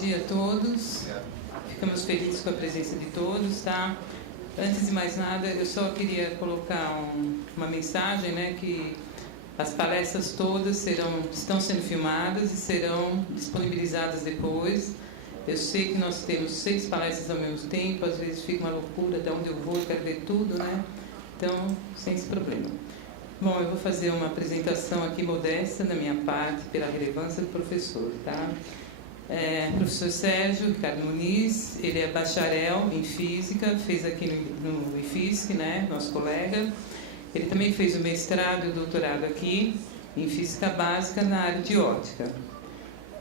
dia a todos. Ficamos felizes com a presença de todos, tá? Antes de mais nada, eu só queria colocar uma mensagem, né, que as palestras todas estão sendo filmadas e serão disponibilizadas depois. Eu sei que nós temos 6 palestras ao mesmo tempo, às vezes fica uma loucura, de onde eu vou, eu quero ver tudo, né? Então, sem esse problema. Bom, eu vou fazer uma apresentação aqui modesta da minha parte, pela relevância do professor, tá? Professor Sérgio Ricardo Muniz, ele é bacharel em Física, fez aqui no IFISC, né, nosso colega. Ele também fez o mestrado e o doutorado aqui, em Física Básica, na área de ótica.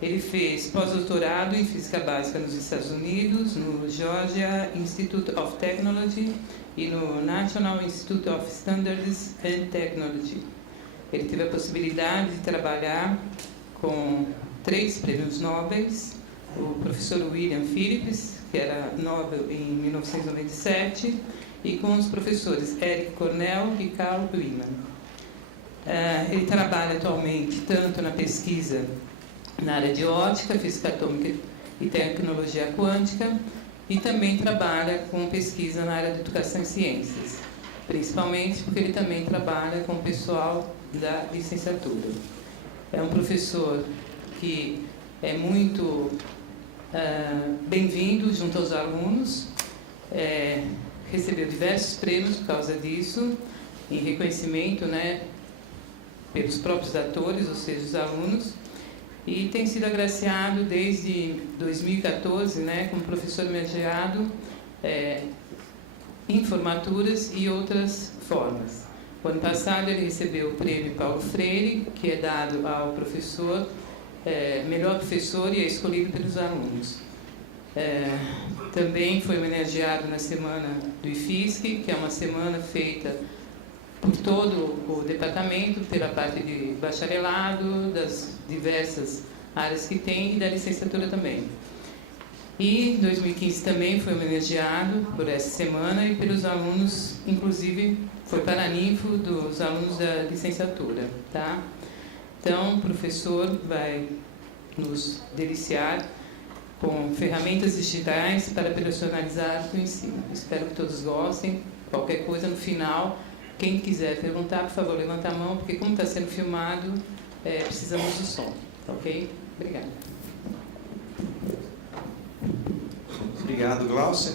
Ele fez pós-doutorado em Física Básica nos Estados Unidos, no Georgia Institute of Technology e no National Institute of Standards and Technology. Ele teve a possibilidade de trabalhar com 3 prêmios Nobel, o professor William Phillips, que era Nobel em 1997, e com os professores Eric Cornell e Carl Wieman. Ele trabalha atualmente tanto na pesquisa na área de ótica, física atômica e tecnologia quântica, e também trabalha com pesquisa na área de educação e ciências, principalmente porque ele também trabalha com o pessoal da licenciatura. É um professor que é muito bem-vindo junto aos alunos, recebeu diversos prêmios por causa disso, em reconhecimento, né, pelos próprios atores, ou seja, os alunos, e tem sido agraciado desde 2014, né, como professor homenageado em formaturas e outras formas. O ano passado ele recebeu o prêmio Paulo Freire, que é dado ao professor, melhor professor, e é escolhido pelos alunos. Também foi homenageado na semana do IFISC, que é uma semana feita por todo o departamento, pela parte de bacharelado, das diversas áreas que tem, e da licenciatura também. E em 2015 também foi homenageado por essa semana e pelos alunos, inclusive foi paraninfo dos alunos da licenciatura, tá? Então, o professor vai nos deliciar com ferramentas digitais para personalizar o ensino. Espero que todos gostem. Qualquer coisa no final, quem quiser perguntar, por favor, levanta a mão, porque como está sendo filmado, precisamos do som, tá ok? Obrigada. Obrigado, Glaucia.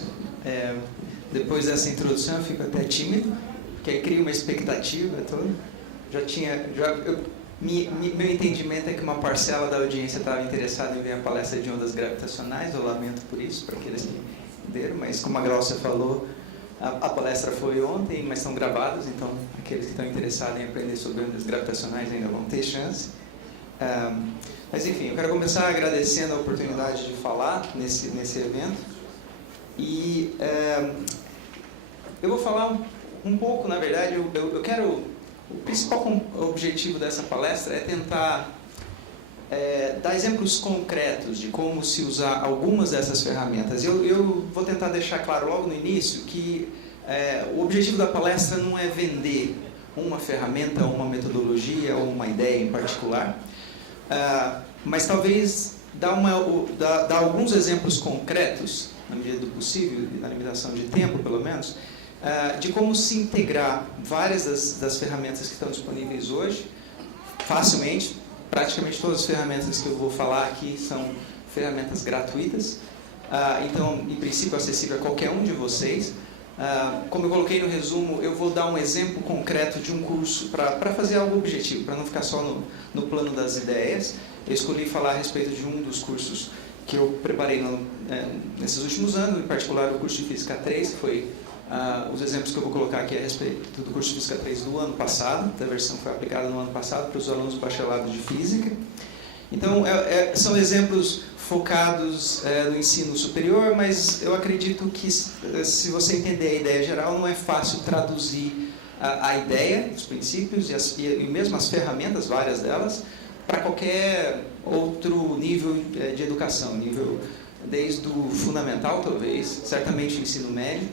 Depois dessa introdução, eu fico até tímido, porque cria uma expectativa toda. Meu entendimento é que uma parcela da audiência estava interessada em ver a palestra de ondas gravitacionais. Eu lamento por isso, para aqueles que entenderam, mas como a Glaucia falou, a palestra foi ontem, mas estão gravadas, então aqueles que estão interessados em aprender sobre ondas gravitacionais ainda vão ter chance. Mas enfim, eu quero começar agradecendo a oportunidade de falar nesse evento. E eu vou falar um pouco, na verdade, eu quero... O principal objetivo dessa palestra é tentar dar exemplos concretos de como se usar algumas dessas ferramentas. Eu vou tentar deixar claro logo no início que o objetivo da palestra não é vender uma ferramenta, uma metodologia ou uma ideia em particular, mas talvez dar alguns exemplos concretos, na medida do possível, na limitação de tempo pelo menos, de como se integrar várias das ferramentas que estão disponíveis hoje, facilmente. Praticamente todas as ferramentas que eu vou falar aqui são ferramentas gratuitas, então, em princípio, acessível a qualquer um de vocês. Como eu coloquei no resumo, eu vou dar um exemplo concreto de um curso para fazer algo objetivo, para não ficar só no plano das ideias. Eu escolhi falar a respeito de um dos cursos que eu preparei nesses últimos anos, em particular o curso de Física 3, que foi... os exemplos que eu vou colocar aqui a respeito do curso de Física 3 do ano passado, da versão que foi aplicada no ano passado para os alunos do bacharelado de Física. Então, são exemplos focados no ensino superior, mas eu acredito que, se você entender a ideia geral, não é fácil traduzir a ideia, os princípios e mesmo as ferramentas, várias delas, para qualquer outro nível de educação, desde o fundamental, talvez, certamente o ensino médio,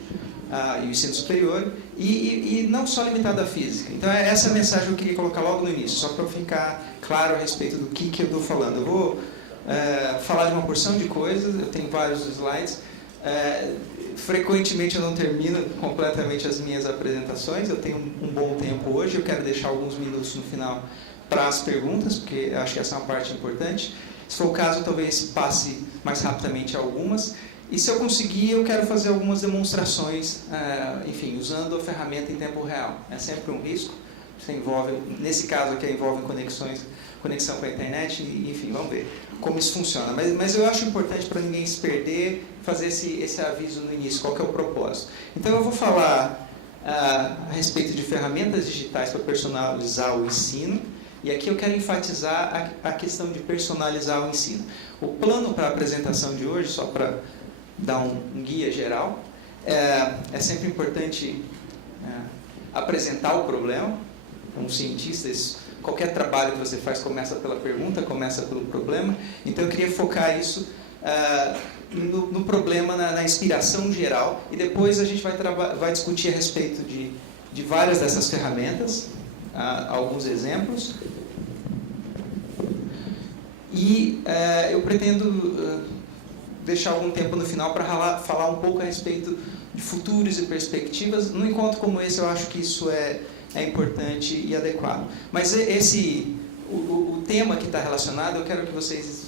e o ensino superior, e não só limitado à física. Então, essa mensagem eu queria colocar logo no início, só para ficar claro a respeito do que eu estou falando. Eu vou falar de uma porção de coisas. Eu tenho vários slides. Frequentemente eu não termino completamente as minhas apresentações. Eu tenho um bom tempo hoje. Eu quero deixar alguns minutos no final para as perguntas, porque eu acho que essa é uma parte importante. Se for o caso, talvez passe mais rapidamente algumas. E se eu conseguir, eu quero fazer algumas demonstrações, enfim, usando a ferramenta em tempo real. É sempre um risco. Nesse caso aqui, envolve conexão com a internet, e, enfim, vamos ver como isso funciona. Mas eu acho importante para ninguém se perder, fazer esse aviso no início, qual que é o propósito. Então eu vou falar a respeito de ferramentas digitais para personalizar o ensino, e aqui eu quero enfatizar a questão de personalizar o ensino. O plano para a apresentação de hoje, só para dar um guia geral, é sempre importante apresentar o problema. Como cientista, qualquer trabalho que você faz começa pela pergunta, começa pelo problema. Então eu queria focar isso no problema, na inspiração geral, e depois a gente vai discutir a respeito de várias dessas ferramentas, alguns exemplos. E eu pretendo deixar algum tempo no final para falar um pouco a respeito de futuros e perspectivas. Num encontro como esse, eu acho que isso é importante e adequado. Mas o tema que está relacionado, eu quero que vocês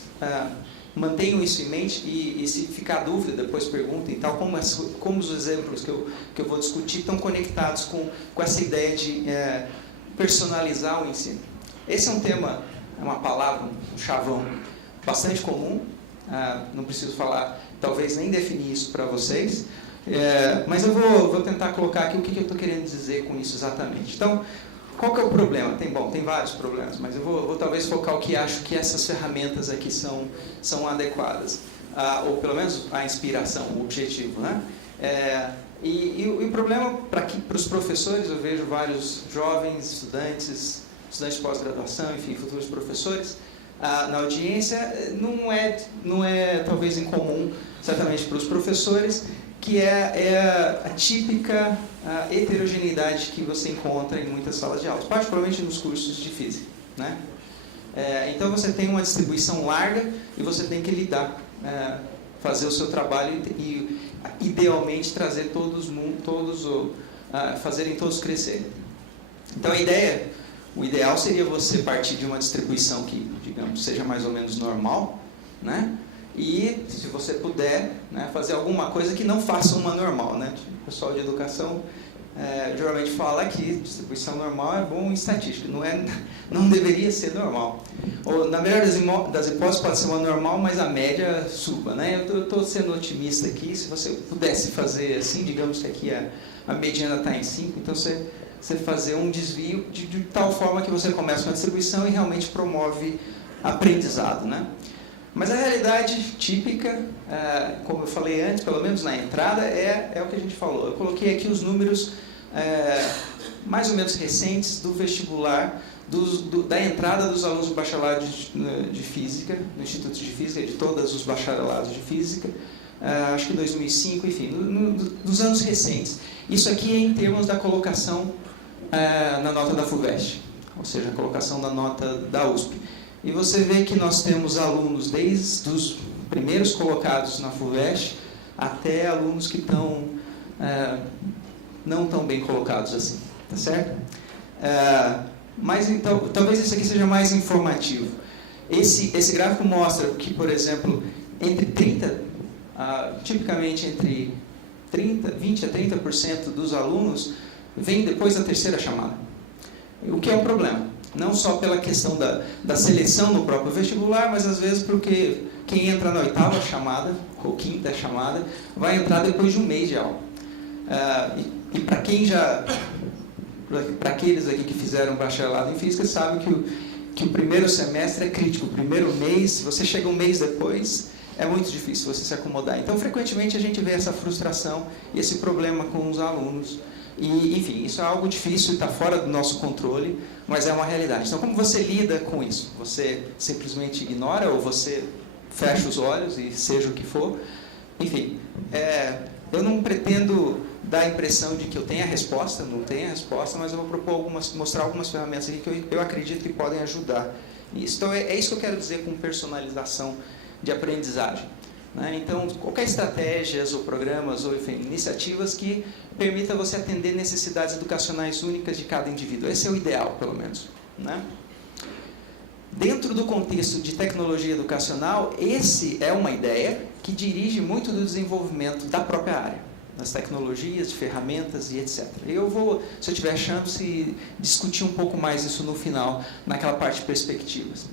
mantenham isso em mente, e se ficar dúvida, depois perguntem, tal como os exemplos que eu vou discutir estão conectados com essa ideia de personalizar o ensino. Esse é um tema, é uma palavra, um chavão bastante comum. Não preciso falar, talvez nem definir isso para vocês, mas eu vou tentar colocar aqui o que eu estou querendo dizer com isso exatamente. Então, qual que é o problema? Tem vários problemas, mas eu vou talvez focar o que acho que essas ferramentas aqui são adequadas, ou pelo menos a inspiração, o objetivo, né? E o problema para os professores, eu vejo vários jovens, estudantes de pós-graduação, enfim, futuros professores, na audiência, não é talvez incomum, certamente para os professores, que é a típica heterogeneidade que você encontra em muitas salas de aula, particularmente nos cursos de física, né? Então você tem uma distribuição larga e você tem que lidar, fazer o seu trabalho e idealmente trazer fazerem todos crescerem. Então o ideal seria você partir de uma distribuição que, digamos, seja mais ou menos normal, né? E, se você puder, né, fazer alguma coisa que não faça uma normal, né? O pessoal de educação geralmente fala que distribuição normal é bom em estatística, não deveria ser normal. Ou, na melhor das hipóteses, pode ser uma normal, mas a média suba, né? Eu estou sendo otimista aqui. Se você pudesse fazer assim, digamos que aqui a mediana está em 5, então você fazer um desvio de tal forma que você começa com a distribuição e realmente promove aprendizado, né? Mas a realidade típica, como eu falei antes, pelo menos na entrada, é o que a gente falou. Eu coloquei aqui os números mais ou menos recentes do vestibular, da entrada dos alunos do bacharelado de Física, no Instituto de Física, de todos os bacharelados de Física, acho que 2005, enfim, dos anos recentes. Isso aqui é em termos da colocação na nota da FUVEST, ou seja, a colocação da nota da USP. E você vê que nós temos alunos desde os primeiros colocados na FUVEST até alunos que estão não tão bem colocados assim, tá certo? Mas então, talvez isso aqui seja mais informativo. Esse gráfico mostra que, por exemplo, tipicamente entre 20% a 30% dos alunos vem depois da terceira chamada. O que é um problema? Não só pela questão da seleção no próprio vestibular, mas às vezes porque quem entra na 8ª chamada, ou 5ª chamada, vai entrar depois de um mês de aula. E para aqueles aqui que fizeram bacharelado em Física, sabem que o primeiro semestre é crítico. O primeiro mês, se você chega um mês depois, é muito difícil você se acomodar. Então, frequentemente, a gente vê essa frustração e esse problema com os alunos. E, enfim, isso é algo difícil, está fora do nosso controle, mas é uma realidade. Então, como você lida com isso? Você simplesmente ignora ou você fecha os olhos e seja o que for? Enfim, eu não pretendo dar a impressão de que eu tenho a resposta, não tenho a resposta, mas eu vou mostrar algumas ferramentas aqui que eu acredito que podem ajudar Então, é isso que eu quero dizer com personalização de aprendizagem. Né? Então, qualquer estratégias ou programas ou, enfim, iniciativas que permita você atender necessidades educacionais únicas de cada indivíduo. Esse é o ideal, pelo menos. Né? Dentro do contexto de tecnologia educacional, esse é uma ideia que dirige muito do desenvolvimento da própria área, das tecnologias, de ferramentas e etc. Eu vou, se eu tiver chance, discutir um pouco mais isso no final, naquela parte de perspectivas.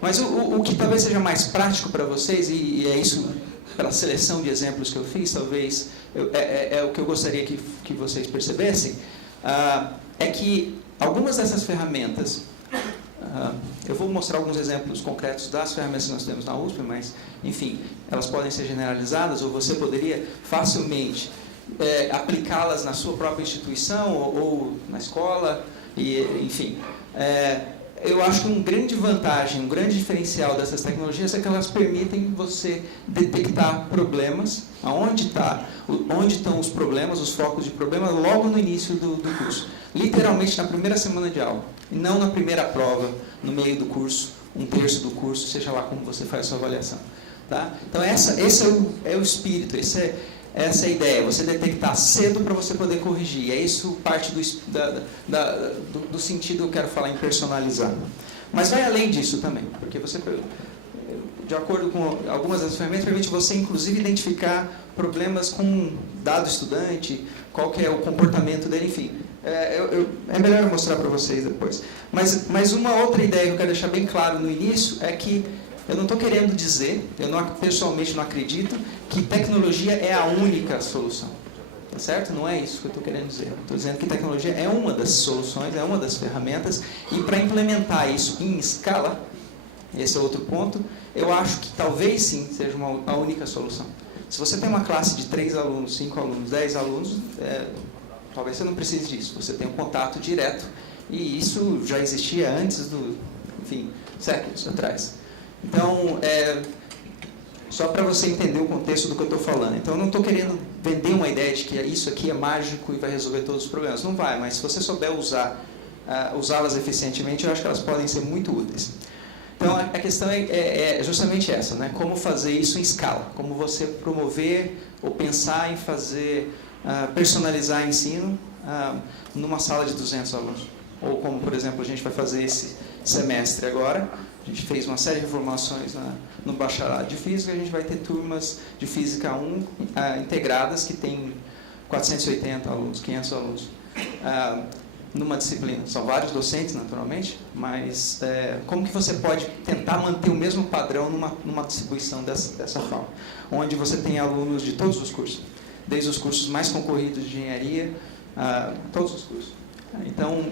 Mas o que talvez seja mais prático para vocês, e é isso, pela seleção de exemplos que eu fiz, talvez é o que eu gostaria que vocês percebessem, é que algumas dessas ferramentas, eu vou mostrar alguns exemplos concretos das ferramentas que nós temos na USP, mas, enfim, elas podem ser generalizadas, ou você poderia facilmente aplicá-las na sua própria instituição ou na escola, e, enfim. Eu acho que uma grande vantagem, um grande diferencial dessas tecnologias é que elas permitem você detectar problemas, onde estão os problemas, os focos de problemas, logo no início do curso. Literalmente na primeira semana de aula, e não na primeira prova, no meio do curso, um terço do curso, seja lá como você faz a sua avaliação. Tá? Então, esse é o espírito, essa é a ideia, você detectar cedo para você poder corrigir. E é isso parte do sentido que eu quero falar em personalizar. Mas vai além disso também, porque você, de acordo com algumas das ferramentas, permite você, inclusive, identificar problemas com dado estudante, qual que é o comportamento dele, enfim. É melhor eu mostrar para vocês depois. Mas uma outra ideia que eu quero deixar bem claro no início é que eu não estou querendo dizer, pessoalmente não acredito, que tecnologia é a única solução. Tá certo? Não é isso que eu estou querendo dizer. Estou dizendo que tecnologia é uma das soluções, é uma das ferramentas, e para implementar isso em escala, esse é outro ponto, eu acho que talvez sim seja a única solução. Se você tem uma classe de 3 alunos, 5 alunos, 10 alunos, talvez você não precise disso. Você tem um contato direto, e isso já existia antes séculos atrás. Então, só para você entender o contexto do que eu estou falando. Então, eu não estou querendo vender uma ideia de que isso aqui é mágico e vai resolver todos os problemas. Não vai, mas se você souber usá-las eficientemente, eu acho que elas podem ser muito úteis. Então, a questão é justamente essa, né? Como fazer isso em escala. Como você promover ou pensar em fazer, personalizar ensino numa sala de 200 alunos. Ou como, por exemplo, a gente vai fazer esse semestre agora. A gente fez uma série de formações no bacharelado de física, a gente vai ter turmas de física 1 integradas, que tem 480 alunos, 500 alunos, numa disciplina. São vários docentes, naturalmente, mas como que você pode tentar manter o mesmo padrão numa distribuição dessa forma? Onde você tem alunos de todos os cursos, desde os cursos mais concorridos de engenharia, todos os cursos. Então,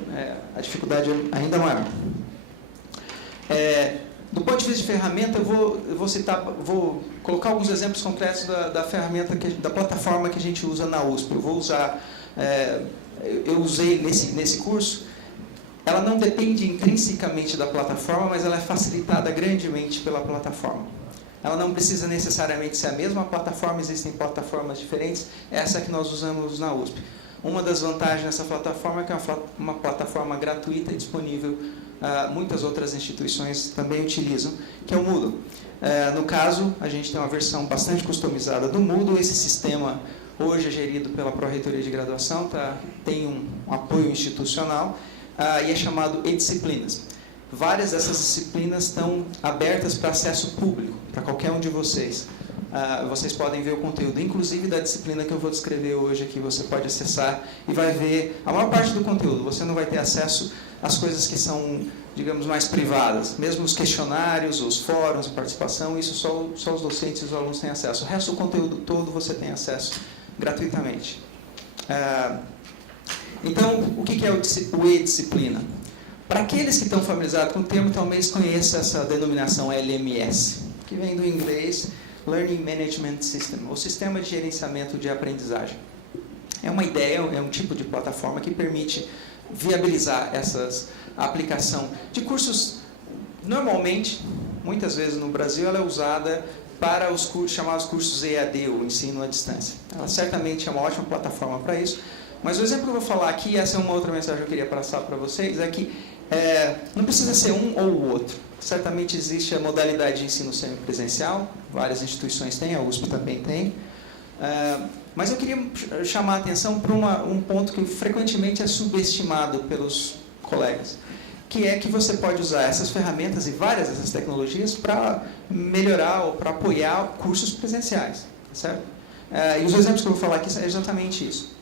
a dificuldade é ainda maior. Do ponto de vista de ferramenta, eu vou colocar alguns exemplos concretos da ferramenta, da plataforma que a gente usa na USP. Eu vou usar, eu usei nesse curso. Ela não depende intrinsecamente da plataforma, mas ela é facilitada grandemente pela plataforma. Ela não precisa necessariamente ser a mesma plataforma, existem plataformas diferentes. Essa que nós usamos na USP. Uma das vantagens dessa plataforma é que é uma plataforma gratuita e disponível. Muitas outras instituições também utilizam, que é o Moodle. No caso, a gente tem uma versão bastante customizada do Moodle. Esse sistema hoje é gerido pela Pró-Reitoria de Graduação, tem um apoio institucional, e é chamado e-Disciplinas. Várias dessas disciplinas estão abertas para acesso público, para qualquer um de vocês. Vocês podem ver o conteúdo, inclusive da disciplina que eu vou descrever hoje aqui, você pode acessar e vai ver a maior parte do conteúdo. Você não vai ter acesso às coisas que são, digamos, mais privadas, mesmo os questionários, os fóruns de participação, isso só os docentes e os alunos têm acesso. O resto do conteúdo todo você tem acesso gratuitamente. Então, o que é o e-disciplina? Para aqueles que estão familiarizados com o termo, talvez conheçam essa denominação LMS, que vem do inglês Learning Management System, ou Sistema de Gerenciamento de Aprendizagem. É uma ideia, é um tipo de plataforma que permite viabilizar a aplicação de cursos. Normalmente, muitas vezes no Brasil, ela é usada para os cursos, chamados cursos EAD, ou ensino à distância. Ela certamente é uma ótima plataforma para isso, mas o exemplo que eu vou falar aqui, essa é uma outra mensagem que eu queria passar para vocês, é que não precisa ser um ou o outro. certamente existe a modalidade de ensino semipresencial, várias instituições têm, a USP também tem. Mas eu queria chamar a atenção para um ponto que frequentemente é subestimado pelos colegas, que é que você pode usar essas ferramentas e várias dessas tecnologias para melhorar ou para apoiar cursos presenciais, certo? E os exemplos que eu vou falar aqui é exatamente isso.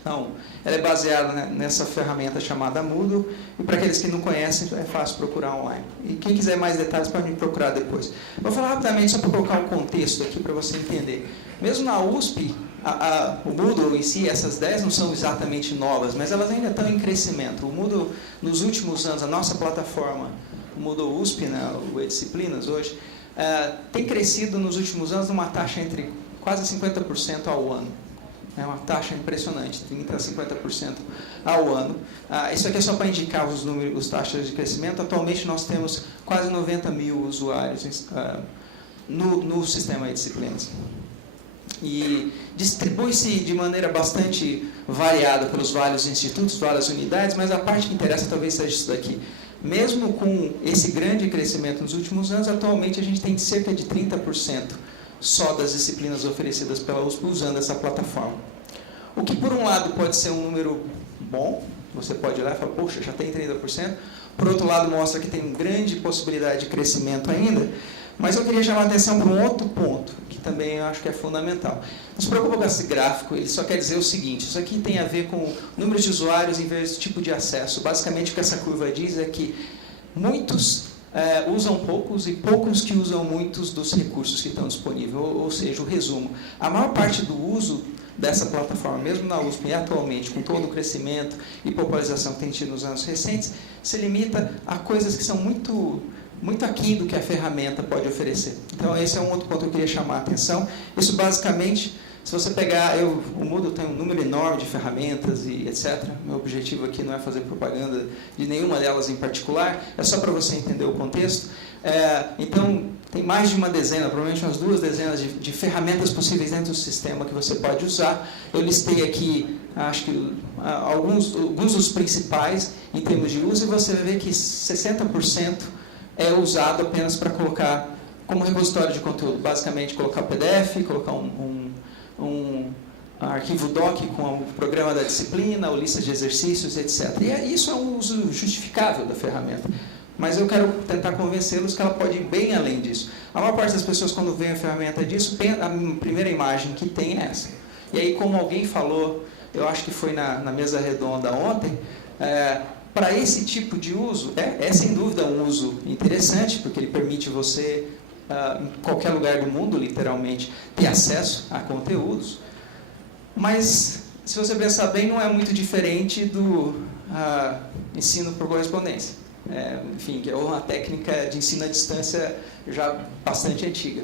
Então, ela é baseada nessa ferramenta chamada Moodle, e para aqueles que não conhecem, é fácil procurar online. E quem quiser mais detalhes pode me procurar depois. Vou falar rapidamente só para colocar um contexto aqui para você entender. Mesmo na USP, o Moodle em si, essas 10 não são exatamente novas, mas elas ainda estão em crescimento. O Moodle, nos últimos anos, a nossa plataforma, o Moodle USP, né, o E-Disciplinas hoje, tem crescido nos últimos anos numa taxa entre quase 50% ao ano. É uma taxa impressionante, 30% a 50% ao ano. Isso aqui é só para indicar os números, as taxas de crescimento. Atualmente nós temos quase 90 mil usuários no sistema de disciplinas. E distribui-se de maneira bastante variada pelos vários institutos, várias unidades, mas a parte que interessa talvez seja isso daqui. Mesmo com esse grande crescimento nos últimos anos, atualmente a gente tem cerca de 30% só das disciplinas oferecidas pela USP usando essa plataforma. O que, por um lado, pode ser um número bom, você pode olhar e falar, poxa, já tem 30%. Por outro lado, mostra que tem grande possibilidade de crescimento ainda. Mas eu queria chamar a atenção para um outro ponto, que também eu acho que é fundamental. Não se preocupe com esse gráfico, ele só quer dizer o seguinte, isso aqui tem a ver com números de usuários em vez de tipo de acesso. Basicamente, o que essa curva diz é que muitos usam poucos e poucos que usam muitos dos recursos que estão disponíveis. Ou seja, o resumo, a maior parte do uso dessa plataforma, mesmo na USP e atualmente, com todo o crescimento e popularização que tem tido nos anos recentes, se limita a coisas que são muito aquém do que a ferramenta pode oferecer. Então, esse é um outro ponto que eu queria chamar a atenção. Isso, basicamente, se você pegar, o Moodle tem um número enorme de ferramentas e etc. Meu objetivo aqui não é fazer propaganda de nenhuma delas em particular, é só para você entender o contexto. Então, tem mais de uma dezena, provavelmente umas 2 dezenas de ferramentas possíveis dentro do sistema que você pode usar. Eu listei aqui, acho que alguns dos principais em termos de uso, e você vai ver que 60% é usado apenas para colocar como repositório de conteúdo. Basicamente, colocar PDF, colocar um arquivo doc com o programa da disciplina, ou lista de exercícios, etc. E isso é um uso justificável da ferramenta. Mas eu quero tentar convencê-los que ela pode ir bem além disso. A maior parte das pessoas, quando vê a ferramenta disso, a primeira imagem que tem é essa. E aí, como alguém falou, eu acho que foi na mesa redonda ontem, para esse tipo de uso, é sem dúvida um uso interessante, porque ele permite você, em qualquer lugar do mundo, literalmente, ter acesso a conteúdos. Mas, se você pensar bem, não é muito diferente do ensino por correspondência. Enfim, que é uma técnica de ensino à distância já bastante antiga.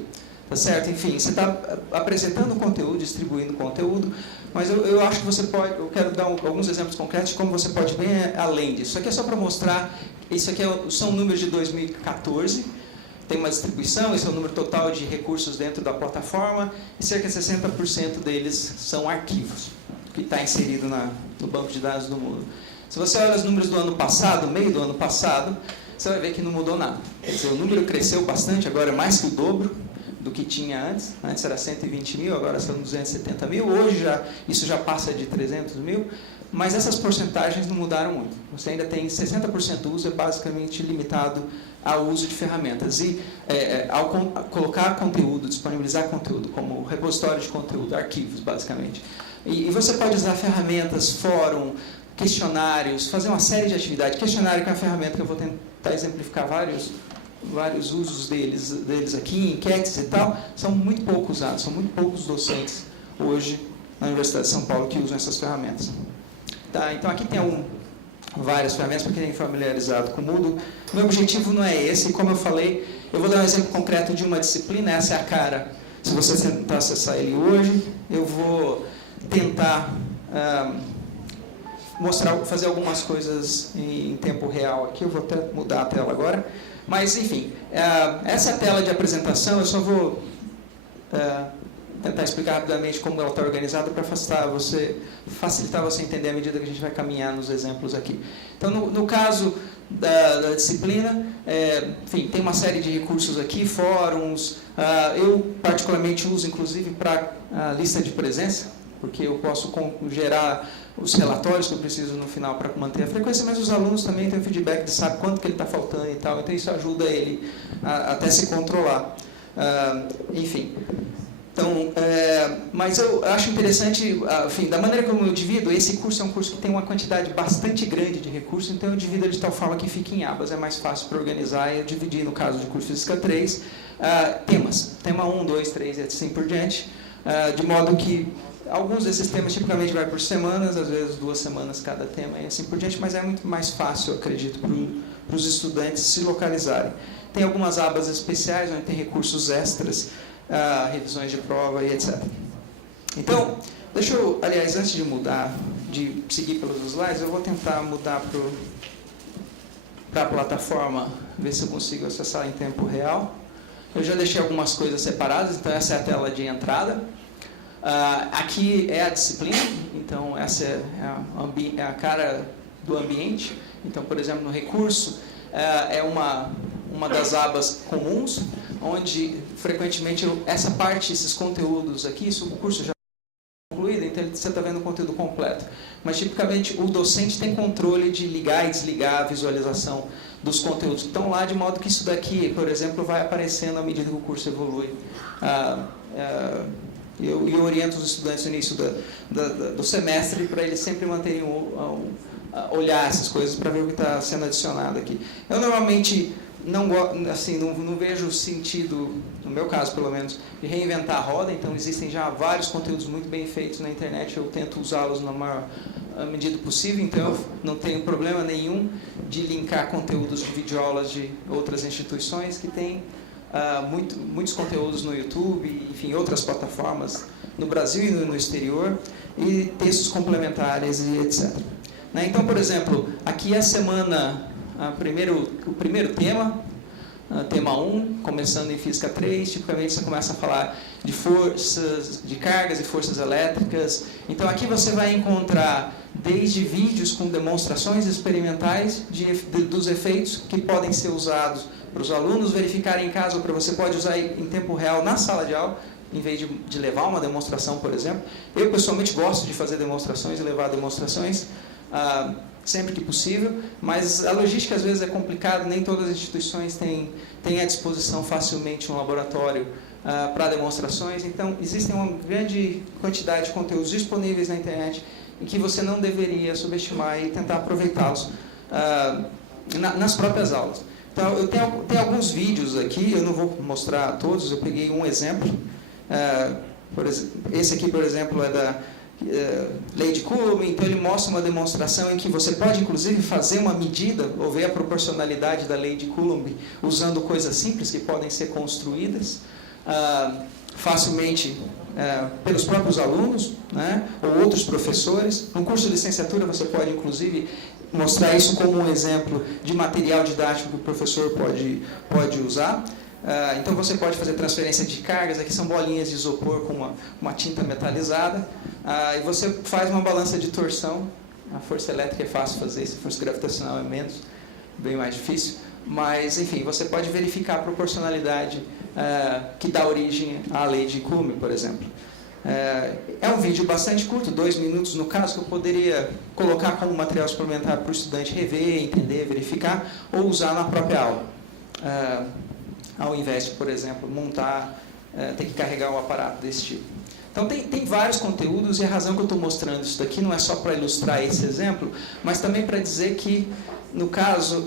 Tá certo? Enfim, você está apresentando conteúdo, distribuindo conteúdo, mas eu acho que você pode, eu quero dar alguns exemplos concretos de como você pode ir bem além disso. Isso aqui é só para mostrar, isso aqui são números de 2014, tem uma distribuição, esse é o número total de recursos dentro da plataforma, e cerca de 60% deles são arquivos, que está inserido no banco de dados do Moodle. Se você olha os números do ano passado, meio do ano passado, você vai ver que não mudou nada. Quer dizer, o número cresceu bastante, agora é mais que o dobro do que tinha antes. Antes era 120 mil, agora são 270 mil. Hoje isso já passa de 300 mil, mas essas porcentagens não mudaram muito. Você ainda tem 60% do uso, é basicamente limitado ao uso de ferramentas. E ao colocar conteúdo, disponibilizar conteúdo, como repositório de conteúdo, arquivos, basicamente. E você pode usar ferramentas, fórum, questionários, fazer uma série de atividades. Questionário, que é uma ferramenta que eu vou tentar exemplificar vários usos deles aqui, enquetes e tal, são muito pouco usados, são muito poucos docentes hoje na Universidade de São Paulo que usam essas ferramentas. Tá, então aqui tem várias ferramentas para quem é familiarizado com o Moodle. Meu objetivo não é esse, como eu falei, eu vou dar um exemplo concreto de uma disciplina, essa é a cara. Se você tentar acessar ele hoje, eu vou tentar fazer algumas coisas em tempo real aqui, eu vou até mudar a tela agora. Mas, enfim, essa é a tela de apresentação, eu só vou tentar explicar rapidamente como ela está organizada para facilitar você entender à medida que a gente vai caminhar nos exemplos aqui. Então, no caso da disciplina, enfim, tem uma série de recursos aqui, fóruns. Eu, particularmente, uso, inclusive, para a lista de presença, porque eu posso gerar os relatórios que eu preciso no final para manter a frequência, mas os alunos também têm o feedback de saber quanto que ele está faltando e tal, então isso ajuda ele a até se controlar. Enfim. Então, mas eu acho interessante, enfim, da maneira como eu divido, esse curso é um curso que tem uma quantidade bastante grande de recursos, então eu divido de tal forma que fica em abas, é mais fácil para organizar, e eu dividi, no caso de curso Física 3, temas, tema 1, 2, 3 e assim por diante, de modo que alguns desses temas tipicamente vai por semanas, às vezes 2 semanas cada tema e assim por diante, mas é muito mais fácil, eu acredito, para os estudantes se localizarem. Tem algumas abas especiais, onde tem recursos extras, revisões de prova e etc. Então, deixa eu, aliás, antes de seguir pelos slides, eu vou tentar mudar para a plataforma, ver se eu consigo acessar em tempo real. Eu já deixei algumas coisas separadas, então essa é a tela de entrada. Aqui é a disciplina, então essa é a cara do ambiente. Então, por exemplo, no recurso, é uma das abas comuns, onde frequentemente essa parte, esses conteúdos aqui, o curso já é concluído, então você está vendo o conteúdo completo. Mas tipicamente o docente tem controle de ligar e desligar a visualização dos conteúdos que estão lá, de modo que isso daqui, por exemplo, vai aparecendo à medida que o curso evolui. Eu oriento os estudantes no início do semestre para eles sempre manterem olhar essas coisas para ver o que está sendo adicionado aqui. Eu normalmente não vejo sentido, no meu caso pelo menos, de reinventar a roda, então existem já vários conteúdos muito bem feitos na internet, eu tento usá-los na maior medida possível, então eu não tenho problema nenhum de linkar conteúdos de videoaulas de outras instituições que têm muitos conteúdos no YouTube, enfim, outras plataformas no Brasil e no exterior, e textos complementares e etc. Então, por exemplo, aqui é a semana, o primeiro tema, tema 1, começando em Física 3, tipicamente você começa a falar de forças, de cargas e forças elétricas. Então, aqui você vai encontrar desde vídeos com demonstrações experimentais dos efeitos que podem ser usados para os alunos verificarem em casa, ou para você pode usar em tempo real na sala de aula, em vez de levar uma demonstração, por exemplo. Eu, pessoalmente, gosto de fazer demonstrações e levar demonstrações, sempre que possível, mas a logística às vezes é complicada, nem todas as instituições têm à disposição facilmente um laboratório para demonstrações, então existem uma grande quantidade de conteúdos disponíveis na internet em que você não deveria subestimar e tentar aproveitá-los nas próprias aulas. Então, eu tenho alguns vídeos aqui, eu não vou mostrar todos, eu peguei um exemplo. Esse aqui, por exemplo, é da lei de Coulomb, então ele mostra uma demonstração em que você pode, inclusive, fazer uma medida, ou ver a proporcionalidade da lei de Coulomb, usando coisas simples que podem ser construídas facilmente pelos próprios alunos, né, ou outros professores. No curso de licenciatura, você pode, inclusive, mostrar isso como um exemplo de material didático que o professor pode usar. Então, você pode fazer transferência de cargas, aqui são bolinhas de isopor com uma tinta metalizada, e você faz uma balança de torção. A força elétrica é fácil fazer, se a força gravitacional é menos, bem mais difícil, mas, enfim, você pode verificar a proporcionalidade que dá origem à lei de Coulomb, por exemplo. É um vídeo bastante curto, 2 minutos no caso, que eu poderia colocar como material suplementar para o estudante rever, entender, verificar, ou usar na própria aula. Ao invés de, por exemplo, ter que carregar um aparato desse tipo. Então, tem vários conteúdos, e a razão que eu estou mostrando isso daqui não é só para ilustrar esse exemplo, mas também para dizer que, no caso,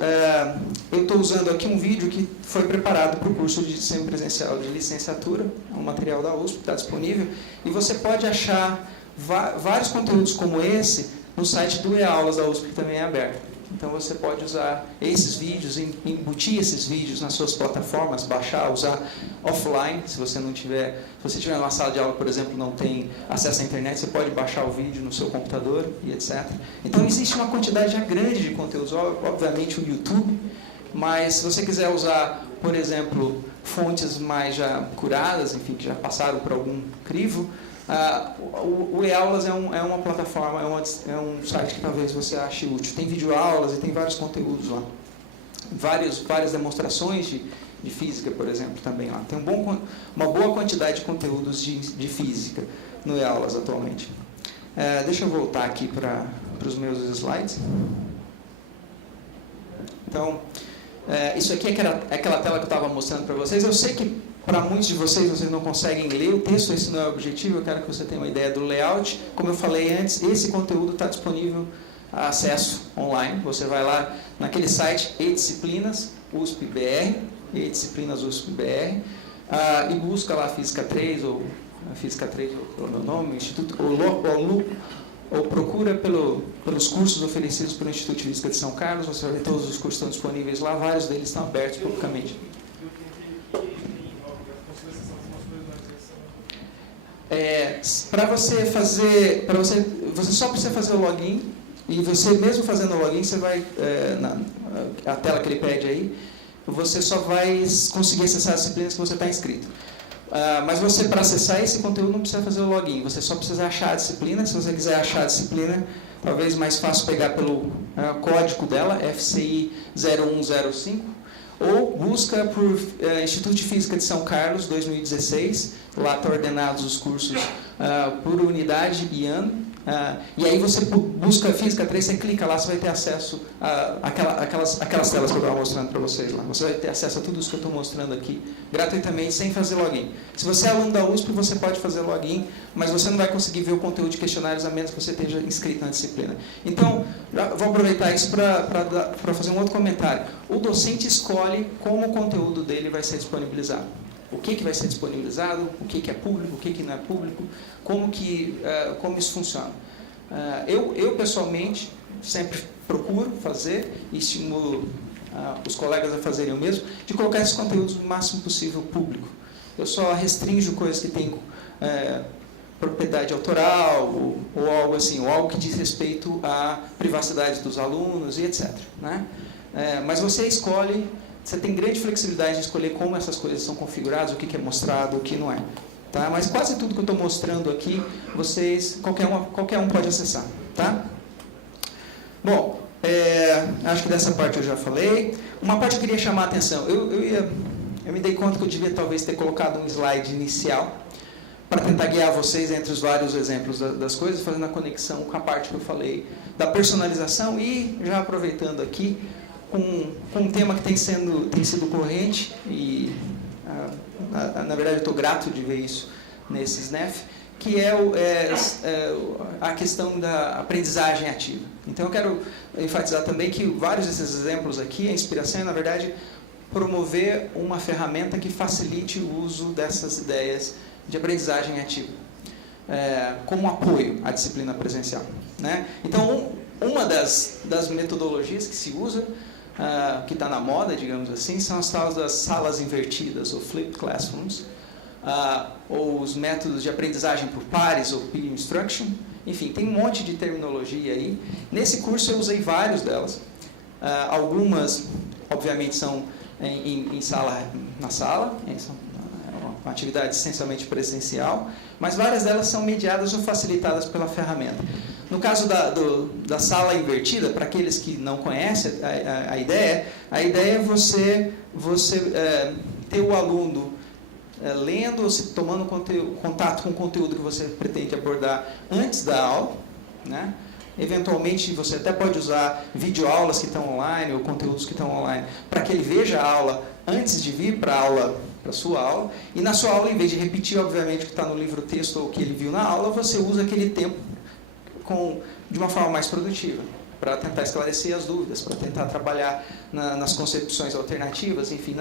eu estou usando aqui um vídeo que foi preparado para o curso de semipresencial de licenciatura, é um material da USP, está disponível, e você pode achar vários conteúdos como esse no site do E-Aulas da USP, que também é aberto. Então, você pode usar esses vídeos, embutir esses vídeos nas suas plataformas, baixar, usar offline, se você estiver numa sala de aula, por exemplo, não tem acesso à internet, você pode baixar o vídeo no seu computador e etc. Então, existe uma quantidade já grande de conteúdos, obviamente o YouTube, mas se você quiser usar, por exemplo, fontes mais já curadas, enfim, que já passaram por algum crivo, o eAulas é uma plataforma, é um site que talvez você ache útil. Tem videoaulas e tem vários conteúdos lá. Várias demonstrações de física, por exemplo, também lá. Tem uma boa quantidade de conteúdos de física no eAulas atualmente. Deixa eu voltar aqui para os meus slides. Então, isso aqui é aquela tela que eu estava mostrando para vocês. Eu sei que para muitos de vocês não conseguem ler o texto, esse não é o objetivo, eu quero que você tenha uma ideia do layout. Como eu falei antes, esse conteúdo está disponível a acesso online. Você vai lá naquele site eDisciplinas USP-BR, eDisciplinas USP-BR, e busca lá Física 3, ou Física 3, o meu nome, Instituto, ou procura pelos cursos oferecidos pelo Instituto de Física de São Carlos. Você vai ver todos os cursos estão disponíveis lá, vários deles estão abertos publicamente. Para você fazer, você só precisa fazer o login, e você mesmo fazendo o login, você vai, a tela que ele pede aí, você só vai conseguir acessar as disciplinas que você está inscrito. Mas você, para acessar esse conteúdo, não precisa fazer o login, você só precisa achar a disciplina. Se você quiser achar a disciplina, talvez mais fácil pegar pelo código dela, FCI 0105, ou busca por Instituto de Física de São Carlos 2016, lá estão ordenados os cursos por unidade e ano. E aí você busca Física 3, você clica lá, você vai ter acesso àquelas telas que eu estava mostrando para vocês lá. Você vai ter acesso a tudo isso que eu estou mostrando aqui, gratuitamente, sem fazer login. Se você é aluno da USP, você pode fazer login, mas você não vai conseguir ver o conteúdo de questionários a menos que você esteja inscrito na disciplina. Então, vou aproveitar isso para fazer um outro comentário. O docente escolhe como o conteúdo dele vai ser disponibilizado. O que vai ser disponibilizado, o que é público, o que não é público, como isso funciona. Eu pessoalmente, sempre procuro fazer e estimulo os colegas a fazerem o mesmo, de colocar esses conteúdos o máximo possível público. Eu só restringo coisas que têm propriedade autoral ou algo assim, ou algo que diz respeito à privacidade dos alunos e etc. Né? Mas você escolhe. Você tem grande flexibilidade de escolher como essas coisas são configuradas, o que é mostrado, o que não é. Tá? Mas quase tudo que eu estou mostrando aqui, qualquer um pode acessar. Tá? Bom, acho que dessa parte eu já falei. Uma parte que eu queria chamar a atenção. Eu me dei conta que eu devia talvez ter colocado um slide inicial para tentar guiar vocês entre os vários exemplos das coisas, fazendo a conexão com a parte que eu falei da personalização e já aproveitando aqui, com um tema que tem sido corrente, e na verdade eu estou grato de ver isso nesse SNEF, que é a questão da aprendizagem ativa. Então eu quero enfatizar também que vários desses exemplos aqui, a inspiração é, na verdade, promover uma ferramenta que facilite o uso dessas ideias de aprendizagem ativa, como apoio à disciplina presencial. Né? Então, uma das metodologias que se usa, que está na moda, digamos assim, são as tais das salas invertidas, ou flipped classrooms, ou os métodos de aprendizagem por pares, ou peer instruction. Enfim, tem um monte de terminologia aí. Nesse curso eu usei várias delas. Algumas, obviamente, são na sala, uma atividade essencialmente presencial, mas várias delas são mediadas ou facilitadas pela ferramenta. No caso da sala invertida, para aqueles que não conhecem a ideia é você ter o aluno lendo ou tomando contato com o conteúdo que você pretende abordar antes da aula, né? Eventualmente, você até pode usar videoaulas que estão online ou conteúdos que estão online para que ele veja a aula antes de vir para a sua aula. E na sua aula, em vez de repetir, obviamente, o que está no livro-texto ou o que ele viu na aula, você usa aquele tempo de uma forma mais produtiva, para tentar esclarecer as dúvidas, para tentar trabalhar nas concepções alternativas, enfim,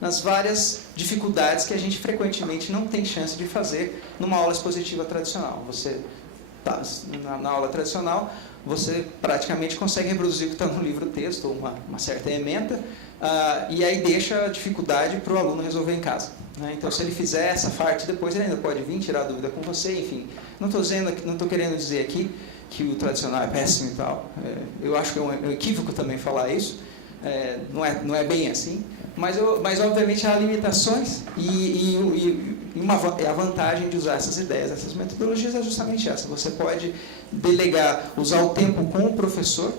nas várias dificuldades que a gente frequentemente não tem chance de fazer numa aula expositiva tradicional. Na aula tradicional, você praticamente consegue reproduzir o que está no livro-texto, ou uma certa ementa, e aí deixa a dificuldade para o aluno resolver em casa. Né? Então, se ele fizer essa parte, depois ele ainda pode vir tirar a dúvida com você, enfim. Não estou querendo dizer aqui que o tradicional é péssimo e tal. Eu acho que é um equívoco também falar isso, não é bem assim, mas obviamente há limitações a vantagem de usar essas ideias, essas metodologias é justamente essa. Você pode delegar, usar o tempo com o professor,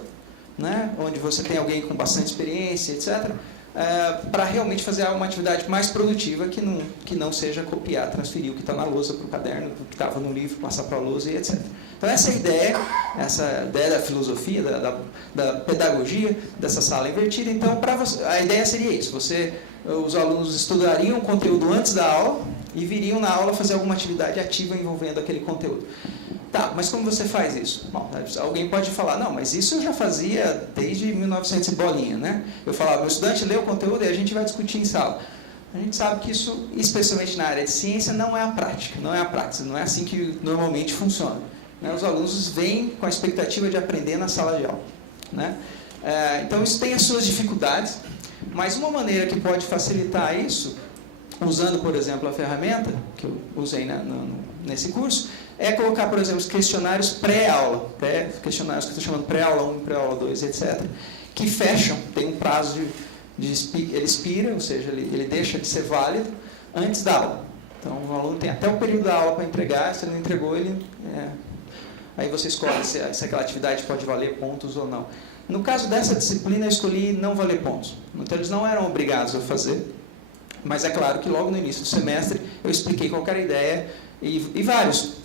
né, onde você tem alguém com bastante experiência, etc., para realmente fazer uma atividade mais produtiva que não seja copiar, transferir o que está na lousa para o caderno, o que estava no livro, passar para a lousa e etc. Então essa ideia da filosofia, da pedagogia, dessa sala invertida. Então a ideia seria isso, os alunos estudariam o conteúdo antes da aula e viriam na aula fazer alguma atividade ativa envolvendo aquele conteúdo. Tá, mas como você faz isso? Bom, alguém pode falar, não, mas isso eu já fazia desde 1900 e bolinha, né? Eu falava, o estudante lê o conteúdo e a gente vai discutir em sala. A gente sabe que isso, especialmente na área de ciência, não é a prática, não é assim que normalmente funciona. Né? Os alunos vêm com a expectativa de aprender na sala de aula. Né? Então, isso tem as suas dificuldades, mas uma maneira que pode facilitar isso, usando, por exemplo, a ferramenta que eu usei nesse curso, é colocar, por exemplo, os questionários pré-aula, questionários que eu estou chamando pré-aula 1, pré-aula 2, etc., que fecham, tem um prazo ele expira, ou seja, ele deixa de ser válido antes da aula. Então, o aluno tem até o período da aula para entregar, se ele não entregou, aí você escolhe se aquela atividade pode valer pontos ou não. No caso dessa disciplina, eu escolhi não valer pontos. Então, eles não eram obrigados a fazer, mas é claro que logo no início do semestre eu expliquei qual era a ideia e vários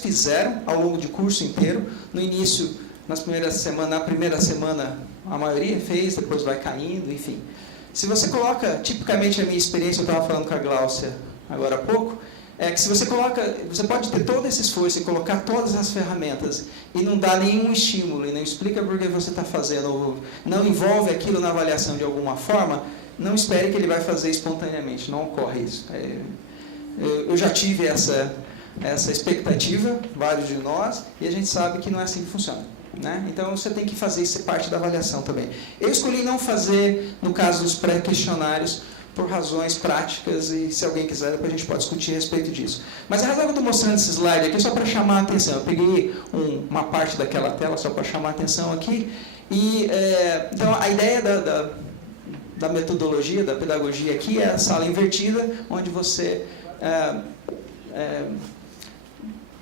fizeram ao longo do curso inteiro. No início, na primeira semana, a maioria fez, depois vai caindo, enfim. Se você coloca, tipicamente a minha experiência, eu estava falando com a Gláucia agora há pouco, é que se você pode ter todo esse esforço e colocar todas as ferramentas e não dá nenhum estímulo e não explica por que você está fazendo, ou não envolve aquilo na avaliação de alguma forma, não espere que ele vai fazer espontaneamente, não ocorre isso. Eu já tive essa expectativa, vários de nós, e a gente sabe que não é assim que funciona. Né? Então, você tem que fazer isso parte da avaliação também. Eu escolhi não fazer, no caso dos pré-questionários, por razões práticas, e se alguém quiser, depois a gente pode discutir a respeito disso. Mas a razão que eu estou mostrando esse slide aqui é só para chamar a atenção. Eu peguei uma parte daquela tela só para chamar a atenção aqui. Então, a ideia da metodologia, da pedagogia aqui é a sala invertida, onde você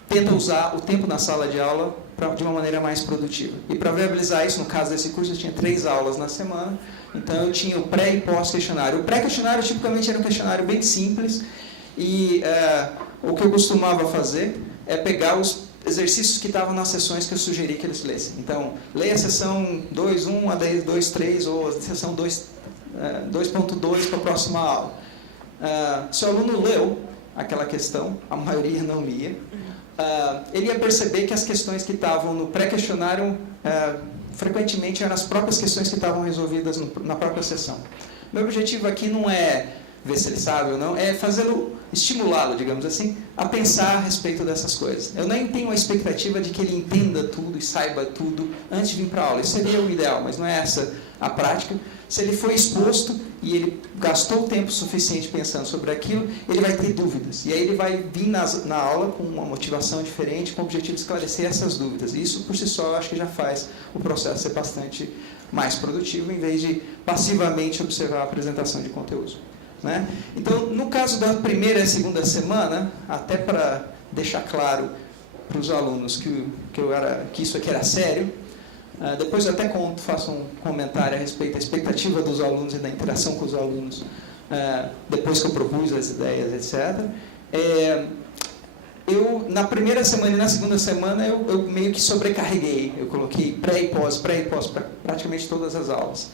tenta usar o tempo na sala de aula de uma maneira mais produtiva. E para viabilizar isso, no caso desse curso, eu tinha 3 aulas na semana, então eu tinha o pré e pós-questionário. O pré-questionário, tipicamente, era um questionário bem simples, e o que eu costumava fazer é pegar os exercícios que estavam nas sessões que eu sugeri que eles lessem. Então, leia a sessão 2.1 a 2.3, ou a sessão 2.2 para a próxima aula. Se o aluno leu aquela questão, a maioria não lia, ele ia perceber que as questões que estavam no pré-questionário frequentemente eram as próprias questões que estavam resolvidas na própria sessão. Meu objetivo aqui não é ver se ele sabe ou não, é fazê-lo, estimulá-lo, digamos assim, a pensar a respeito dessas coisas. Eu nem tenho a expectativa de que ele entenda tudo e saiba tudo antes de vir para a aula. Isso seria o ideal, mas não é essa a prática. Se ele foi exposto e ele gastou tempo suficiente pensando sobre aquilo, ele vai ter dúvidas. E aí ele vai vir na aula com uma motivação diferente, com o objetivo de esclarecer essas dúvidas. E isso, por si só, eu acho que já faz o processo ser bastante mais produtivo, em vez de passivamente observar a apresentação de conteúdo. Né? Então, no caso da primeira e segunda semana, até para deixar claro para os alunos que isso aqui era sério, depois eu até faço um comentário a respeito da expectativa dos alunos e da interação com os alunos, depois que eu propus as ideias, etc. Na primeira semana e na segunda semana, eu meio que sobrecarreguei. Eu coloquei pré e pós para praticamente todas as aulas.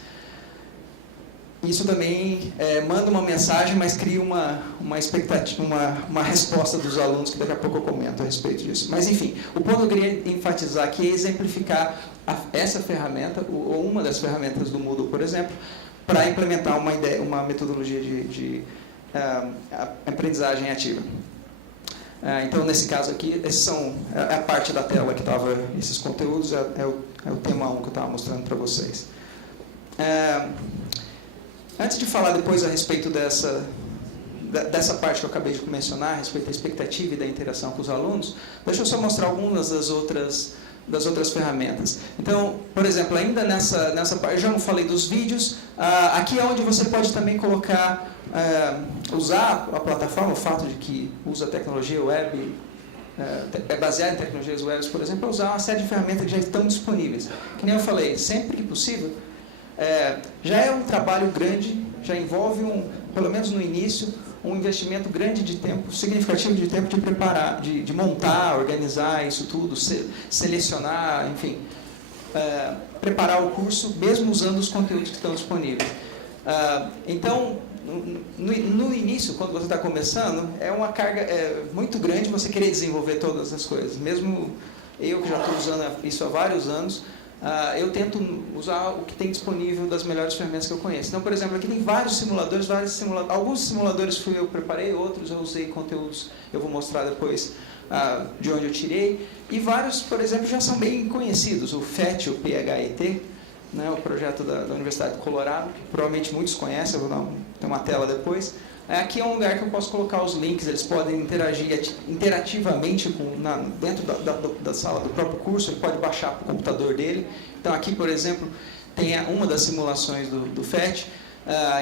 Isso também manda uma mensagem, mas cria uma expectativa, uma resposta dos alunos, que daqui a pouco eu comento a respeito disso. Mas, enfim, o ponto que eu queria enfatizar aqui é exemplificar essa ferramenta, ou uma das ferramentas do Moodle, por exemplo, para implementar uma metodologia de aprendizagem ativa. Então, nesse caso aqui, é a parte da tela que estava esses conteúdos, é o tema 1 que eu estava mostrando para vocês. Antes de falar depois a respeito dessa parte que eu acabei de mencionar, a respeito da expectativa e da interação com os alunos, deixa eu só mostrar algumas das outras das outras ferramentas. Então, por exemplo, ainda nessa parte, eu já não falei dos vídeos, aqui é onde você pode também colocar, usar a plataforma, o fato de que usa tecnologia web, é baseado em tecnologias web, por exemplo, é usar uma série de ferramentas que já estão disponíveis. Que nem eu falei, sempre que possível, já é um trabalho grande, já envolve, pelo menos no início, um investimento grande de tempo, significativo de tempo de preparar, de montar, organizar isso tudo, selecionar, enfim, preparar o curso, mesmo usando os conteúdos que estão disponíveis. Então, no início, quando você está começando, é uma carga muito grande você querer desenvolver todas as coisas. Mesmo eu, que já estou usando isso há vários anos, eu tento usar o que tem disponível das melhores ferramentas que eu conheço. Então, por exemplo, aqui tem vários simuladores, alguns simuladores eu preparei, outros eu usei conteúdos, eu vou mostrar depois de onde eu tirei, e vários, por exemplo, já são bem conhecidos, o PHET, o PHET, né, o projeto da Universidade do Colorado, que provavelmente muitos conhecem, eu vou ter uma tela depois. Aqui é um lugar que eu posso colocar os links, eles podem interagir interativamente dentro da sala do próprio curso, ele pode baixar para o computador dele. Então aqui, por exemplo, tem uma das simulações do PHET,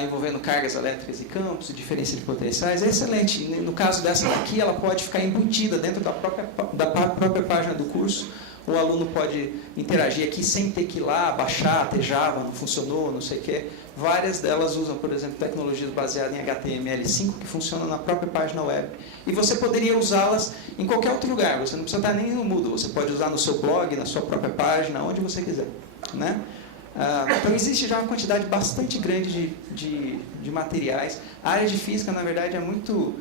envolvendo cargas elétricas e campos, diferença de potenciais. É excelente. No caso dessa daqui, ela pode ficar embutida dentro da própria página do curso. O aluno pode interagir aqui sem ter que ir lá, baixar, ter Java, não funcionou, não sei o quê. Várias delas usam, por exemplo, tecnologias baseadas em HTML5, que funcionam na própria página web. E você poderia usá-las em qualquer outro lugar, você não precisa estar nem no Moodle, você pode usar no seu blog, na sua própria página, onde você quiser. Né? Então, existe já uma quantidade bastante grande de materiais. A área de física, na verdade, é muito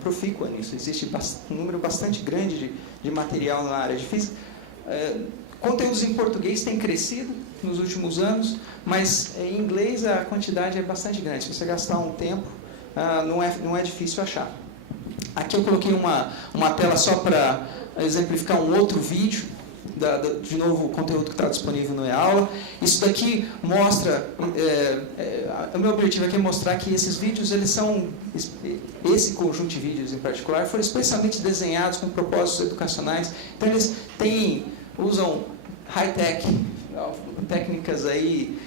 profícua nisso. Existe um número bastante grande de material na área de física. Conteúdos em português têm crescido nos últimos anos, mas em inglês a quantidade é bastante grande. Se você gastar um tempo, não é difícil achar. Aqui eu coloquei uma tela só para exemplificar um outro vídeo, de novo o conteúdo que está disponível no eAula. Isso daqui mostra, o meu objetivo aqui é mostrar que esses vídeos, esse conjunto de vídeos em particular, foram especialmente desenhados com propósitos educacionais. Então eles usam high-tech, técnicas aí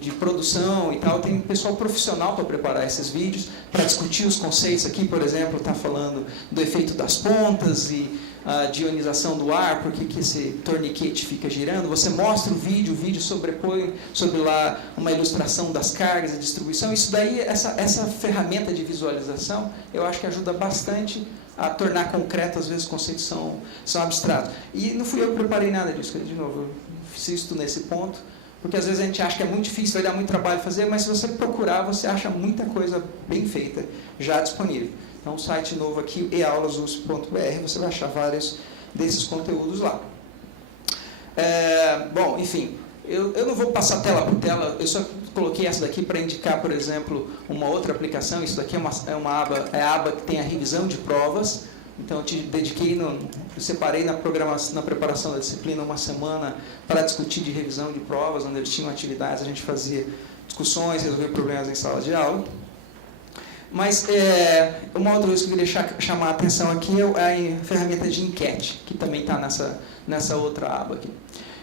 de produção e tal, tem pessoal profissional para preparar esses vídeos, para discutir os conceitos. Aqui, por exemplo, está falando do efeito das pontas e de ionização do ar, por que esse torniquete fica girando. Você mostra o vídeo sobrepõe sobre lá uma ilustração das cargas e distribuição. Isso daí, essa ferramenta de visualização, eu acho que ajuda bastante a tornar concreto, às vezes, os conceitos são abstratos. E não fui eu que preparei nada disso, de novo, eu insisto nesse ponto, porque às vezes a gente acha que é muito difícil, vai dar muito trabalho fazer, mas se você procurar, você acha muita coisa bem feita, já disponível. Então, um site novo aqui, eaulas.usp.br, você vai achar vários desses conteúdos lá. Bom, enfim, eu não vou passar tela por tela, eu só coloquei essa daqui para indicar, por exemplo, uma outra aplicação. Isso daqui é a aba que tem a revisão de provas. Então, eu te dediquei, eu separei na preparação da disciplina uma semana para discutir de revisão de provas, onde eles tinham atividades, a gente fazia discussões, resolver problemas em sala de aula. Mas uma outra coisa que eu queria chamar a atenção aqui é a ferramenta de enquete, que também está nessa outra aba aqui.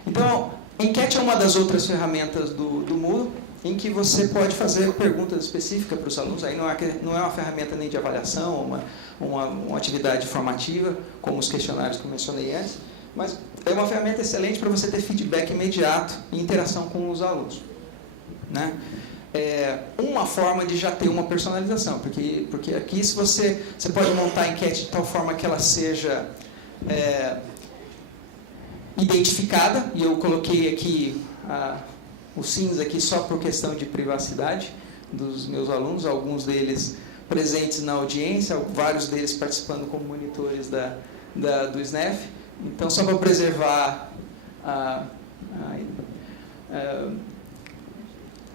Então, enquete é uma das outras ferramentas do Moodle, em que você pode fazer perguntas específicas para os alunos. Aí não é uma ferramenta nem de avaliação, uma atividade formativa, como os questionários que eu mencionei antes, mas é uma ferramenta excelente para você ter feedback imediato e interação com os alunos. Né? Uma forma de já ter uma personalização, porque aqui você pode montar a enquete de tal forma que ela seja identificada, e eu coloquei aqui o cinza aqui só por questão de privacidade dos meus alunos, alguns deles presentes na audiência, vários deles participando como monitores do SNEF. Então, só para preservar a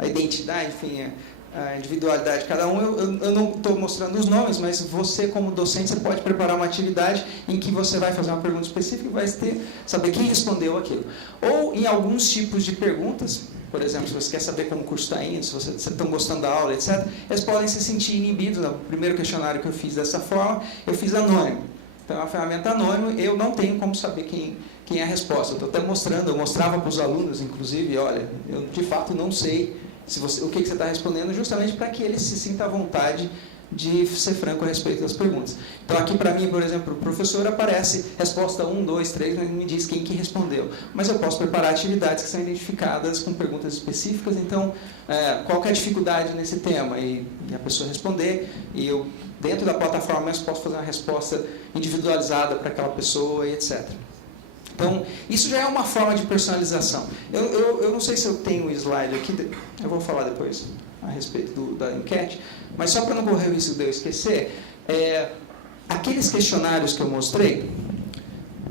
identidade, enfim, a individualidade de cada um, eu não estou mostrando os nomes, mas você, como docente, você pode preparar uma atividade em que você vai fazer uma pergunta específica e vai saber quem respondeu aquilo. Ou em alguns tipos de perguntas, por exemplo, se você quer saber como o curso está indo, se vocês estão gostando da aula, etc., eles podem se sentir inibidos. No primeiro questionário que eu fiz dessa forma, eu fiz anônimo. Então, é uma ferramenta anônima, eu não tenho como saber quem é a resposta. Eu estou até mostrando, eu mostrava para os alunos, inclusive, olha, eu de fato não sei o que você está respondendo, justamente para que ele se sinta à vontade de ser franco a respeito das perguntas. Então, aqui para mim, por exemplo, o professor aparece resposta 1, 2, 3, mas me diz quem que respondeu. Mas eu posso preparar atividades que são identificadas com perguntas específicas, então, qual que é a dificuldade nesse tema? E a pessoa responder, e eu, dentro da plataforma, eu posso fazer uma resposta individualizada para aquela pessoa e etc. Então, isso já é uma forma de personalização. Eu não sei se eu tenho o slide aqui, eu vou falar depois a respeito da enquete, mas só para não correr o risco de eu esquecer, aqueles questionários que eu mostrei,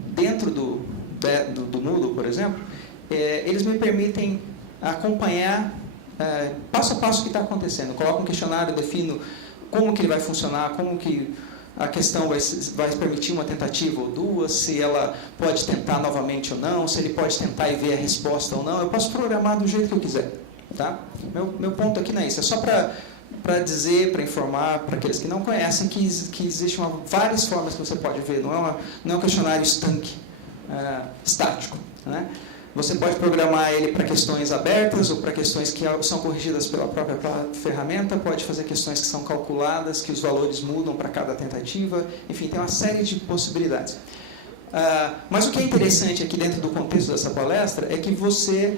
dentro do Moodle, por exemplo, eles me permitem acompanhar passo a passo o que está acontecendo. Eu coloco um questionário, defino como que ele vai funcionar, como que a questão vai permitir uma tentativa ou duas, se ela pode tentar novamente ou não, se ele pode tentar e ver a resposta ou não. Eu posso programar do jeito que eu quiser. Tá? Meu ponto aqui não é isso, é só para dizer, para informar para aqueles que não conhecem que existem várias formas que você pode ver, não é um questionário estático. Né? Você pode programar ele para questões abertas ou para questões que são corrigidas pela própria ferramenta, pode fazer questões que são calculadas, que os valores mudam para cada tentativa, enfim, tem uma série de possibilidades. Mas o que é interessante aqui dentro do contexto dessa palestra é que você,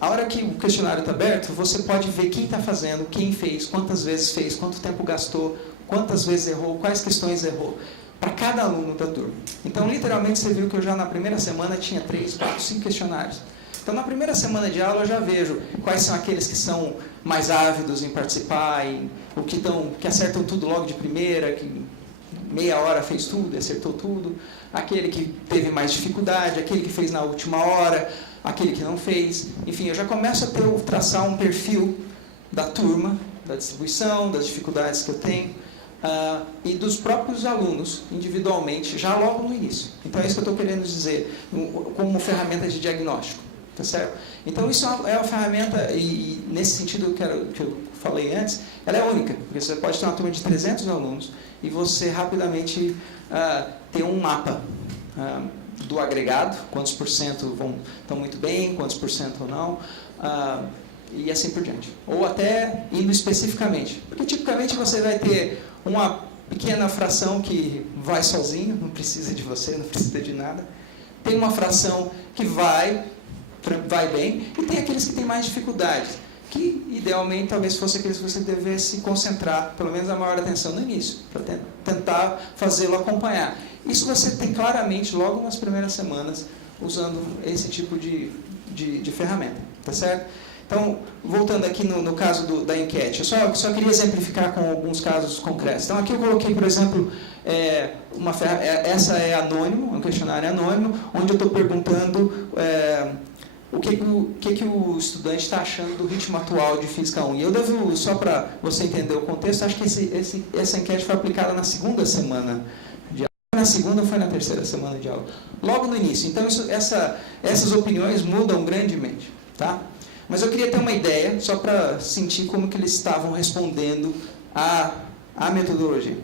a hora que o questionário está aberto, você pode ver quem está fazendo, quem fez, quantas vezes fez, quanto tempo gastou, quantas vezes errou, quais questões errou, para cada aluno da turma. Então, literalmente, você viu que eu já na primeira semana tinha 3, 4, 5 questionários. Então, na primeira semana de aula, eu já vejo quais são aqueles que são mais ávidos em participar, que acertam tudo logo de primeira, que meia hora fez tudo, acertou tudo, aquele que teve mais dificuldade, aquele que fez na última hora, aquele que não fez. Enfim, eu já começo a traçar um perfil da turma, da distribuição, das dificuldades que eu tenho, e dos próprios alunos, individualmente, já logo no início. Então, é isso que eu estou querendo dizer, como ferramenta de diagnóstico. Tá certo? Então, isso é uma ferramenta, e nesse sentido que eu falei antes, ela é única, porque você pode ter uma turma de 300 alunos e você rapidamente ter um mapa do agregado, quantos por cento estão muito bem, quantos por cento não, e assim por diante. Ou até indo especificamente, porque tipicamente você vai ter uma pequena fração que vai sozinho, não precisa de você, não precisa de nada. Tem uma fração que vai bem, e tem aqueles que têm mais dificuldades, que idealmente talvez fosse aqueles que você devesse concentrar, pelo menos a maior atenção no início, para tentar fazê-lo acompanhar. Isso você tem claramente logo nas primeiras semanas, usando esse tipo de ferramenta, tá certo? Então, voltando aqui no caso da enquete, eu só queria exemplificar com alguns casos concretos. Então, aqui eu coloquei, por exemplo, essa é anônimo, um questionário anônimo, onde eu estou perguntando o que o estudante está achando do ritmo atual de Física 1. E eu devo, só para você entender o contexto, acho que essa enquete foi aplicada na segunda semana de aula. Na segunda ou foi na terceira semana de aula? Logo no início. Então, essas opiniões mudam grandemente. Tá? Mas eu queria ter uma ideia, só para sentir como que eles estavam respondendo à metodologia.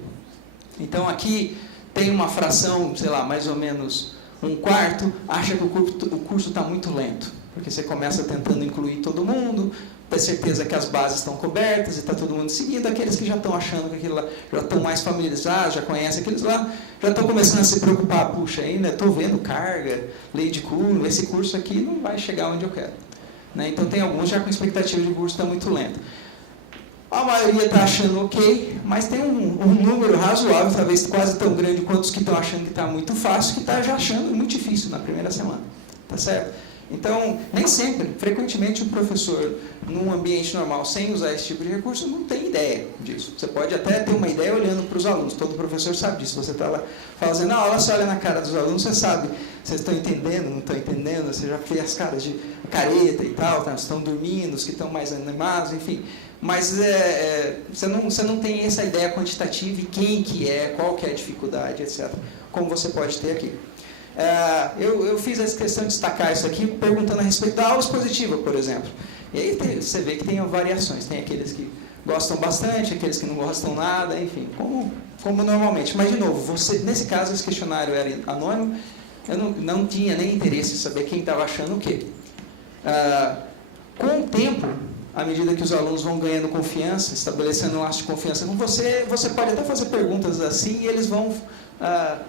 Então, aqui tem uma fração, sei lá, mais ou menos um quarto, acha que o curso está muito lento, porque você começa tentando incluir todo mundo, ter certeza que as bases estão cobertas e está todo mundo seguindo. Aqueles que já estão achando que aquilo lá, já estão mais familiarizados, já conhecem aqueles lá, já estão começando a se preocupar, puxa, ainda estou vendo carga, lei de Coulomb, esse curso aqui não vai chegar onde eu quero. Né? Então, tem alguns já com expectativa de curso está muito lento. A maioria está achando ok, mas tem um número razoável, talvez quase tão grande quanto os que estão achando que está muito fácil, que está já achando muito difícil na primeira semana. Tá certo? Então, nem sempre, frequentemente o professor, num ambiente normal, sem usar esse tipo de recurso, não tem ideia disso. Você pode até ter uma ideia olhando para os alunos, todo professor sabe disso. Você está lá fazendo a aula, você olha na cara dos alunos, você sabe, vocês estão entendendo, não estão entendendo, você já fez as caras de careta e tal, tá? Estão dormindo, os que estão mais animados, enfim. Mas você não tem essa ideia quantitativa e quem que é, qual que é a dificuldade, etc., como você pode ter aqui. Eu fiz essa questão de destacar isso aqui, perguntando a respeito da aula expositiva, por exemplo. E aí você vê que tem variações. Tem aqueles que gostam bastante, aqueles que não gostam nada, enfim. como normalmente. Mas, de novo, você, nesse caso, esse questionário era anônimo, eu não tinha nem interesse em saber quem estava achando o quê. Com o tempo, à medida que os alunos vão ganhando confiança, estabelecendo um laço de confiança com você, você pode até fazer perguntas assim e eles vão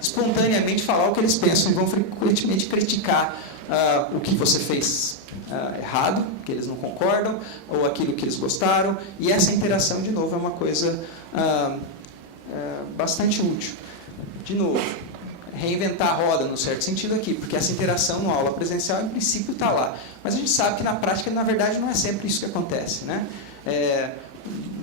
espontaneamente falar o que eles pensam e vão frequentemente criticar o que você fez errado, que eles não concordam, ou aquilo que eles gostaram. E essa interação, de novo, é uma coisa bastante útil. De novo, reinventar a roda, no certo sentido aqui, porque essa interação na aula presencial, em princípio, está lá. Mas a gente sabe que na prática, na verdade, não é sempre isso que acontece, né?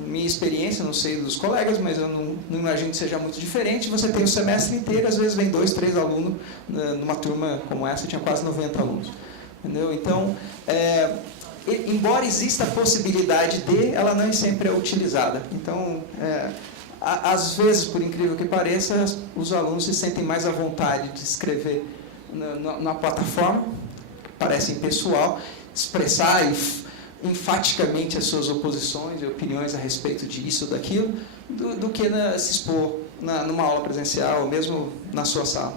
Minha experiência, não sei dos colegas, mas eu não imagino que seja muito diferente. Você tem o semestre inteiro, às vezes vem 2, 3 alunos, numa turma como essa, tinha quase 90 alunos. Entendeu? Então, embora exista a possibilidade ela não sempre é utilizada. Então, às vezes, por incrível que pareça, os alunos se sentem mais à vontade de escrever na plataforma, parece impessoal, expressar enfaticamente as suas oposições e opiniões a respeito disso ou daquilo, do que se expor numa aula presencial ou mesmo na sua sala.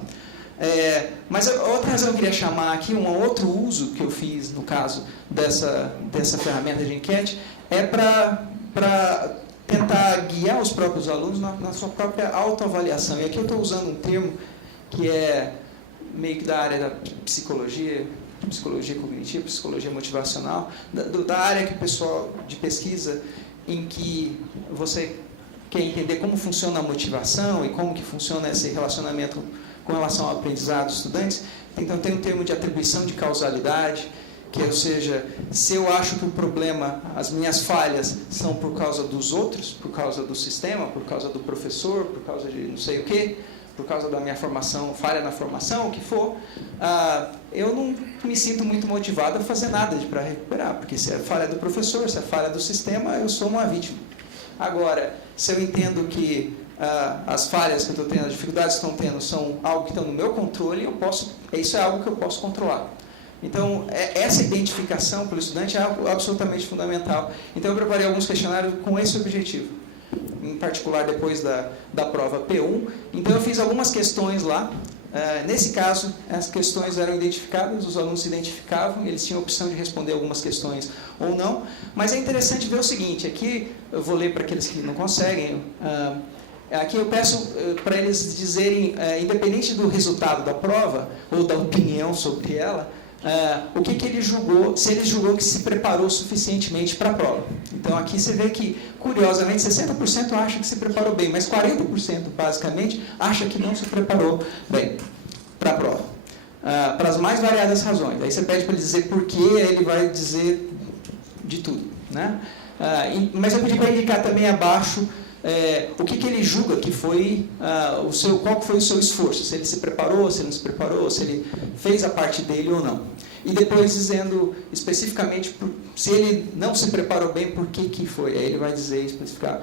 Mas a outra razão que eu queria chamar aqui, um outro uso que eu fiz no caso dessa ferramenta de enquete, é para tentar guiar os próprios alunos na sua própria autoavaliação. E aqui eu estou usando um termo que é meio que da área da psicologia cognitiva, psicologia motivacional, da área que o pessoal de pesquisa em que você quer entender como funciona a motivação e como que funciona esse relacionamento com relação ao aprendizado dos estudantes. Então, tem um termo de atribuição de causalidade, que, ou seja, se eu acho que o problema, as minhas falhas são por causa dos outros, por causa do sistema, por causa do professor, por causa de não sei o quê, por causa da minha formação, falha na formação, o que for, eu não me sinto muito motivado a fazer nada para recuperar, porque se é falha do professor, se é falha do sistema, eu sou uma vítima. Agora, se eu entendo que as falhas que eu estou tendo, as dificuldades que estão tendo, são algo que estão no meu controle, isso é algo que eu posso controlar. Então, essa identificação pelo estudante é algo absolutamente fundamental. Então, eu preparei alguns questionários com esse objetivo, em particular depois da prova P1. Então, eu fiz algumas questões lá. Nesse caso, as questões eram identificadas, os alunos se identificavam, eles tinham a opção de responder algumas questões ou não. Mas é interessante ver o seguinte, aqui eu vou ler para aqueles que não conseguem. Aqui eu peço para eles dizerem, independente do resultado da prova, ou da opinião sobre ela, o que ele julgou, se ele julgou que se preparou suficientemente para a prova. Então, aqui você vê que, curiosamente, 60% acha que se preparou bem, mas 40%, basicamente, acha que não se preparou bem para a prova. Para as mais variadas razões. Aí você pede para ele dizer por quê, aí ele vai dizer de tudo, né? Mas eu pedi para indicar também abaixo o que ele julga que foi qual foi o seu esforço, se ele se preparou, se ele não se preparou, se ele fez a parte dele ou não. E depois dizendo especificamente se ele não se preparou bem, por que foi. Aí ele vai dizer, especificar,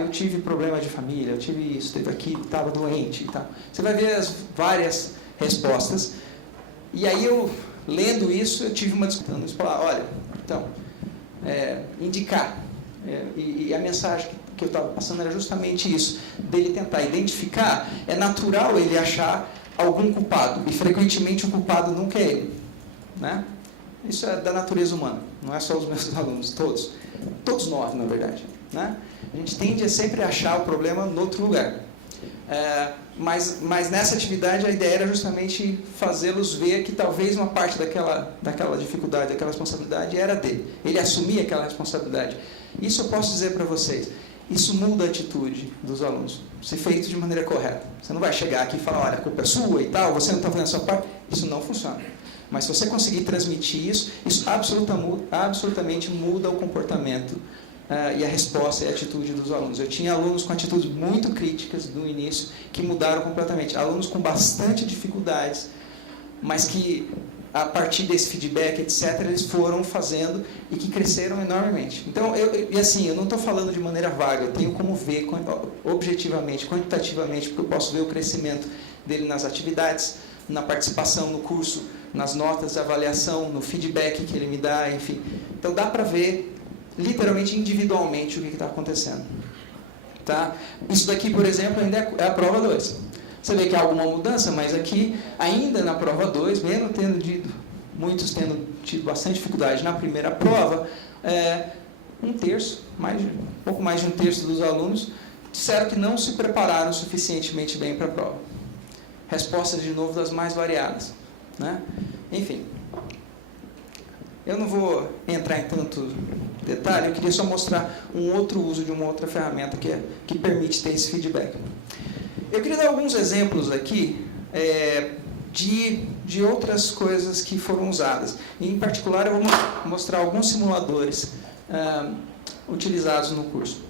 eu tive problema de família, eu tive isso, teve aquilo, estava doente e tal. Você vai ver as várias respostas. E aí eu, lendo isso, eu tive uma discussão, falar, olha, então, indicar. E a mensagem que eu estava passando era justamente isso, dele tentar identificar. É natural ele achar algum culpado, e frequentemente o culpado nunca é ele, né? Isso é da natureza humana, não é só os meus alunos, todos nós, na verdade, né? A gente tende a sempre achar o problema em outro lugar. Mas nessa atividade a ideia era justamente fazê-los ver que talvez uma parte daquela dificuldade, daquela responsabilidade era dele. Ele assumia aquela responsabilidade. Isso eu posso dizer para vocês. Isso muda a atitude dos alunos, se feito de maneira correta. Você não vai chegar aqui e falar, olha, a culpa é sua e tal, você não está fazendo a sua parte. Isso não funciona. Mas se você conseguir transmitir isso absolutamente muda o comportamento e a resposta e a atitude dos alunos. Eu tinha alunos com atitudes muito críticas no início, que mudaram completamente. Alunos com bastante dificuldades, mas que, a partir desse feedback, etc., eles foram fazendo e que cresceram enormemente. Então, eu não estou falando de maneira vaga, eu tenho como ver objetivamente, quantitativamente, porque eu posso ver o crescimento dele nas atividades, na participação no curso, nas notas de avaliação, no feedback que ele me dá, enfim. Então, dá para ver, literalmente, individualmente, o que está acontecendo. Tá? Isso daqui, por exemplo, ainda é a prova 2. Você vê que há alguma mudança, mas aqui, ainda na prova 2, mesmo muitos tendo tido bastante dificuldade na primeira prova, um pouco mais de um terço dos alunos disseram que não se prepararam suficientemente bem para a prova. Respostas, de novo, das mais variadas. Né? Enfim, eu não vou entrar em tanto detalhe, eu queria só mostrar um outro uso de uma outra ferramenta que permite ter esse feedback. Eu queria dar alguns exemplos aqui de outras coisas que foram usadas. Em particular, eu vou mostrar alguns simuladores utilizados no curso,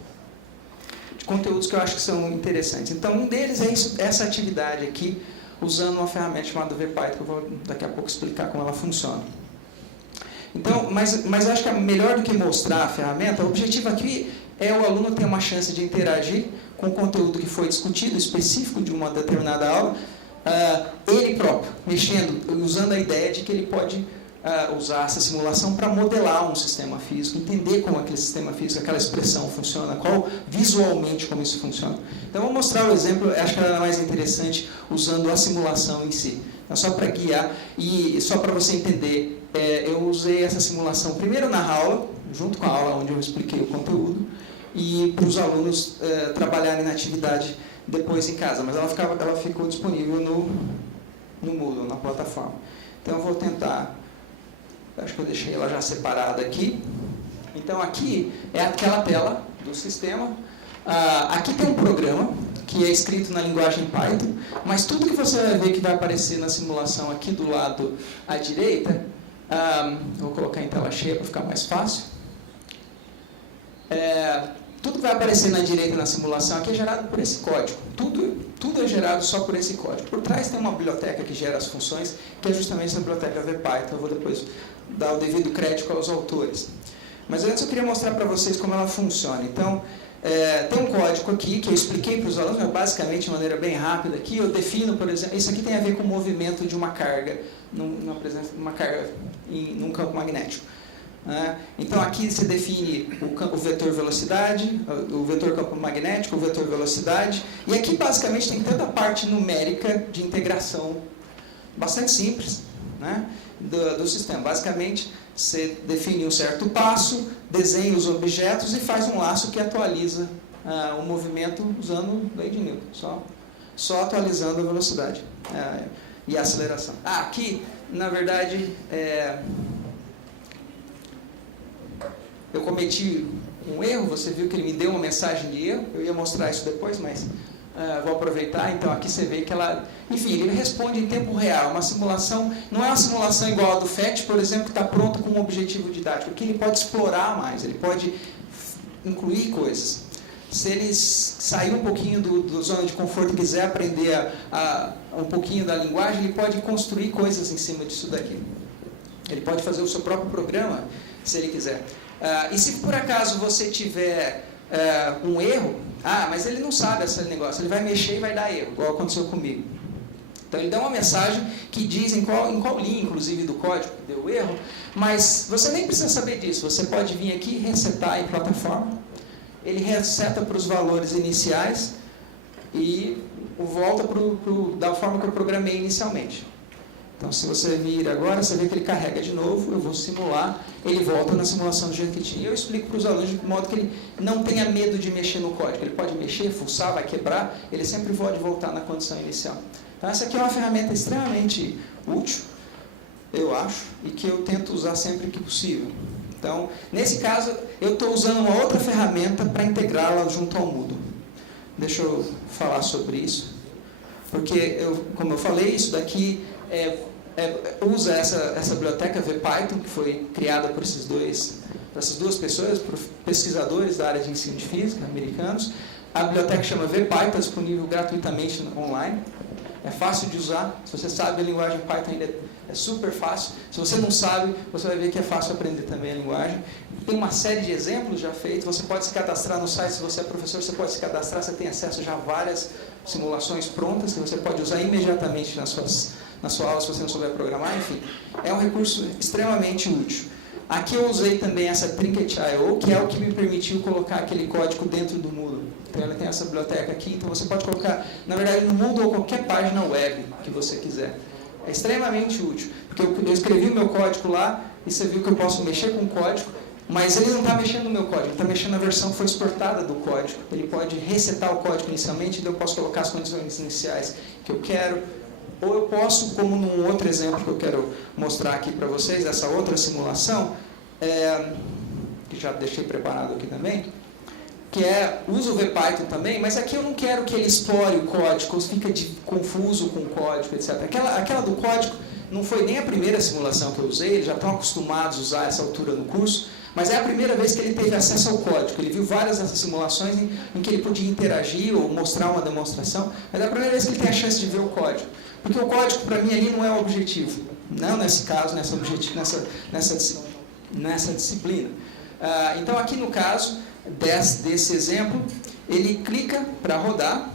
de conteúdos que eu acho que são interessantes. Então, um deles é essa atividade aqui, usando uma ferramenta chamada VPython, que eu vou daqui a pouco explicar como ela funciona. Então, mas eu acho que é melhor do que mostrar a ferramenta, o objetivo aqui é o aluno ter uma chance de interagir com o conteúdo que foi discutido, específico de uma determinada aula, ele próprio, mexendo, usando a ideia de que ele pode usar essa simulação para modelar um sistema físico, entender como aquele sistema físico, aquela expressão funciona, visualmente como isso funciona. Então, vou mostrar o exemplo, acho que era mais interessante, usando a simulação em si. Então, só para guiar e só para você entender, eu usei essa simulação primeiro na aula, junto com a aula onde eu expliquei o conteúdo, e para os alunos trabalharem na atividade depois em casa, mas ela ficou disponível no Moodle, na plataforma. Então, eu vou tentar, acho que eu deixei ela já separada aqui. Então, aqui é aquela tela do sistema. Aqui tem um programa que é escrito na linguagem Python, mas tudo que você vai ver que vai aparecer na simulação aqui do lado à direita, vou colocar em tela cheia para ficar mais fácil. Tudo que vai aparecer na direita na simulação aqui é gerado por esse código. Tudo é gerado só por esse código. Por trás tem uma biblioteca que gera as funções, que é justamente essa biblioteca VPython. Eu vou depois dar o devido crédito aos autores. Mas antes eu queria mostrar para vocês como ela funciona. Então, tem um código aqui que eu expliquei para os alunos, mas basicamente de maneira bem rápida aqui. Eu defino, por exemplo, isso aqui tem a ver com o movimento de uma carga, uma carga num campo magnético. Então, aqui você define o vetor velocidade, o vetor campo magnético, o vetor velocidade. E aqui, basicamente, tem toda a parte numérica de integração bastante simples, né, do sistema. Basicamente, você define um certo passo, desenha os objetos e faz um laço que atualiza o movimento usando lei de Newton, só atualizando a velocidade e a aceleração. Aqui, na verdade, eu cometi um erro, você viu que ele me deu uma mensagem de erro, eu ia mostrar isso depois, mas vou aproveitar. Então, aqui você vê que ela, enfim, ele responde em tempo real. Uma simulação, não é uma simulação igual a do FET, por exemplo, que está pronto com um objetivo didático. Aqui ele pode explorar mais, ele pode incluir coisas. Se ele sair um pouquinho do zona de conforto e quiser aprender um pouquinho da linguagem, ele pode construir coisas em cima disso daqui. Ele pode fazer o seu próprio programa, se ele quiser. E se por acaso você tiver um erro, mas ele não sabe esse negócio, ele vai mexer e vai dar erro, igual aconteceu comigo. Então ele dá uma mensagem que diz em qual linha, inclusive, do código que deu erro, mas você nem precisa saber disso, você pode vir aqui e resetar em plataforma, ele reseta para os valores iniciais e volta da forma que eu programei inicialmente. Então, se você vir agora, você vê que ele carrega de novo, eu vou simular, ele volta na simulação do jeito que tinha. E eu explico para os alunos de modo que ele não tenha medo de mexer no código. Ele pode mexer, fuçar, vai quebrar, ele sempre pode voltar na condição inicial. Então, essa aqui é uma ferramenta extremamente útil, eu acho, e que eu tento usar sempre que possível. Então, nesse caso, eu estou usando uma outra ferramenta para integrá-la junto ao Moodle. Deixa eu falar sobre isso, porque, como eu falei, isso daqui usa essa biblioteca VPython, que foi criada por essas duas pessoas, por pesquisadores da área de ensino de física, americanos. A biblioteca chama VPython, disponível gratuitamente online. É fácil de usar. Se você sabe a linguagem Python, ainda é super fácil. Se você não sabe, você vai ver que é fácil aprender também a linguagem. Tem uma série de exemplos já feitos. Você pode se cadastrar no site. Se você é professor, você pode se cadastrar. Você tem acesso já a várias simulações prontas que você pode usar imediatamente na sua aula, se você não souber programar. Enfim, é um recurso extremamente útil. Aqui eu usei também essa Trinket.io, que é o que me permitiu colocar aquele código dentro do Moodle. Então ele tem essa biblioteca aqui, então você pode colocar, na verdade, no Moodle ou qualquer página web que você quiser. É extremamente útil, porque eu escrevi o meu código lá, e você viu que eu posso mexer com o código, mas ele não está mexendo no meu código, ele está mexendo na versão que foi exportada do código. Ele pode resetar o código inicialmente, então eu posso colocar as condições iniciais que eu quero, ou eu posso, como num outro exemplo que eu quero mostrar aqui para vocês, essa outra simulação, que já deixei preparado aqui também, que usa o VPython também, mas aqui eu não quero que ele explore o código, fica confuso com o código, etc. Aquela do código não foi nem a primeira simulação que eu usei, eles já estão acostumados a usar essa altura no curso, mas é a primeira vez que ele teve acesso ao código. Ele viu várias dessas simulações em que ele podia interagir ou mostrar uma demonstração, mas é a primeira vez que ele tem a chance de ver o código. Porque o código, para mim, ali não é o objetivo. Não nesse caso, nessa disciplina. Então, aqui no caso desse exemplo, ele clica para rodar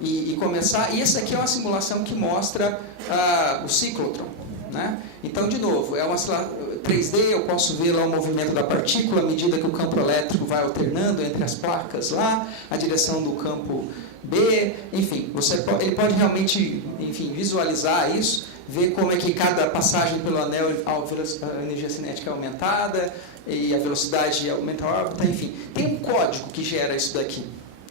e começar. E essa aqui é uma simulação que mostra o ciclotron, né? Então, de novo, é uma 3D, eu posso ver lá o movimento da partícula à medida que o campo elétrico vai alternando entre as placas lá, a direção do campo B, enfim, ele pode realmente, enfim, visualizar isso, ver como é que cada passagem pelo anel a energia cinética é aumentada e a velocidade aumenta a órbita, enfim. Tem um código que gera isso daqui.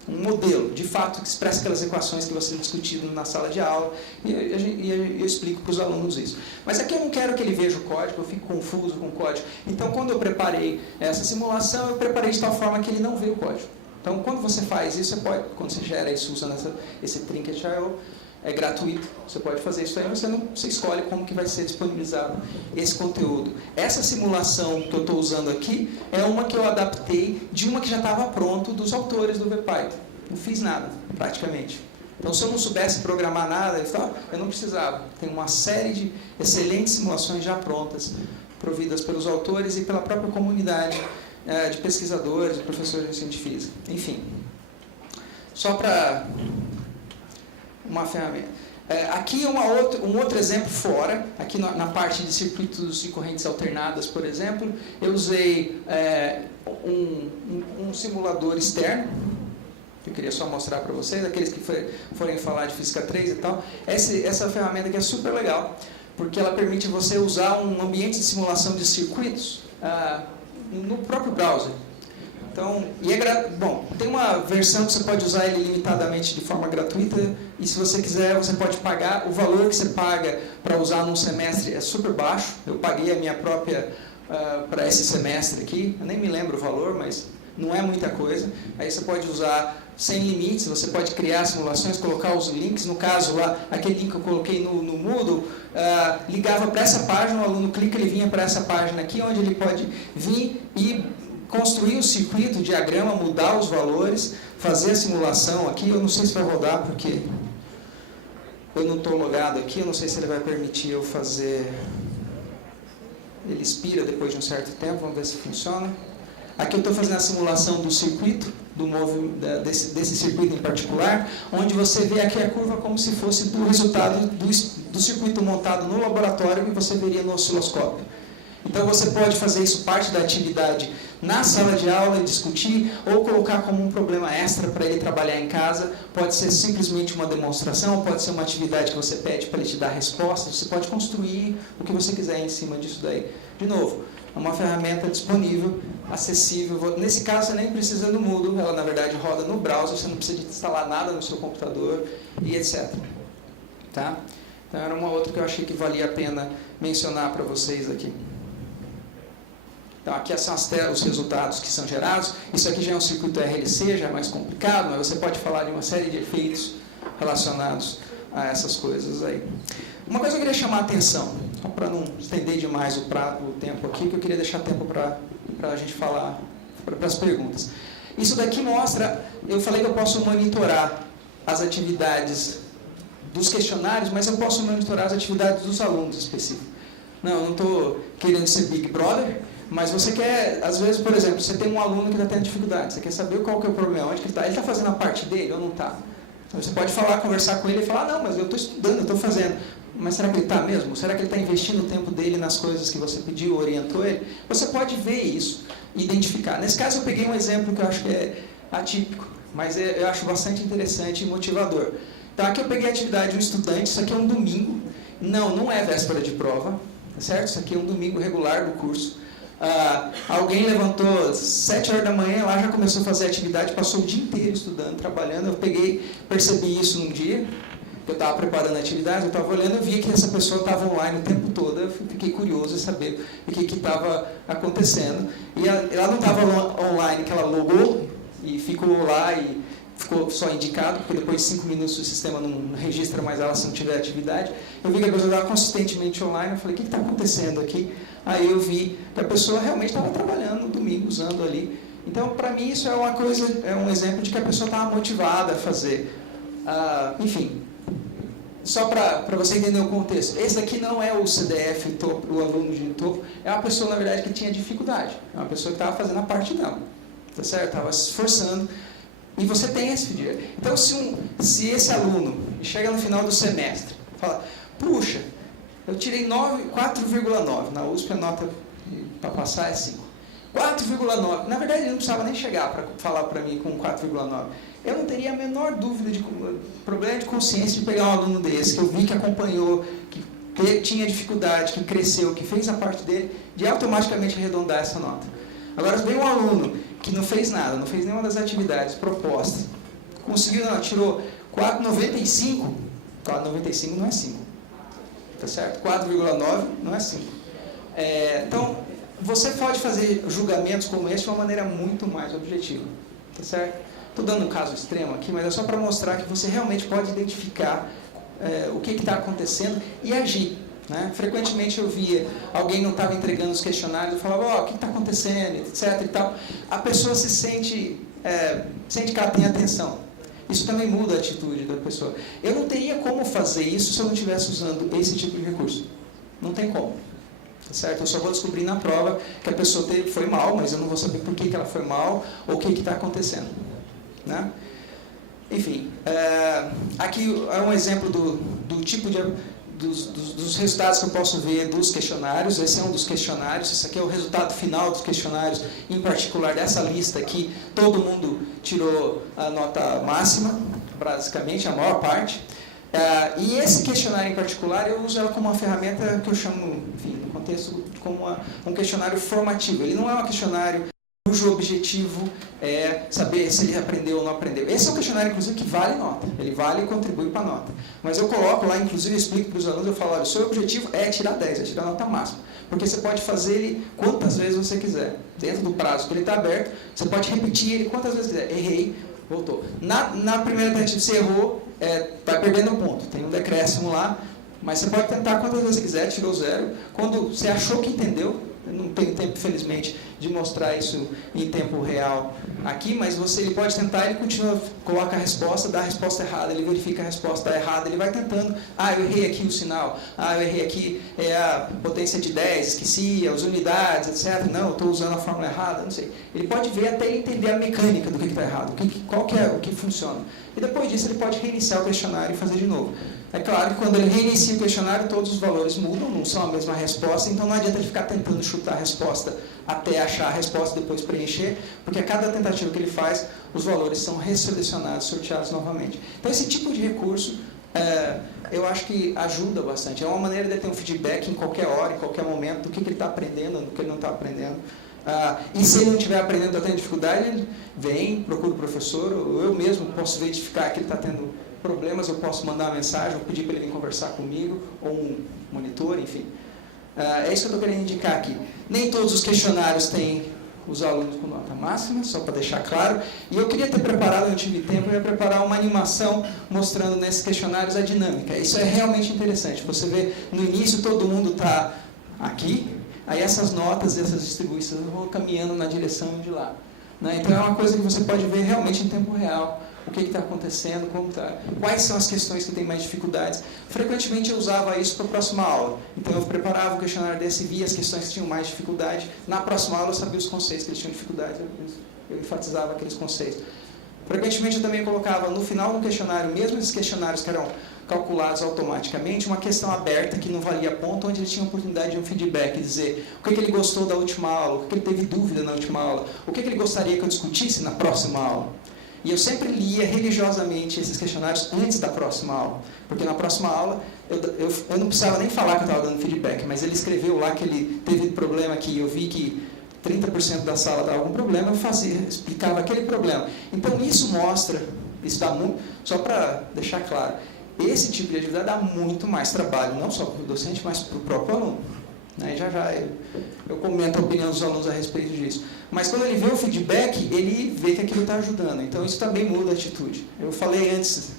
Um modelo, de fato, que expressa aquelas equações que você discutido na sala de aula, e eu explico para os alunos isso. Mas aqui eu não quero que ele veja o código, eu fico confuso com o código. Então, quando eu preparei essa simulação, eu preparei de tal forma que ele não vê o código. Então, quando você faz isso, quando você gera isso usando esse Trinket.io, é gratuito, você pode fazer isso aí, você escolhe como que vai ser disponibilizado esse conteúdo. Essa simulação que eu estou usando aqui é uma que eu adaptei de uma que já estava pronto dos autores do VPython. Não fiz nada, praticamente. Então, se eu não soubesse programar nada, eu não precisava. Tem uma série de excelentes simulações já prontas, providas pelos autores e pela própria comunidade de pesquisadores e professores de ciência física. Enfim, só para uma ferramenta. Aqui um outro exemplo fora, aqui na parte de circuitos e correntes alternadas, por exemplo, eu usei um simulador externo, que eu queria só mostrar para vocês, aqueles que forem falar de Física 3 e tal. Essa ferramenta aqui é super legal, porque ela permite você usar um ambiente de simulação de circuitos no próprio browser. Então, tem uma versão que você pode usar ele limitadamente de forma gratuita, e se você quiser, você pode pagar. O valor que você paga para usar num semestre é super baixo. Eu paguei a minha própria para esse semestre aqui, eu nem me lembro o valor, mas não é muita coisa. Aí você pode usar sem limites, você pode criar simulações, colocar os links. No caso lá, aquele link que eu coloquei no Moodle, ligava para essa página, o aluno clica, ele vinha para essa página aqui, onde ele pode vir e construir o circuito, o diagrama, mudar os valores, fazer a simulação aqui. Eu não sei se vai rodar, porque eu não estou logado aqui, eu não sei se ele vai permitir eu fazer. Ele expira depois de um certo tempo, vamos ver se funciona. Aqui eu estou fazendo a simulação do circuito, desse circuito em particular, onde você vê aqui a curva como se fosse do resultado do circuito montado no laboratório que você veria no osciloscópio. Então você pode fazer isso parte da atividade na sala de aula e discutir, ou colocar como um problema extra para ele trabalhar em casa. Pode ser simplesmente uma demonstração, pode ser uma atividade que você pede para ele te dar respostas. Você pode construir o que você quiser em cima disso daí. De novo, é uma ferramenta disponível, acessível. Nesse caso, você nem precisa do Moodle, ela na verdade roda no browser, você não precisa de instalar nada no seu computador e etc. Tá? Então era uma outra que eu achei que valia a pena mencionar para vocês aqui. Então, aqui são os resultados que são gerados. Isso aqui já é um circuito RLC, já é mais complicado, mas você pode falar de uma série de efeitos relacionados a essas coisas aí. Uma coisa que eu queria chamar a atenção, só para não estender demais o tempo aqui, que eu queria deixar tempo para a gente falar, para as perguntas. Isso daqui mostra, eu falei que eu posso monitorar as atividades dos questionários, mas eu posso monitorar as atividades dos alunos específicos. Não, eu não estou querendo ser Big Brother, mas você quer, às vezes, por exemplo, você tem um aluno que está tendo dificuldade, você quer saber qual que é o problema, onde que ele está fazendo a parte dele ou não está? Então, você pode conversar com ele e falar, não, mas eu estou estudando, eu estou fazendo. Mas será que ele está mesmo? Será que ele está investindo o tempo dele nas coisas que você pediu, orientou ele? Você pode ver isso, identificar. Nesse caso, eu peguei um exemplo que eu acho que é atípico. mas eu acho bastante interessante e motivador. Então, aqui eu peguei a atividade de um estudante, isso aqui é um domingo, não é véspera de prova, certo? Isso aqui é um domingo regular do curso. Alguém levantou 7 horas da manhã, lá já começou a fazer a atividade, passou o dia inteiro estudando, trabalhando. Eu percebi isso num dia, eu estava preparando a atividade, eu estava olhando, eu vi que essa pessoa estava online o tempo todo, eu fiquei curioso em saber o que estava acontecendo. E ela não estava online, que ela logou e ficou lá e ficou só indicado, porque depois de 5 minutos o sistema não registra mais ela se não tiver atividade. Eu vi que a pessoa estava consistentemente online, eu falei, o que está acontecendo aqui? Aí eu vi que a pessoa realmente estava trabalhando no domingo, usando ali. Então, para mim, isso é um exemplo de que a pessoa estava motivada a fazer. Enfim, só para você entender o contexto. Esse daqui não é o CDF topo, o aluno de topo, é uma pessoa, na verdade, que tinha dificuldade. É uma pessoa que estava fazendo a parte dela, tá certo? Estava se esforçando. E você tem esse feedback. Então, se esse aluno chega no final do semestre e fala, puxa, eu tirei 4,9. Na USP a nota para passar é 5. 4,9. Na verdade, ele não precisava nem chegar para falar para mim com 4,9. Eu não teria a menor dúvida de problema de consciência de pegar um aluno desse, que eu vi que acompanhou, que tinha dificuldade, que cresceu, que fez a parte dele, de automaticamente arredondar essa nota. Agora, vem um aluno que não fez nada, não fez nenhuma das atividades propostas, tirou 4,95. 4,95 não é 5. Tá certo? 4,9 não é 5. Então, você pode fazer julgamentos como esse de uma maneira muito mais objetiva. Tá certo? Estou dando um caso extremo aqui, mas é só para mostrar que você realmente pode identificar o que está acontecendo e agir. Né? Frequentemente eu via alguém não estava entregando os questionários, eu falava, o que está acontecendo, etc. E tal. A pessoa se sente que ela tem atenção. Isso também muda a atitude da pessoa. Eu não teria como fazer isso se eu não estivesse usando esse tipo de recurso. Não tem como. Tá certo? Eu só vou descobrir na prova que a pessoa foi mal, mas eu não vou saber por que ela foi mal ou o que está acontecendo. Né? Enfim, aqui é um exemplo do tipo dos resultados que eu posso ver dos questionários. Esse é um dos questionários, esse aqui é o resultado final dos questionários, em particular dessa lista aqui, todo mundo tirou a nota máxima, basicamente, a maior parte. E esse questionário em particular, eu uso ela como uma ferramenta que eu chamo, enfim, no contexto, como um questionário formativo. Ele não é um questionário cujo objetivo é saber se ele aprendeu ou não aprendeu. Esse é um questionário, inclusive, que vale nota. Ele vale e contribui para a nota. Mas eu coloco lá, inclusive, eu explico para os alunos, eu falo, olha, o seu objetivo é tirar 10, é tirar a nota máxima. Porque você pode fazer ele quantas vezes você quiser. Dentro do prazo que ele está aberto, você pode repetir ele quantas vezes quiser. Errei, voltou. Na primeira tentativa, você errou, vai perdendo um ponto. Tem um decréscimo lá, mas você pode tentar quantas vezes você quiser, tirou 0. Quando você achou que entendeu, eu não tenho tempo, infelizmente, de mostrar isso em tempo real aqui, mas ele pode tentar, ele continua, coloca a resposta, dá a resposta errada, ele verifica a resposta errada, ele vai tentando, eu errei aqui o sinal, eu errei aqui a potência de 10, esqueci, as unidades, etc. Não, eu estou usando a fórmula errada, não sei. Ele pode ver até ele entender a mecânica do que está errado, o que funciona. E depois disso ele pode reiniciar o questionário e fazer de novo. É claro que quando ele reinicia o questionário, todos os valores mudam, não são a mesma resposta, então não adianta ele ficar tentando chutar a resposta até achar a resposta e depois preencher, porque a cada tentativa que ele faz, os valores são resselecionados, sorteados novamente. Então, esse tipo de recurso, eu acho que ajuda bastante. É uma maneira de ter um feedback em qualquer hora, em qualquer momento, do que ele está aprendendo, do que ele não está aprendendo. E se ele não estiver aprendendo, está tendo dificuldade, ele vem, procura o professor, ou eu mesmo posso verificar que ele está tendo problemas, eu posso mandar uma mensagem, ou pedir para ele vir conversar comigo, ou um monitor, enfim. É isso que eu estou querendo indicar aqui. Nem todos os questionários têm os alunos com nota máxima, só para deixar claro. E eu queria ter preparado, eu não tive tempo, eu ia preparar uma animação mostrando nesses questionários a dinâmica. Isso é realmente interessante. Você vê, no início, todo mundo está aqui, aí essas notas, essas distribuições vão caminhando na direção de lá. Né? Então, é uma coisa que você pode ver realmente em tempo real. O que está acontecendo, quais são as questões que têm mais dificuldades. Frequentemente eu usava isso para a próxima aula. Então eu preparava um questionário desse e via as questões que tinham mais dificuldade. Na próxima aula eu sabia os conceitos que eles tinham dificuldade, eu enfatizava aqueles conceitos. Frequentemente eu também colocava no final do questionário, mesmo esses questionários que eram calculados automaticamente, uma questão aberta que não valia ponto, onde ele tinha a oportunidade de um feedback, dizer o que ele gostou da última aula, o que ele teve dúvida na última aula, o que ele gostaria que eu discutisse na próxima aula. E eu sempre lia religiosamente esses questionários antes da próxima aula, porque na próxima aula eu não precisava nem falar que eu estava dando feedback, mas ele escreveu lá que ele teve problema aqui, eu vi que 30% da sala dava algum problema, eu explicava aquele problema. Então isso mostra, isso dá muito, só para deixar claro, esse tipo de atividade dá muito mais trabalho, não só para o docente, mas para o próprio aluno. Já eu comento a opinião dos alunos a respeito disso. Mas quando ele vê o feedback, ele vê que aquilo está ajudando. Então isso também muda a atitude. Eu falei antes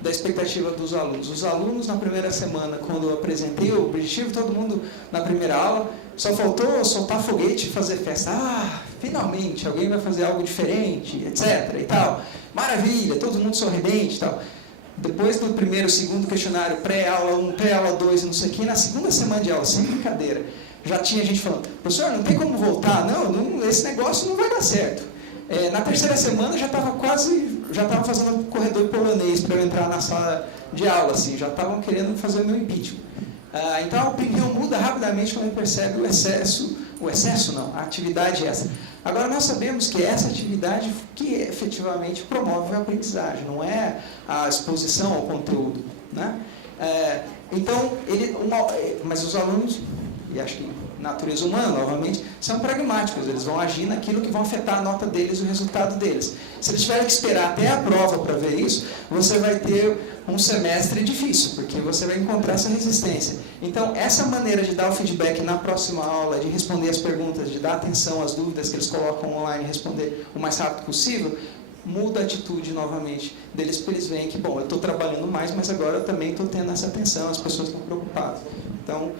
da expectativa dos alunos. Os alunos na primeira semana, quando eu apresentei o objetivo, todo mundo na primeira aula, só faltou soltar foguete e fazer festa. Finalmente, alguém vai fazer algo diferente, etc. e tal. Maravilha, todo mundo sorridente e tal. Depois do primeiro, segundo questionário, pré-aula 1, pré-aula 2, não sei o quê, na segunda semana de aula, sem brincadeira, já tinha gente falando, professor, não tem como voltar, não, esse negócio não vai dar certo. Na terceira semana já estava fazendo um corredor polonês para eu entrar na sala de aula, assim, já estavam querendo fazer o meu impeachment. Então a opinião muda rapidamente quando percebe a atividade é essa. Agora nós sabemos que essa atividade que efetivamente promove a aprendizagem, não é a exposição ao conteúdo, né? Então, mas os alunos, e acho que natureza humana, novamente, são pragmáticos, eles vão agir naquilo que vão afetar a nota deles, o resultado deles. Se eles tiverem que esperar até a prova para ver isso, você vai ter um semestre difícil, porque você vai encontrar essa resistência. Então, essa maneira de dar o feedback na próxima aula, de responder as perguntas, de dar atenção às dúvidas que eles colocam online e responder o mais rápido possível, muda a atitude novamente deles, porque eles veem que, bom, eu estou trabalhando mais, mas agora eu também estou tendo essa atenção, as pessoas estão preocupadas. Então,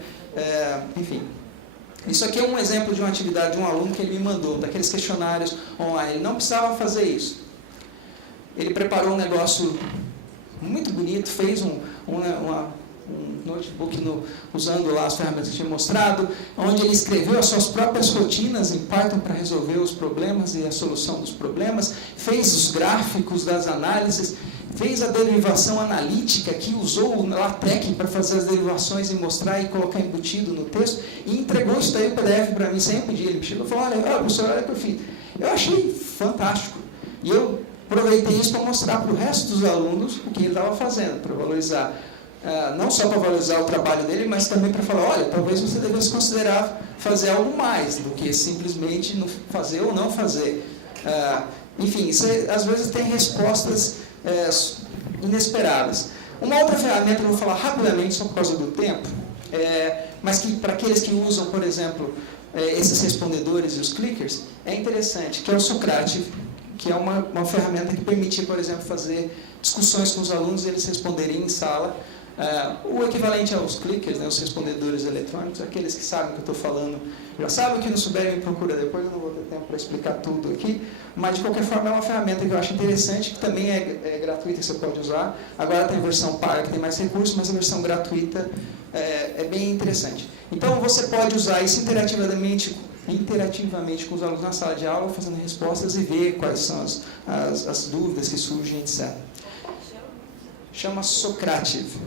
enfim. Isso aqui é um exemplo de uma atividade de um aluno que ele me mandou, daqueles questionários online. Ele não precisava fazer isso. Ele preparou um negócio muito bonito, fez um notebook usando lá as ferramentas que eu tinha mostrado, onde ele escreveu as suas próprias rotinas em Python para resolver os problemas e a solução dos problemas, fez os gráficos das análises, fez a derivação analítica, que usou o LaTeX para fazer as derivações e mostrar e colocar embutido no texto, e entregou isso daí o PDF para mim sem pedir. Ele me chegou e falou, olha, professor, olha o que eu fiz. Eu achei fantástico. E eu aproveitei isso para mostrar para o resto dos alunos o que ele estava fazendo, para valorizar, não só para valorizar o trabalho dele, mas também para falar, olha, talvez você devesse considerar fazer algo mais do que simplesmente fazer ou não fazer. Enfim, você, às vezes tem respostas inesperadas. Uma outra ferramenta, eu vou falar rapidamente só por causa do tempo, mas que para aqueles que usam, por exemplo, esses respondedores e os clickers, é interessante, que é o Socrative, que é uma ferramenta que permite, por exemplo, fazer discussões com os alunos e eles responderem em sala. O equivalente aos clickers, né, os respondedores eletrônicos, aqueles que sabem o que eu estou falando, já sabem, que não souberem, me procura depois, eu não vou ter tempo para explicar tudo aqui, mas de qualquer forma é uma ferramenta que eu acho interessante, que também é gratuita e você pode usar. Agora tem a versão paga que tem mais recursos, mas a versão gratuita é bem interessante. Então você pode usar isso interativamente com os alunos na sala de aula, fazendo respostas e ver quais são as dúvidas que surgem, etc. Chama Socrative.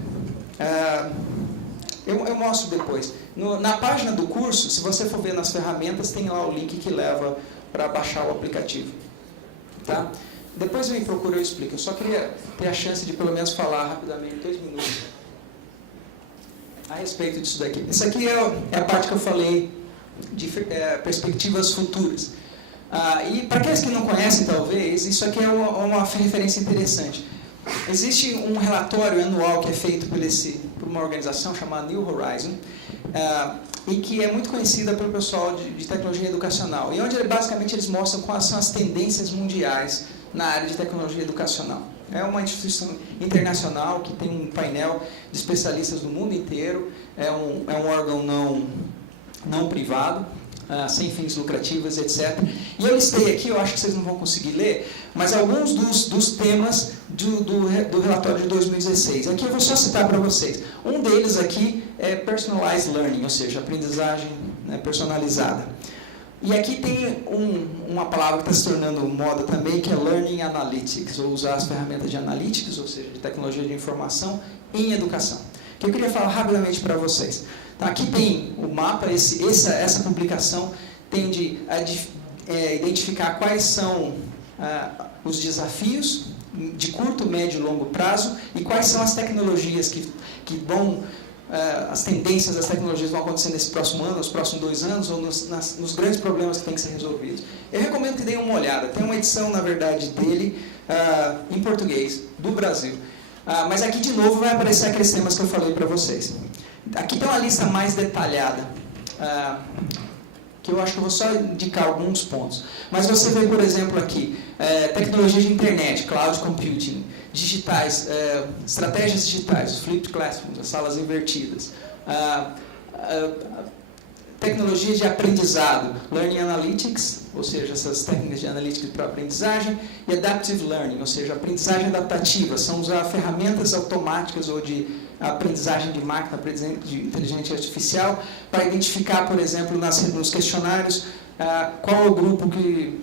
Eu mostro depois. Na página do curso, se você for ver nas ferramentas, tem lá o link que leva para baixar o aplicativo. Tá? Depois me procura, eu explico. Eu só queria ter a chance de pelo menos falar rapidamente, 2 minutos, a respeito disso daqui. Isso aqui é a parte que eu falei de perspectivas futuras. E para aqueles que não conhecem, talvez, isso aqui é uma referência interessante. Existe um relatório anual que é feito por uma organização chamada New Horizon, e que é muito conhecida pelo pessoal de tecnologia educacional, e onde basicamente eles mostram quais são as tendências mundiais na área de tecnologia educacional. É uma instituição internacional que tem um painel de especialistas do mundo inteiro, é um órgão não privado, sem fins lucrativos, etc. E eu listei aqui, eu acho que vocês não vão conseguir ler, mas alguns dos temas do relatório de 2016. Aqui eu vou só citar para vocês. Um deles aqui é Personalized Learning, ou seja, aprendizagem, né, personalizada. E aqui tem uma palavra que está se tornando moda também, que é Learning Analytics, ou usar as ferramentas de Analytics, ou seja, de tecnologia de informação, em educação. Que eu queria falar rapidamente para vocês. Então, aqui tem o mapa, essa publicação tende a identificar quais são os desafios de curto, médio e longo prazo e quais são as tecnologias que vão, as tendências das tecnologias vão acontecer nesse próximo ano, nos próximos 2 anos, ou nos grandes problemas que têm que ser resolvidos. Eu recomendo que deem uma olhada. Tem uma edição, na verdade, dele em português, do Brasil. Mas aqui, de novo, vai aparecer aqueles temas que eu falei para vocês. Aqui tem uma lista mais detalhada, que eu acho que eu vou só indicar alguns pontos. Mas você vê, por exemplo, aqui, tecnologia de internet, cloud computing, digitais, estratégias digitais, flipped classrooms, as salas invertidas, tecnologia de aprendizado, learning analytics, ou seja, essas técnicas de analítica para aprendizagem, e adaptive learning, ou seja, aprendizagem adaptativa, são usar ferramentas automáticas ou de aprendizagem de máquina, aprendizagem de inteligência artificial, para identificar, por exemplo, nos questionários, qual é o grupo que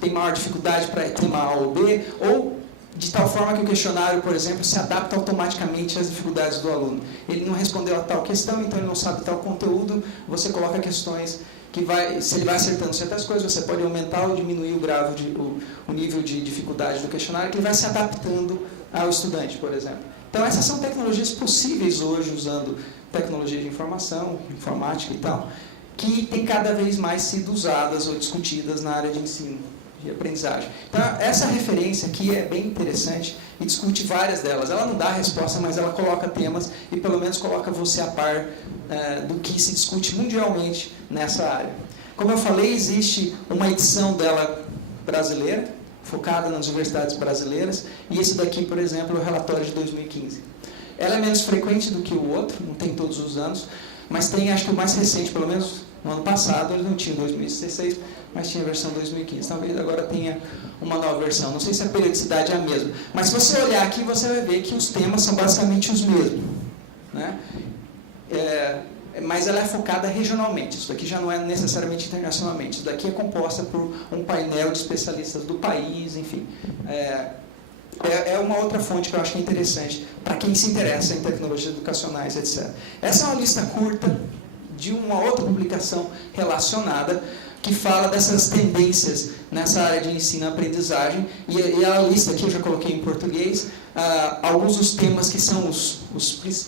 tem maior dificuldade para tema A ou B, ou de tal forma que o questionário, por exemplo, se adapta automaticamente às dificuldades do aluno. Ele não respondeu a tal questão, então ele não sabe tal conteúdo, você coloca questões que se ele vai acertando certas coisas, você pode aumentar ou diminuir o nível de dificuldade do questionário, que ele vai se adaptando ao estudante, por exemplo. Então, essas são tecnologias possíveis hoje, usando tecnologia de informação, informática e tal, que tem cada vez mais sido usadas ou discutidas na área de ensino, de aprendizagem. Então, essa referência aqui é bem interessante e discute várias delas. Ela não dá a resposta, mas ela coloca temas e pelo menos coloca você a par do que se discute mundialmente nessa área. Como eu falei, existe uma edição dela brasileira, focada nas universidades brasileiras, e esse daqui, por exemplo, é o relatório de 2015. Ela é menos frequente do que o outro, não tem todos os anos, mas tem, acho que o mais recente, pelo menos no ano passado, ele não tinha em 2016, mas tinha a versão 2015. Talvez agora tenha uma nova versão. Não sei se a periodicidade é a mesma. Mas se você olhar aqui, você vai ver que os temas são basicamente os mesmos, né? Mas ela é focada regionalmente. Isso daqui já não é necessariamente internacionalmente. Isso daqui é composta por um painel de especialistas do país, enfim. É uma outra fonte que eu acho que é interessante para quem se interessa em tecnologias educacionais, etc. Essa é uma lista curta de uma outra publicação relacionada que fala dessas tendências nessa área de ensino e aprendizagem, e a lista aqui eu já coloquei em português, alguns dos temas que são os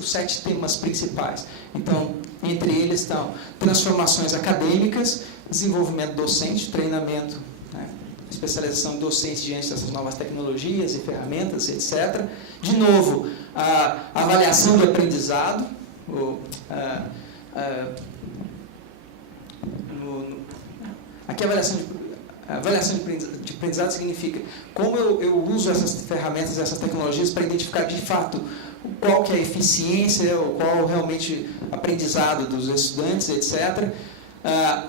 7 temas principais. Então, entre eles estão transformações acadêmicas, desenvolvimento docente, treinamento, né, especialização em docentes diante dessas novas tecnologias e ferramentas, etc. De novo, a avaliação do aprendizado, aqui a avaliação de aprendizado significa como eu uso essas ferramentas, essas tecnologias para identificar de fato qual que é a eficiência, ou qual realmente aprendizado dos estudantes, etc.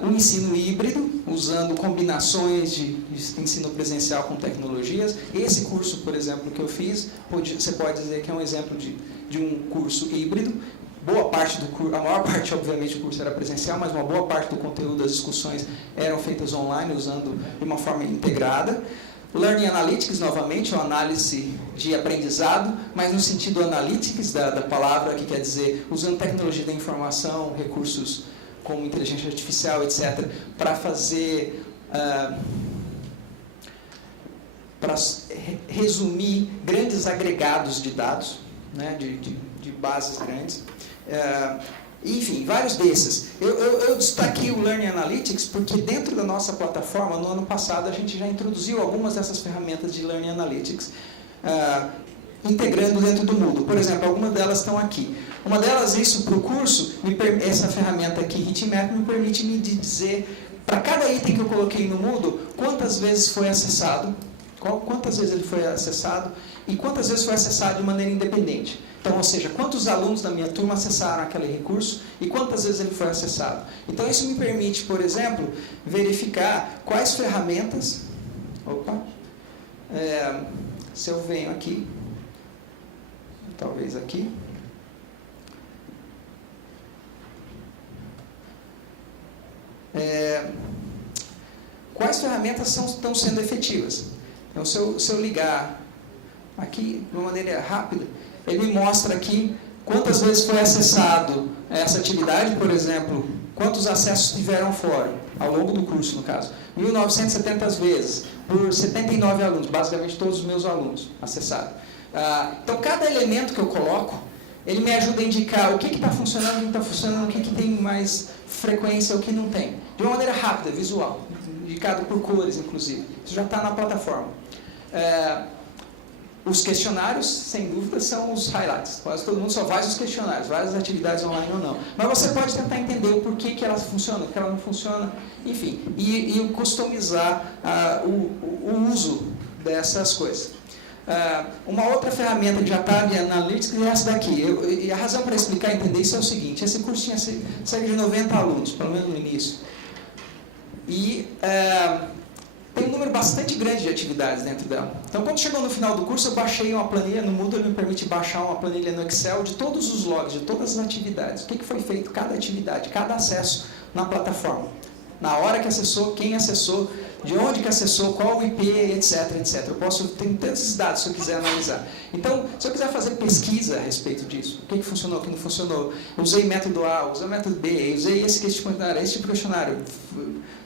O ensino híbrido, usando combinações de ensino presencial com tecnologias. Esse curso, por exemplo, que eu fiz, você pode dizer que é um exemplo de um curso híbrido. Boa parte do curso, a maior parte, obviamente, do curso era presencial, mas uma boa parte do conteúdo das discussões eram feitas online, usando de uma forma integrada. Learning Analytics, novamente, uma análise de aprendizado, mas no sentido analytics da palavra, que quer dizer usando tecnologia da informação, recursos como inteligência artificial, etc., para fazer, para resumir grandes agregados de dados, né, de bases grandes. Enfim, vários desses. Eu destaquei o Learning Analytics porque dentro da nossa plataforma, no ano passado, a gente já introduziu algumas dessas ferramentas de Learning Analytics, integrando dentro do Moodle. Por exemplo, algumas delas estão aqui. Uma delas, isso para o curso, essa ferramenta aqui, Heatmap, me permite me dizer, para cada item que eu coloquei no Moodle, quantas vezes foi acessado, quantas vezes ele foi acessado e quantas vezes foi acessado de maneira independente. Então, ou seja, quantos alunos da minha turma acessaram aquele recurso e quantas vezes ele foi acessado. Então, isso me permite, por exemplo, verificar quais ferramentas... se eu venho aqui, talvez aqui... quais ferramentas estão sendo efetivas. Então, se eu ligar aqui de uma maneira rápida, ele me mostra aqui quantas vezes foi acessado essa atividade, por exemplo, quantos acessos tiveram ao fórum, ao longo do curso, no caso. 1.970 vezes, por 79 alunos, basicamente todos os meus alunos acessaram. Então, cada elemento que eu coloco, ele me ajuda a indicar o que está funcionando, o que não está funcionando, o que tem mais frequência, o que não tem. De uma maneira rápida, visual, indicado por cores, inclusive. Isso já está na plataforma. Os questionários, sem dúvida, são os highlights. Quase todo mundo só faz os questionários, várias atividades online ou não. Mas você pode tentar entender o porquê que elas funcionam, o que ela não funciona, enfim. E customizar o uso dessas coisas. Uma outra ferramenta que já está de Analytics é essa daqui. E a razão para explicar e entender isso é o seguinte: esse curso tinha cerca de 90 alunos, pelo menos no início. E tem um número bastante grande de atividades dentro dela. Então, quando chegou no final do curso, eu baixei uma planilha no Moodle, ele me permite baixar uma planilha no Excel de todos os logs, de todas as atividades. O que foi feito, cada atividade, cada acesso na plataforma. Na hora que acessou, quem acessou, de onde que acessou, qual o IP, etc, etc. Eu posso ter todos esses dados se eu quiser analisar. Então, se eu quiser fazer pesquisa a respeito disso, o que funcionou, o que não funcionou, usei método A, usei método B, usei esse tipo de questionário,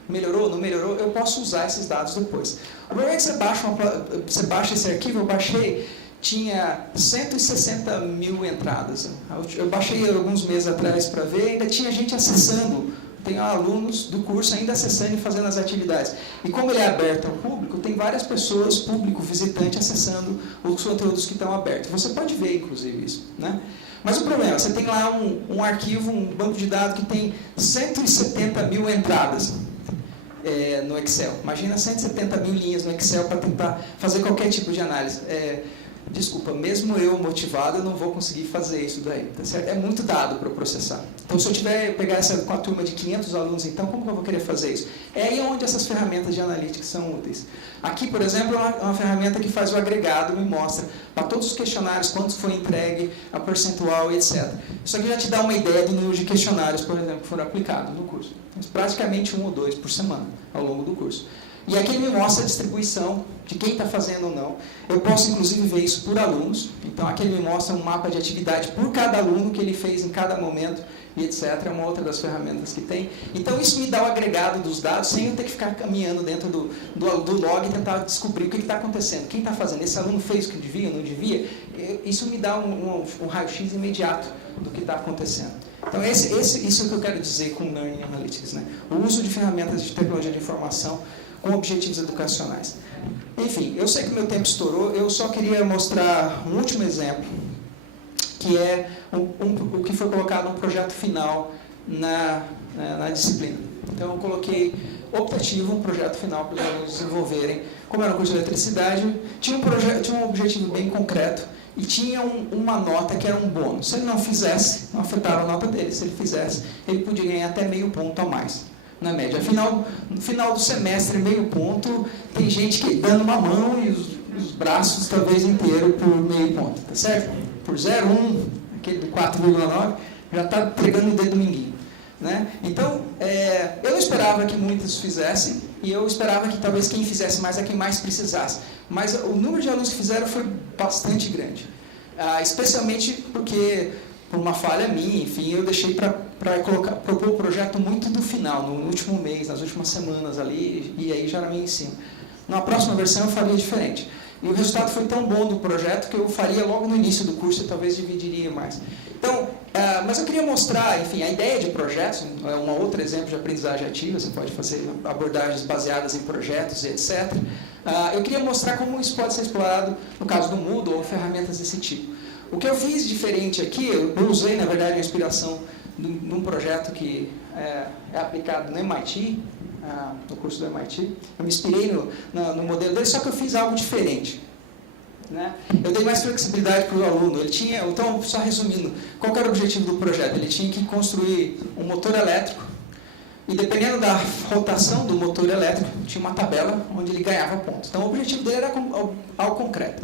melhorou, não melhorou, eu posso usar esses dados depois. O problema é que você baixa esse arquivo, eu baixei, tinha 160 mil entradas. Eu baixei alguns meses atrás para ver, ainda tinha gente acessando. Tem alunos do curso ainda acessando e fazendo as atividades. E como ele é aberto ao público, tem várias pessoas, público, visitante, acessando os conteúdos que estão abertos. Você pode ver, inclusive, isso, né? Mas o problema, você tem lá um arquivo, um banco de dados que tem 170 mil entradas no Excel. Imagina 170 mil linhas no Excel para tentar fazer qualquer tipo de análise. Desculpa, mesmo eu motivado, eu não vou conseguir fazer isso daí, tá certo? É muito dado para eu processar. Então, se eu pegar essa com a turma de 500 alunos, então, como que eu vou querer fazer isso? É aí onde essas ferramentas de analytics são úteis. Aqui, por exemplo, é uma ferramenta que faz o agregado, me mostra para todos os questionários, quantos foi entregue, a percentual, etc. Isso aqui já te dá uma ideia do número de questionários, por exemplo, que foram aplicados no curso. Mas praticamente 1 ou 2 por semana, ao longo do curso. E aqui ele me mostra a distribuição de quem está fazendo ou não. Eu posso, inclusive, ver isso por alunos. Então, aqui ele me mostra um mapa de atividade por cada aluno que ele fez em cada momento, e etc. É uma outra das ferramentas que tem. Então, isso me dá o agregado dos dados, sem eu ter que ficar caminhando dentro do log e tentar descobrir o que está acontecendo. Quem está fazendo? Esse aluno fez o que devia, não devia? Isso me dá um raio-x imediato do que está acontecendo. Então, isso é o que eu quero dizer com Learning Analytics, né? O uso de ferramentas de tecnologia de informação com objetivos educacionais. Enfim, eu sei que o meu tempo estourou, eu só queria mostrar um último exemplo, que é o que foi colocado no projeto final na disciplina. Então, eu coloquei optativo, um projeto final para os alunos desenvolverem. Como era um curso de eletricidade, tinha um objetivo bem concreto e tinha uma nota que era um bônus. Se ele não fizesse, não afetava a nota dele. Se ele fizesse, ele podia ganhar até meio ponto a mais, na média. No final do semestre, meio ponto, tem gente que dando uma mão e os braços talvez inteiro por meio ponto, tá certo? Por 0,1, aquele do 4,9, já está pregando o dedo minguinho, né? Então, eu não esperava que muitos fizessem, e eu esperava que talvez quem fizesse mais é quem mais precisasse. Mas o número de alunos que fizeram foi bastante grande. Especialmente porque, por uma falha minha, enfim, eu deixei para propor o projeto muito do final, no último mês, nas últimas semanas ali, e aí já era meio em cima. Na próxima versão eu faria diferente. E o resultado foi tão bom do projeto que eu faria logo no início do curso e talvez dividiria mais. Então, mas eu queria mostrar, enfim, a ideia de projetos, é um outro exemplo de aprendizagem ativa, você pode fazer abordagens baseadas em projetos e etc. Eu queria mostrar como isso pode ser explorado no caso do Moodle ou ferramentas desse tipo. O que eu fiz diferente aqui, eu usei, na verdade, a inspiração de um projeto que é aplicado no MIT, no curso do MIT. Eu me inspirei no modelo dele, só que eu fiz algo diferente, né? Eu dei mais flexibilidade para o aluno. Ele tinha, então, só resumindo, qual era o objetivo do projeto? Ele tinha que construir um motor elétrico e, dependendo da rotação do motor elétrico, tinha uma tabela onde ele ganhava pontos. Então, o objetivo dele era algo concreto.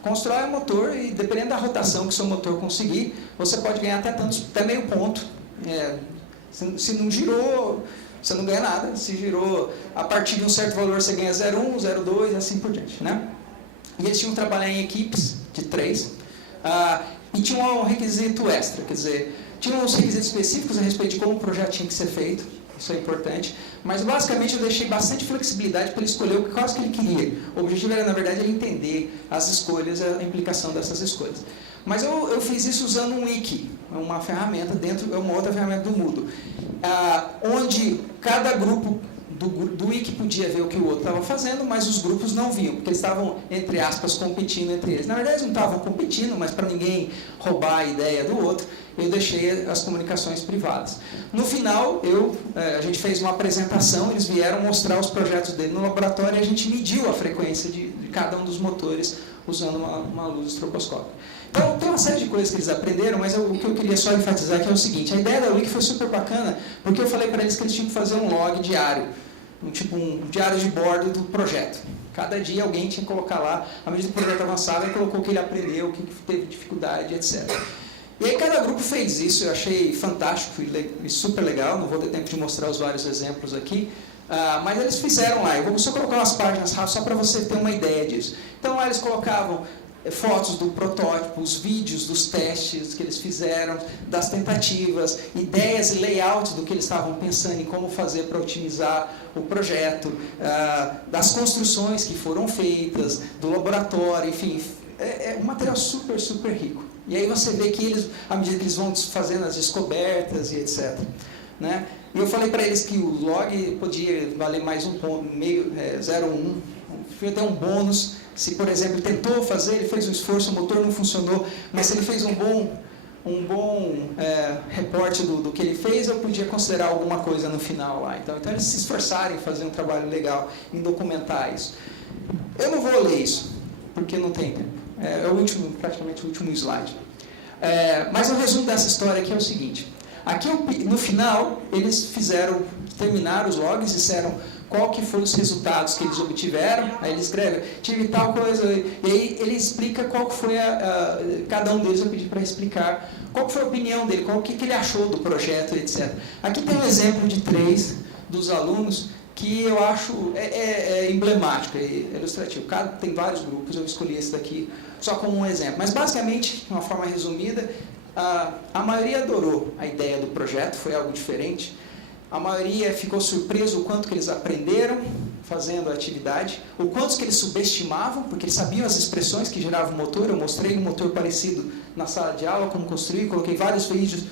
Constrói um motor e, dependendo da rotação que o seu motor conseguir, você pode ganhar até meio ponto. Se não girou, você não ganha nada. Se girou a partir de um certo valor, você ganha 0,1, 0,2 e assim por diante, né? E eles tinham que trabalhar em equipes de 3 e tinha um requisito extra, quer dizer, Tinha uns requisitos específicos a respeito de como o projeto tinha que ser feito, isso é importante, mas basicamente eu deixei bastante flexibilidade para ele escolher o que ele queria. O objetivo era, na verdade, ele entender as escolhas, a implicação dessas escolhas. Mas eu fiz isso usando um wiki, uma ferramenta uma outra ferramenta do Moodle, onde cada grupo do wiki podia ver o que o outro estava fazendo, mas os grupos não viam, porque eles estavam, entre aspas, competindo entre eles. Na verdade, eles não estavam competindo, mas para ninguém roubar a ideia do outro, eu deixei as comunicações privadas. No final, a gente fez uma apresentação, eles vieram mostrar os projetos dele no laboratório e a gente mediu a frequência de cada um dos motores usando uma luz estroboscópica. Então, tem uma série de coisas que eles aprenderam, mas o que eu queria só enfatizar aqui é o seguinte: a ideia da Wiki foi super bacana, porque eu falei para eles que eles tinham que fazer um log diário, um diário de bordo do projeto. Cada dia alguém tinha que colocar lá, à medida que o projeto avançava, ele colocou o que ele aprendeu, o que teve dificuldade, etc. E aí cada grupo fez isso, eu achei fantástico e super legal, não vou ter tempo de mostrar os vários exemplos aqui, mas eles fizeram lá. Eu vou só colocar umas páginas rápidas só para você ter uma ideia disso. Então lá eles colocavam fotos do protótipo, os vídeos dos testes que eles fizeram, das tentativas, ideias e layouts do que eles estavam pensando em como fazer para otimizar o projeto, das construções que foram feitas, do laboratório, enfim, é um material super, super rico. E aí você vê que eles, à medida que eles vão fazendo as descobertas e etc., né? E eu falei para eles que o log podia valer mais um ponto, 0,1, podia ter um bônus. Se, por exemplo, ele tentou fazer, ele fez um esforço, o motor não funcionou, mas se ele fez um bom reporte do que ele fez, eu podia considerar alguma coisa no final lá. Então eles se esforçaram em fazer um trabalho legal, em documentar isso. Eu não vou ler isso, porque não tem tempo. É praticamente o último slide. Mas o resumo dessa história aqui é o seguinte. Aqui, no final, eles terminaram os logs, disseram qual que foram os resultados que eles obtiveram, aí ele escreve, tive tal coisa, e aí ele explica qual que foi cada um deles eu pedi para explicar qual que foi a opinião dele, o que ele achou do projeto, etc. Aqui tem um exemplo de 3 dos alunos que eu acho emblemático, é ilustrativo. Tem vários grupos, eu escolhi esse daqui só como um exemplo. Mas, basicamente, de uma forma resumida, a maioria adorou a ideia do projeto, foi algo diferente. A maioria ficou surpreso o quanto que eles aprenderam fazendo a atividade, o quanto que eles subestimavam, porque eles sabiam as expressões que geravam o motor. Eu mostrei um motor parecido na sala de aula, como construir, coloquei vários vídeos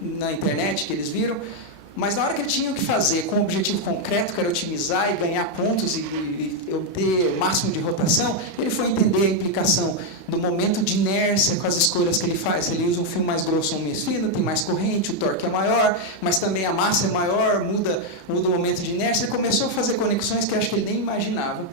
na internet que eles viram. Mas na hora que eles tinham que fazer com um objetivo concreto, que era otimizar e ganhar pontos e obter o máximo de rotação, ele foi entender a implicação do momento de inércia com as escolhas que ele faz. Ele usa um fio mais grosso ou mais fino, tem mais corrente, o torque é maior, mas também a massa é maior, muda o momento de inércia. Ele começou a fazer conexões que eu acho que ele nem imaginava.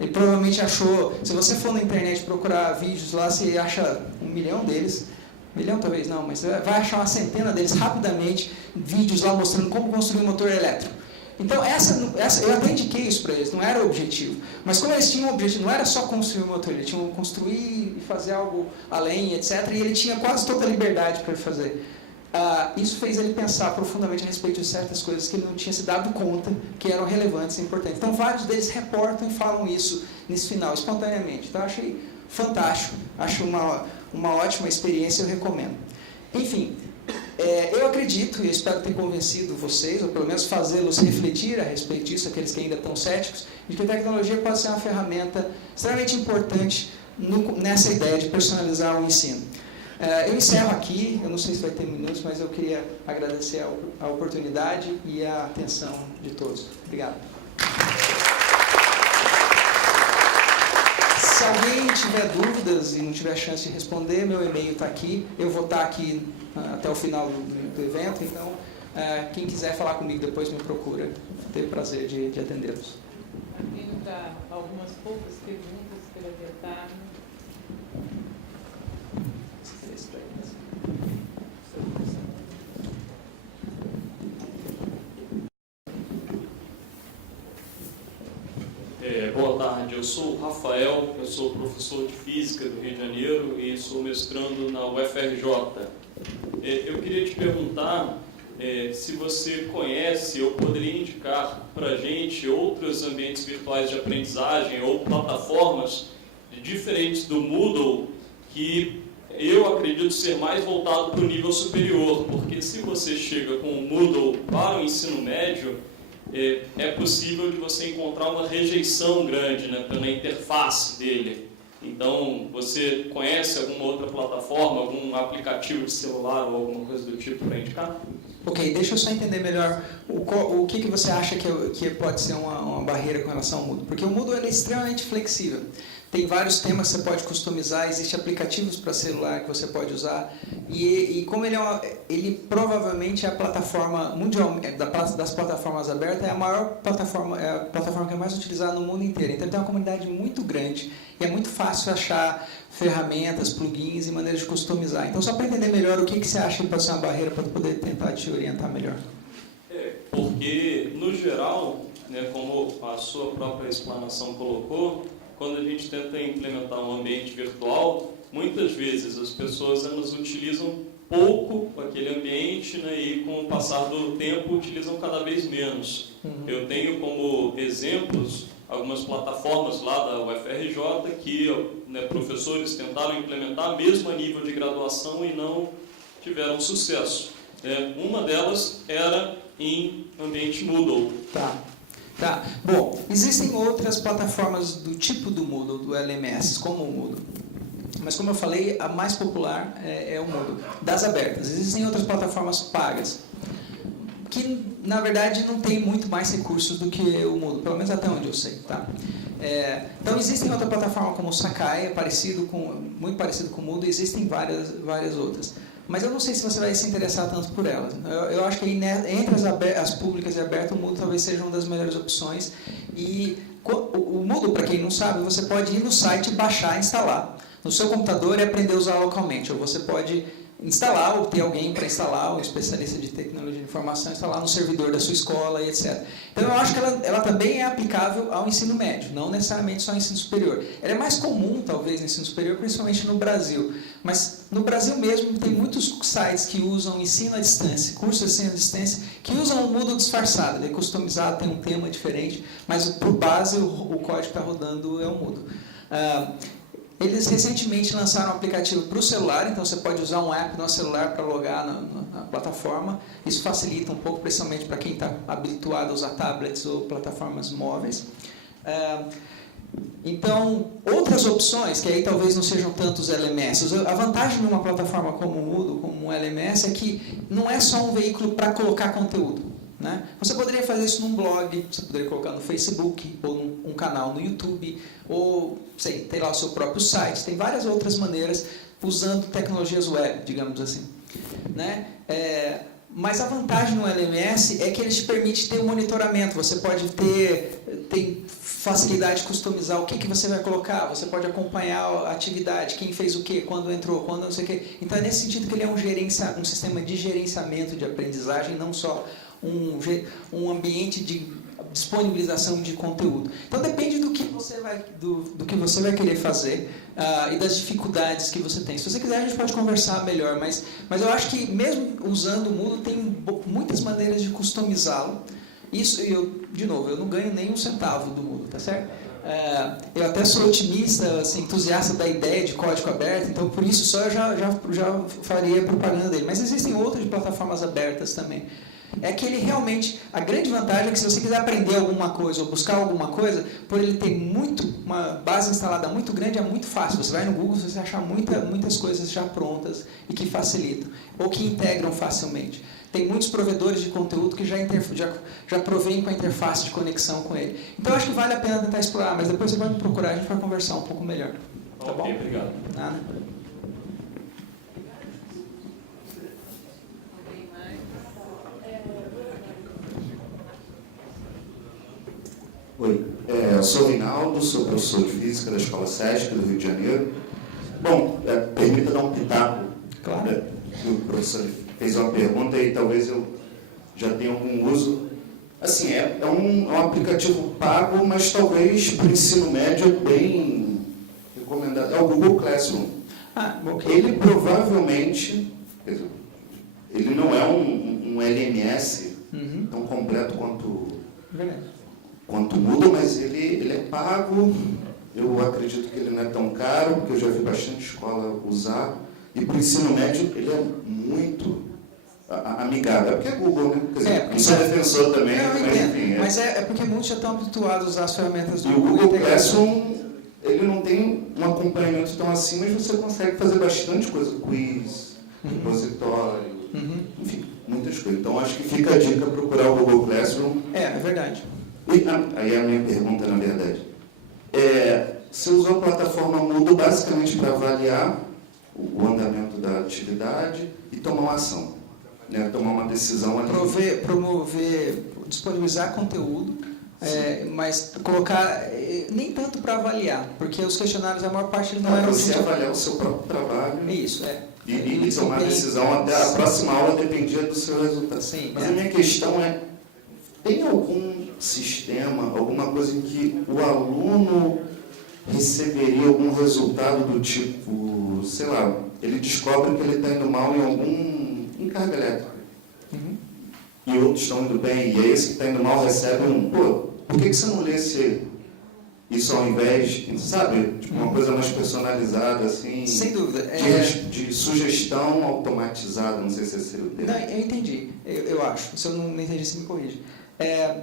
Ele provavelmente achou, se você for na internet procurar vídeos lá, você acha 1 milhão deles. 1 milhão talvez não, mas vai achar uma centena deles rapidamente, vídeos lá mostrando como construir um motor elétrico. Então, eu até indiquei isso para eles, não era o objetivo. Mas como eles tinham um objetivo, não era só construir um motor, eles tinham que construir e fazer algo além, etc. E ele tinha quase toda a liberdade para fazer. Isso fez ele pensar profundamente a respeito de certas coisas que ele não tinha se dado conta que eram relevantes e importantes. Então, vários deles reportam e falam isso nesse final, espontaneamente. Então, eu achei fantástico, acho uma ótima experiência, eu recomendo. Enfim, eu acredito, e espero ter convencido vocês, ou pelo menos fazê-los refletir a respeito disso, aqueles que ainda estão céticos, de que a tecnologia pode ser uma ferramenta extremamente importante nessa ideia de personalizar o ensino. Eu encerro aqui, eu não sei se vai ter minutos, mas eu queria agradecer a oportunidade e a atenção de todos. Obrigado. Se alguém tiver dúvidas e não tiver chance de responder, meu e-mail está aqui. Eu vou estar aqui até o final do evento, então quem quiser falar comigo depois me procura. Tenho o prazer de atendê-los. Indo para algumas poucas perguntas pela verdade. Boa tarde, eu sou o Rafael, eu sou professor de Física do Rio de Janeiro e sou mestrando na UFRJ. Eu queria te perguntar se você conhece ou poderia indicar para a gente outros ambientes virtuais de aprendizagem ou plataformas diferentes do Moodle que eu acredito ser mais voltado para o nível superior, porque se você chega com o Moodle para o ensino médio, é possível de você encontrar uma rejeição grande, né, pela interface dele. Então, você conhece alguma outra plataforma, algum aplicativo de celular ou alguma coisa do tipo para indicar? Ok, deixa eu só entender melhor o que você acha que pode ser uma barreira com relação ao Moodle. Porque o Moodle ele é extremamente flexível. Tem vários temas que você pode customizar, existem aplicativos para celular que você pode usar. E como ele provavelmente é a plataforma mundial, das plataformas abertas, é a maior plataforma, é a plataforma que é mais utilizada no mundo inteiro. Então ele tem uma comunidade muito grande e é muito fácil achar ferramentas, plugins e maneiras de customizar. Então, só para entender melhor, o que você acha que pode ser uma barreira para poder tentar te orientar melhor? Porque, no geral, né, como a sua própria explanação colocou, quando a gente tenta implementar um ambiente virtual, muitas vezes as pessoas elas utilizam pouco aquele ambiente, né, e com o passar do tempo utilizam cada vez menos. Eu tenho como exemplos algumas plataformas lá da UFRJ que, né, professores tentaram implementar mesmo a nível de graduação e não tiveram sucesso. Uma delas era em ambiente Moodle. Tá. Bom, existem outras plataformas do tipo do Moodle, do LMS, como o Moodle. Mas, como eu falei, a mais popular é o Moodle. Das abertas. Existem outras plataformas pagas, que, na verdade, não tem muito mais recursos do que o Moodle, pelo menos até onde eu sei. Tá? Então, existem outras plataformas como o Sakai, muito parecido com o Moodle, existem várias outras. Mas eu não sei se você vai se interessar tanto por elas. Eu acho que entre as públicas e abertas, o Moodle talvez seja uma das melhores opções. E o Moodle, para quem não sabe, você pode ir no site, baixar, instalar no seu computador e aprender a usar localmente. Ou você pode instalar, ou ter alguém para instalar, um especialista de tecnologia de informação, instalar no servidor da sua escola e etc. Então, eu acho que ela também é aplicável ao ensino médio, não necessariamente só ao ensino superior. Ela é mais comum, talvez, no ensino superior, principalmente no Brasil. Mas, no Brasil mesmo, tem muitos sites que usam ensino à distância, cursos de ensino à distância, que usam o Moodle disfarçado. Ele é customizado, tem um tema diferente, mas, por base, o código que está rodando é o Moodle. Eles recentemente lançaram um aplicativo para o celular, então você pode usar um app no celular para logar na plataforma. Isso facilita um pouco, principalmente para quem está habituado a usar tablets ou plataformas móveis. Então, outras opções, que aí talvez não sejam tantos LMS. A vantagem de uma plataforma como o Moodle, como um LMS, é que não é só um veículo para colocar conteúdo. Né? Você poderia fazer isso num blog, você poderia colocar no Facebook, ou num canal no YouTube, ou, tem lá o seu próprio site. Tem várias outras maneiras usando tecnologias web, digamos assim. Né? Mas a vantagem no LMS é que ele te permite ter um monitoramento. Você pode ter facilidade de customizar o que você vai colocar. Você pode acompanhar a atividade, quem fez o quê, quando entrou, quando não sei o quê. Então, é nesse sentido que ele é um sistema de gerenciamento de aprendizagem, não só um ambiente de disponibilização de conteúdo. Então, depende do que você vai querer fazer e das dificuldades que você tem. Se você quiser, a gente pode conversar melhor, mas eu acho que mesmo usando o Moodle, tem muitas maneiras de customizá-lo. Isso, de novo, eu não ganho nem um centavo do Moodle, tá certo? Eu até sou otimista, assim, entusiasta da ideia de código aberto, então por isso só eu já faria propaganda dele. Mas existem outras plataformas abertas também. É que ele realmente, a grande vantagem é que se você quiser aprender alguma coisa ou buscar alguma coisa, por ele ter uma base instalada muito grande, é muito fácil. Você vai no Google, você vai achar muitas coisas já prontas e que facilitam, ou que integram facilmente. Tem muitos provedores de conteúdo que já provêm com a interface de conexão com ele. Então, eu acho que vale a pena tentar explorar, mas depois você vai me procurar, a gente vai conversar um pouco melhor. Tá bom? Obrigado. Nada. Oi, eu sou o Rinaldo, sou professor de Física da Escola SESC do Rio de Janeiro. Bom, permita dar um pitaco. Claro. O professor fez uma pergunta e talvez eu já tenha algum uso. Assim, é um aplicativo pago, mas talvez para o ensino médio é bem recomendado. É o Google Classroom. Okay. Ele provavelmente, quer dizer, ele não é um LMS tão completo quanto o Moodle, mas ele é pago. Eu acredito que ele não é tão caro, porque eu já vi bastante escola usar. E para o ensino médio, ele é muito amigável. É porque é Google, né? Quer dizer, não sou defensor também, mas enfim. Mas é porque muitos já estão habituados a usar as ferramentas do E o Google Classroom, ele não tem um acompanhamento tão assim, mas você consegue fazer bastante coisa. Quiz, repositório, enfim, muitas coisas. Então, acho que fica a dica procurar o Google Classroom. É verdade. E aí a minha pergunta, na verdade, você usou a plataforma Moodle basicamente para avaliar o andamento da atividade e tomar uma ação, né? Tomar uma decisão ali. Promover, disponibilizar conteúdo, mas colocar, nem tanto para avaliar, porque os questionários, a maior parte não eram... Você avaliar o seu próprio trabalho. Isso, E tomar a decisão até a próxima aula dependia do seu resultado. Sim, mas a minha questão tem algum sistema, alguma coisa em que o aluno receberia algum resultado do tipo, sei lá, ele descobre que ele está indo mal em carga elétrica. E outros estão indo bem, e aí esse que está indo mal recebe por que você não lesse isso ao invés, sabe, tipo uma coisa mais personalizada, assim? Sem dúvida. De sugestão automatizada, não sei se seria o termo. Não, eu entendi, eu acho. Se eu não entendi, você me corrige.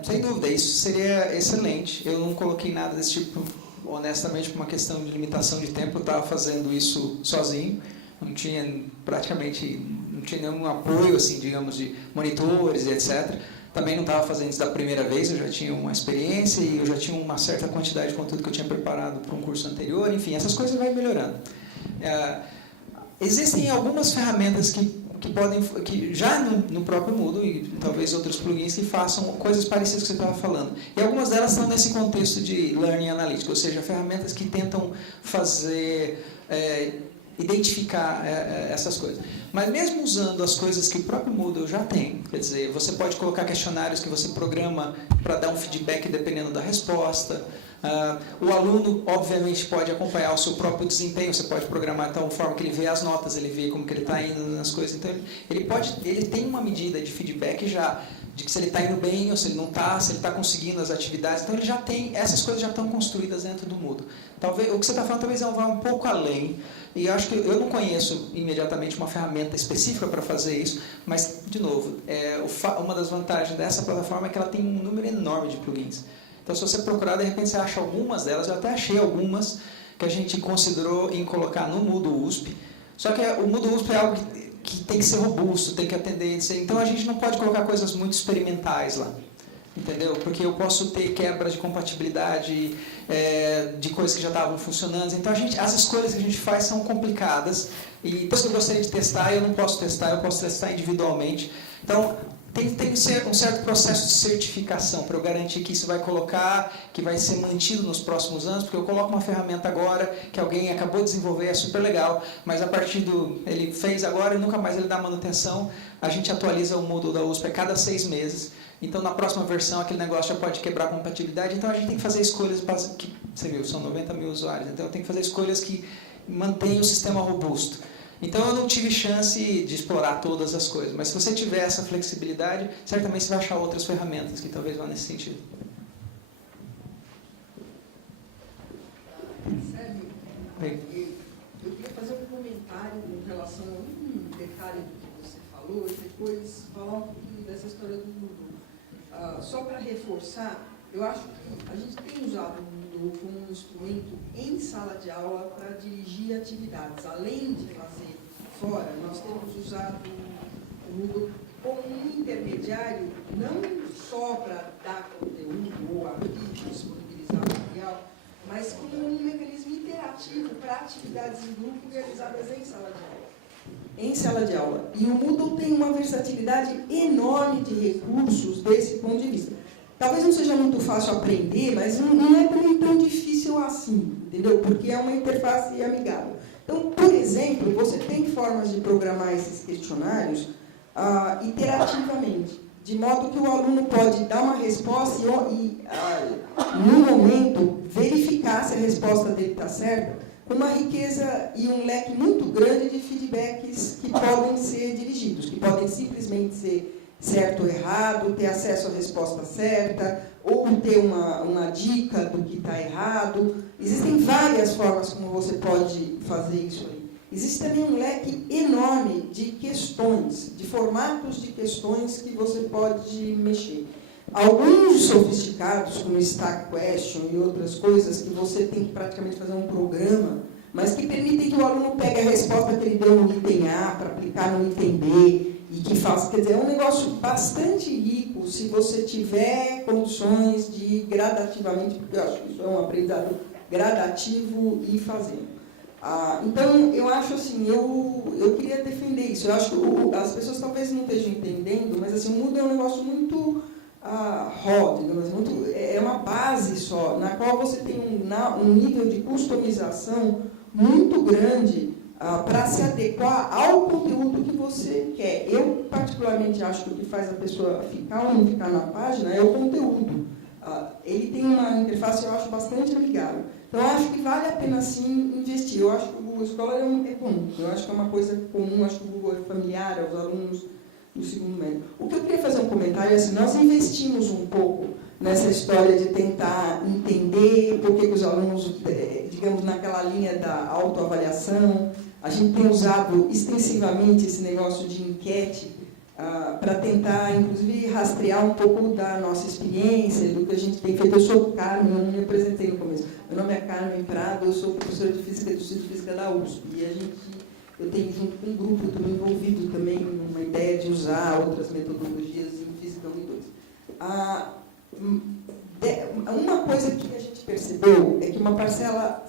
Sem dúvida, isso seria excelente. Eu não coloquei nada desse tipo, honestamente, por uma questão de limitação de tempo. Eu estava fazendo isso sozinho, não tinha nenhum apoio, assim, digamos, de monitores e etc. Também não estava fazendo isso da primeira vez, eu já tinha uma experiência e eu já tinha uma certa quantidade de conteúdo que eu tinha preparado para um curso anterior. Enfim, essas coisas vão melhorando. Existem algumas ferramentas que já no próprio Moodle e talvez outros plugins que façam coisas parecidas com o que você estava falando. E algumas delas estão nesse contexto de Learning Analytics, ou seja, ferramentas que tentam identificar essas coisas. Mas mesmo usando as coisas que o próprio Moodle já tem, quer dizer, você pode colocar questionários que você programa para dar um feedback dependendo da resposta. O aluno, obviamente, pode acompanhar o seu próprio desempenho, você pode programar de tal forma que ele vê as notas, ele vê como que ele está indo nas coisas. Então, ele tem uma medida de feedback já, de que se ele está indo bem ou se ele não está, se ele está conseguindo as atividades. Então, ele já tem, essas coisas já estão construídas dentro do Moodle. Talvez, o que você está falando talvez vá um pouco além, e eu acho que eu não conheço imediatamente uma ferramenta específica para fazer isso, mas, de novo, uma das vantagens dessa plataforma é que ela tem um número enorme de plugins. Então, se você procurar, de repente você acha algumas delas. Eu até achei algumas que a gente considerou em colocar no Moodle USP. Só que o Moodle USP é algo que tem que ser robusto, tem que atender. Então, a gente não pode colocar coisas muito experimentais lá. Entendeu? Porque eu posso ter quebras de compatibilidade de coisas que já estavam funcionando. Então, as escolhas que a gente faz são complicadas. E depois que eu gostaria de testar, eu não posso testar, eu posso testar individualmente. Então, tem que ser um certo processo de certificação para eu garantir que isso vai que vai ser mantido nos próximos anos, porque eu coloco uma ferramenta agora que alguém acabou de desenvolver, é super legal, mas a partir ele fez agora e nunca mais ele dá manutenção. A gente atualiza o Moodle da USP a cada 6 meses. Então, na próxima versão, aquele negócio já pode quebrar a compatibilidade. Então, a gente tem que fazer escolhas que, você viu, são 90 mil usuários. Então, eu tenho que fazer escolhas que mantenham o sistema robusto. Então, eu não tive chance de explorar todas as coisas. Mas, se você tiver essa flexibilidade, certamente você vai achar outras ferramentas que talvez vá nesse sentido. Sérgio, eu queria fazer um comentário em relação a um detalhe do que você falou e depois falar um pouquinho dessa história do Moodle. Só para reforçar, eu acho que a gente tem usado o Moodle como um instrumento em sala de aula para dirigir atividades. Além de fazer fora, nós temos usado o Moodle como um intermediário, não só para dar conteúdo ou arquivo, disponibilizar material, mas como um mecanismo interativo para atividades em grupo realizadas em sala de aula. E o Moodle tem uma versatilidade enorme de recursos desse ponto de vista. Talvez não seja muito fácil aprender, mas não é também tão difícil assim, entendeu? Porque é uma interface amigável. Então, por exemplo, você tem formas de programar esses questionários iterativamente, de modo que o aluno pode dar uma resposta e no momento, verificar se a resposta dele está certa, com uma riqueza e um leque muito grande de feedbacks que podem ser dirigidos, que podem simplesmente ser certo ou errado, ter acesso à resposta certa, ou ter uma dica do que está errado. Existem várias formas como você pode fazer isso aí. existe também um leque enorme de questões, de formatos de questões que você pode mexer. Alguns sofisticados, como Stack Question e outras coisas, que você tem que praticamente fazer um programa, mas que permitem que o aluno pegue a resposta que ele deu no item A para aplicar no item B, e que faça, quer dizer, é um negócio bastante rico se você tiver condições de gradativamente, porque eu acho que isso é um aprendizado gradativo e fazendo. Então, eu acho assim, eu queria defender isso. Eu acho que as pessoas talvez não estejam entendendo, mas assim, o Moodle é um negócio muito hot, é uma base só, na qual você tem um nível de customização muito grande para se adequar ao conteúdo que você quer. Eu, particularmente, acho que o que faz a pessoa ficar ou não ficar na página é o conteúdo. Ele tem uma interface, eu acho, bastante amigável. Então, eu acho que vale a pena, sim, investir. Eu acho que o Google Scholar é bom. Eu acho que é uma coisa comum, eu acho que o Google é familiar aos alunos do segundo médio. O que eu queria fazer um comentário é assim, nós investimos um pouco nessa história de tentar entender por que os alunos, digamos, naquela linha da autoavaliação. A gente tem usado extensivamente esse negócio de enquete para tentar, inclusive, rastrear um pouco da nossa experiência, do que a gente tem feito. Eu sou Carmen, eu não me apresentei no começo. Meu nome é Carmen Prado, eu sou professora de Física do Instituto de Física da USP. E eu tenho, junto com um grupo, estou envolvido também numa ideia de usar outras metodologias em Física 1 e 2. Uma coisa que a gente percebeu é que uma parcela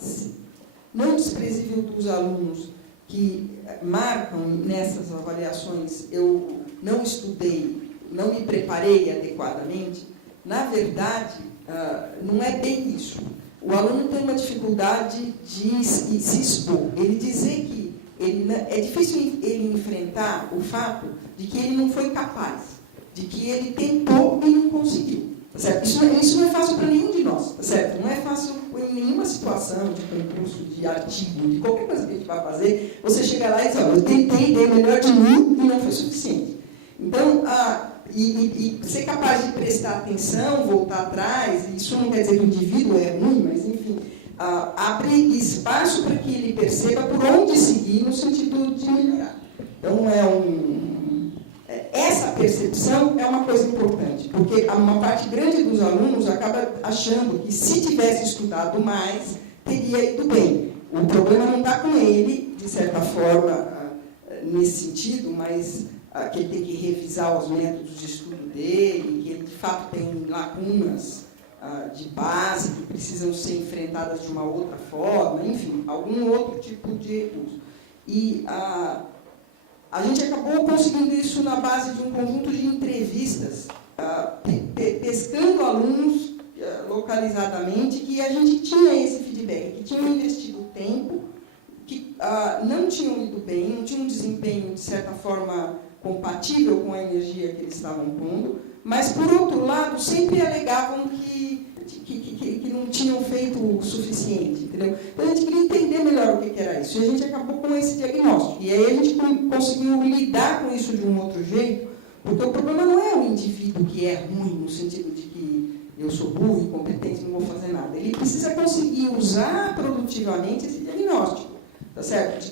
não desprezível dos alunos que marcam nessas avaliações, eu não estudei, não me preparei adequadamente, na verdade, não é bem isso. O aluno tem uma dificuldade de se expor. Ele dizer que é difícil ele enfrentar o fato de que ele não foi capaz, de que ele tentou e não conseguiu. Tá certo? Isso não é fácil para nenhum de nós, tá certo? Não é fácil em nenhuma situação de concurso, de artigo, de qualquer coisa que a gente vai fazer, você chega lá e diz, eu tentei, dei o melhor de mim e não foi suficiente. Então, e ser capaz de prestar atenção, voltar atrás, isso não quer dizer que o indivíduo é ruim, mas enfim, abre espaço para que ele perceba por onde seguir no sentido de melhorar. Então, essa percepção é uma coisa importante, porque uma parte grande dos alunos acaba achando que se tivesse estudado mais, teria ido bem. O problema não está com ele, de certa forma, nesse sentido, mas que ele tem que revisar os métodos de estudo dele, que ele, de fato, tem lacunas de base que precisam ser enfrentadas de uma outra forma, enfim, algum outro tipo de recurso. E a gente acabou conseguindo isso na base de um conjunto de entrevistas, pescando alunos localizadamente, que a gente tinha esse feedback, que tinham investido tempo, que não tinham ido bem, não tinham um desempenho, de certa forma, compatível com a energia que eles estavam pondo, mas, por outro lado, sempre alegavam que não tinham feito o suficiente, entendeu? Então, a gente queria entender melhor o que era isso, e a gente acabou com esse diagnóstico. E aí a gente conseguiu lidar com isso de um outro jeito, porque o problema não é o indivíduo que é ruim, no sentido de que eu sou burro, incompetente, não vou fazer nada. Ele precisa conseguir usar produtivamente esse diagnóstico, tá certo?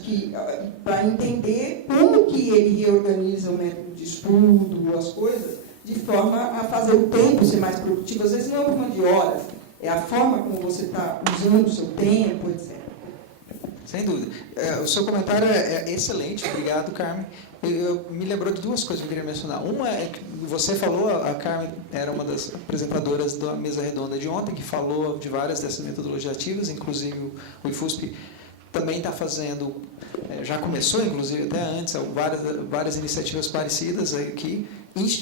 Para entender como que ele reorganiza o método de estudo, as coisas, de forma a fazer o tempo ser mais produtivo. Às vezes não é o número de horas, é a forma como você está usando o seu tempo, etc. Sem dúvida. O seu comentário é excelente, obrigado, Carmen. Me lembrou de duas coisas que eu queria mencionar. Uma é que você falou, a Carmen era uma das apresentadoras da mesa redonda de ontem, que falou de várias dessas metodologias ativas, inclusive o IFUSP também está fazendo, já começou, inclusive, até antes, várias iniciativas parecidas aqui,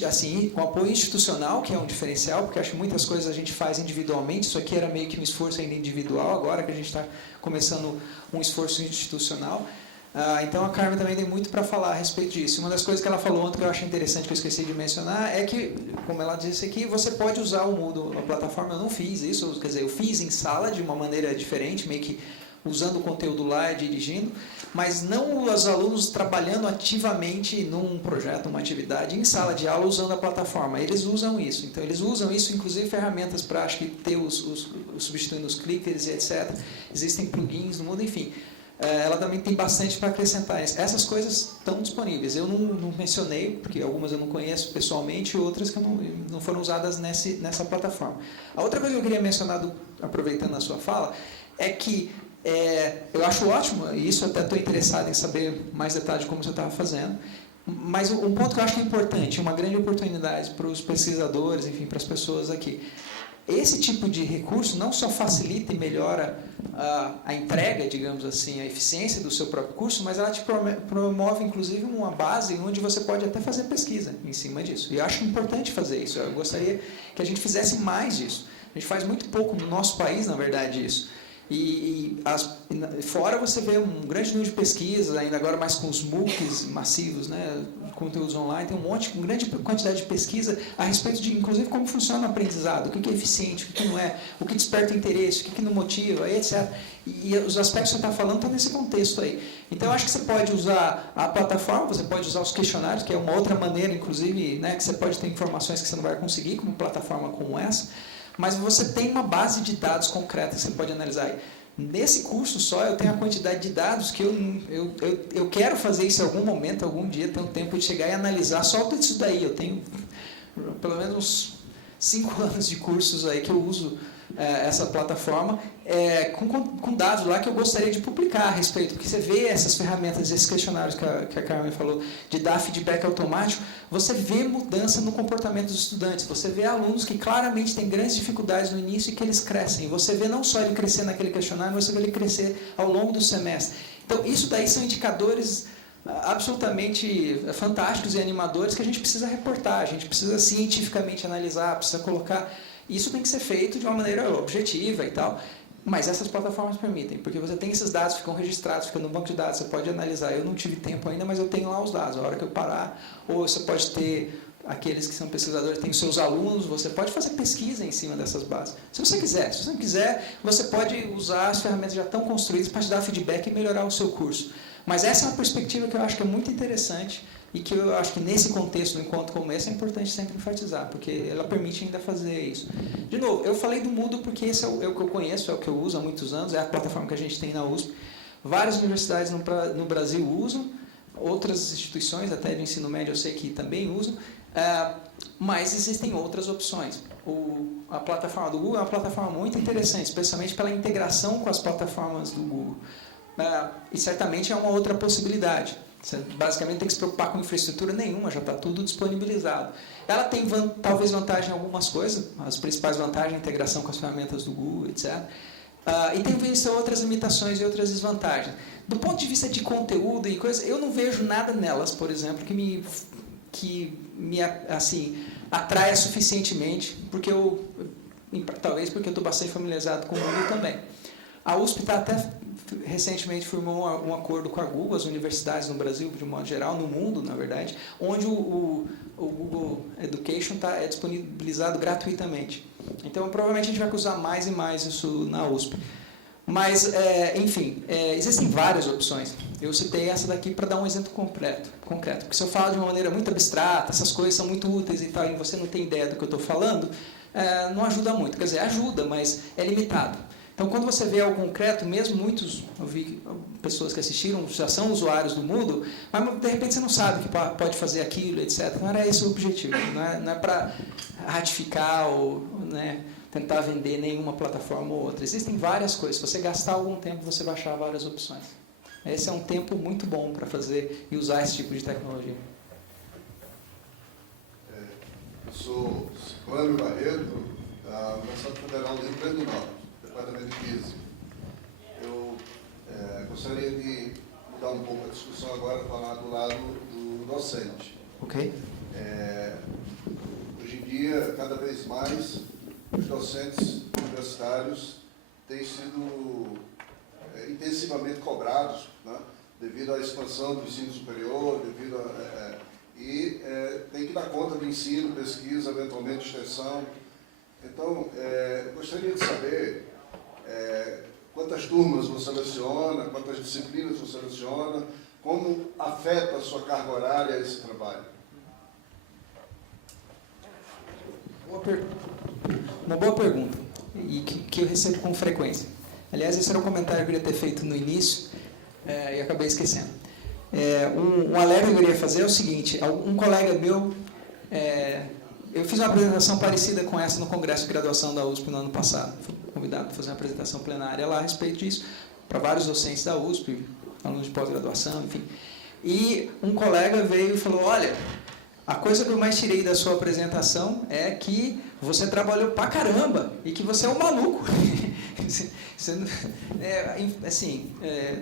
assim, com apoio institucional, que é um diferencial, porque acho que muitas coisas a gente faz individualmente, isso aqui era meio que um esforço ainda individual, agora que a gente está começando um esforço institucional. Então, a Carmen também tem muito para falar a respeito disso. Uma das coisas que ela falou ontem que eu achei interessante, que eu esqueci de mencionar, é que, como ela disse aqui, você pode usar o Moodle, a plataforma. Eu não fiz isso, quer dizer, eu fiz em sala de uma maneira diferente, meio que usando o conteúdo lá e dirigindo, mas não os alunos trabalhando ativamente num projeto, numa atividade, em sala de aula, usando a plataforma. Eles usam isso. Então, eles usam isso, inclusive ferramentas para, acho que, ter substituindo os clickers e etc. Existem plugins no mundo, enfim. ela também tem bastante para acrescentar. Essas coisas estão disponíveis. Eu não mencionei, porque algumas eu não conheço pessoalmente, e outras que não foram usadas nessa plataforma. A outra coisa que eu queria mencionar, aproveitando a sua fala, é que eu acho ótimo, e isso eu até estou interessado em saber mais detalhes de como você estava fazendo, mas um ponto que eu acho que é importante, uma grande oportunidade para os pesquisadores, enfim, para as pessoas aqui. Esse tipo de recurso não só facilita e melhora a entrega, digamos assim, a eficiência do seu próprio curso, mas ela te promove, inclusive, uma base onde você pode até fazer pesquisa em cima disso. E eu acho importante fazer isso. Eu gostaria que a gente fizesse mais disso. A gente faz muito pouco no nosso país, na verdade, isso. Fora você vê um grande número de pesquisas, ainda agora mais com os MOOCs massivos, né, conteúdos online, tem uma grande quantidade de pesquisa a respeito de, inclusive, como funciona o aprendizado, o que é eficiente, o que não é, o que desperta interesse, o que não motiva, etc. E os aspectos que você está falando estão nesse contexto aí. Então, eu acho que você pode usar a plataforma, você pode usar os questionários, que é uma outra maneira, inclusive, né, que você pode ter informações que você não vai conseguir com uma plataforma como essa, mas você tem uma base de dados concreta que você pode analisar. Nesse curso só, eu tenho a quantidade de dados que eu quero fazer isso em algum momento, algum dia, ter um tempo de chegar e analisar só isso daí. Eu tenho pelo menos uns 5 anos de cursos aí que eu uso essa plataforma com dados lá que eu gostaria de publicar a respeito, porque você vê essas ferramentas, esses questionários que a Carmen falou, de dar feedback automático, você vê mudança no comportamento dos estudantes, você vê alunos que claramente têm grandes dificuldades no início e que eles crescem, você vê não só ele crescer naquele questionário, mas você vê ele crescer ao longo do semestre. Então, isso daí são indicadores absolutamente fantásticos e animadores que a gente precisa reportar, a gente precisa cientificamente analisar, precisa colocar. Isso tem que ser feito de uma maneira objetiva e tal, mas essas plataformas permitem, porque você tem esses dados, ficam registrados, ficam no banco de dados, você pode analisar. Eu não tive tempo ainda, mas eu tenho lá os dados, a hora que eu parar, ou você pode ter aqueles que são pesquisadores, tem os seus alunos, você pode fazer pesquisa em cima dessas bases. Se você não quiser, você pode usar as ferramentas que já estão construídas para te dar feedback e melhorar o seu curso. Mas essa é uma perspectiva que eu acho que é muito interessante e que eu acho que nesse contexto, no encontro como esse, é importante sempre enfatizar, porque ela permite ainda fazer isso. De novo, eu falei do Moodle porque esse é o que eu conheço, é o que eu uso há muitos anos, é a plataforma que a gente tem na USP. Várias universidades no Brasil usam, outras instituições, até de ensino médio, eu sei que também usam, mas existem outras opções. A plataforma do Google é uma plataforma muito interessante, especialmente pela integração com as plataformas do Google. E certamente é uma outra possibilidade. Você basicamente tem que se preocupar com infraestrutura nenhuma, já está tudo disponibilizado. Ela tem talvez vantagem em algumas coisas, as principais vantagens, a integração com as ferramentas do Google, etc. E tem outras limitações e outras desvantagens. Do ponto de vista de conteúdo e coisas, eu não vejo nada nelas, por exemplo, que me assim, atraia suficientemente, porque talvez porque eu estou bastante familiarizado com o Google também. A USP está até recentemente firmou um acordo com a Google, as universidades no Brasil, de um modo geral, no mundo, na verdade, onde o Google Education é disponibilizado gratuitamente. Então, provavelmente a gente vai usar mais e mais isso na USP. Mas, enfim, existem várias opções. Eu citei essa daqui para dar um exemplo concreto. Porque se eu falo de uma maneira muito abstrata, essas coisas são muito úteis e tal, e você não tem ideia do que eu estou falando, não ajuda muito. Quer dizer, ajuda, mas é limitado. Então, quando você vê algo concreto, mesmo eu vi pessoas que assistiram, já são usuários do Moodle, mas de repente você não sabe que pode fazer aquilo, etc. Não era esse o objetivo, não é para ratificar ou tentar vender nenhuma plataforma ou outra. Existem várias coisas. Se você gastar algum tempo, você vai achar várias opções. Esse é um tempo muito bom para fazer e usar esse tipo de tecnologia. Eu sou Clânio Barreto, da Universidade Federal do Rio Grande do Norte, Departamento de Física. Eu gostaria de mudar um pouco a discussão agora, falar do lado do docente. Ok. Hoje em dia, cada vez mais, os docentes universitários têm sido intensivamente cobrados, né, devido à expansão do ensino superior, e tem que dar conta do ensino, pesquisa, eventualmente extensão. Então, eu gostaria de saber quantas turmas você seleciona, quantas disciplinas você seleciona, como afeta a sua carga horária esse trabalho? Uma boa pergunta, e que eu recebo com frequência. Aliás, esse era o comentário que eu queria ter feito no início. e acabei esquecendo. Um alerta que eu queria fazer é o seguinte, um colega meu, eu fiz uma apresentação parecida com essa no Congresso de Graduação da USP no ano passado. Fui convidado para fazer uma apresentação plenária lá a respeito disso, para vários docentes da USP, alunos de pós-graduação, enfim. E um colega veio e falou, olha, a coisa que eu mais tirei da sua apresentação é que você trabalhou pra caramba e que você é um maluco.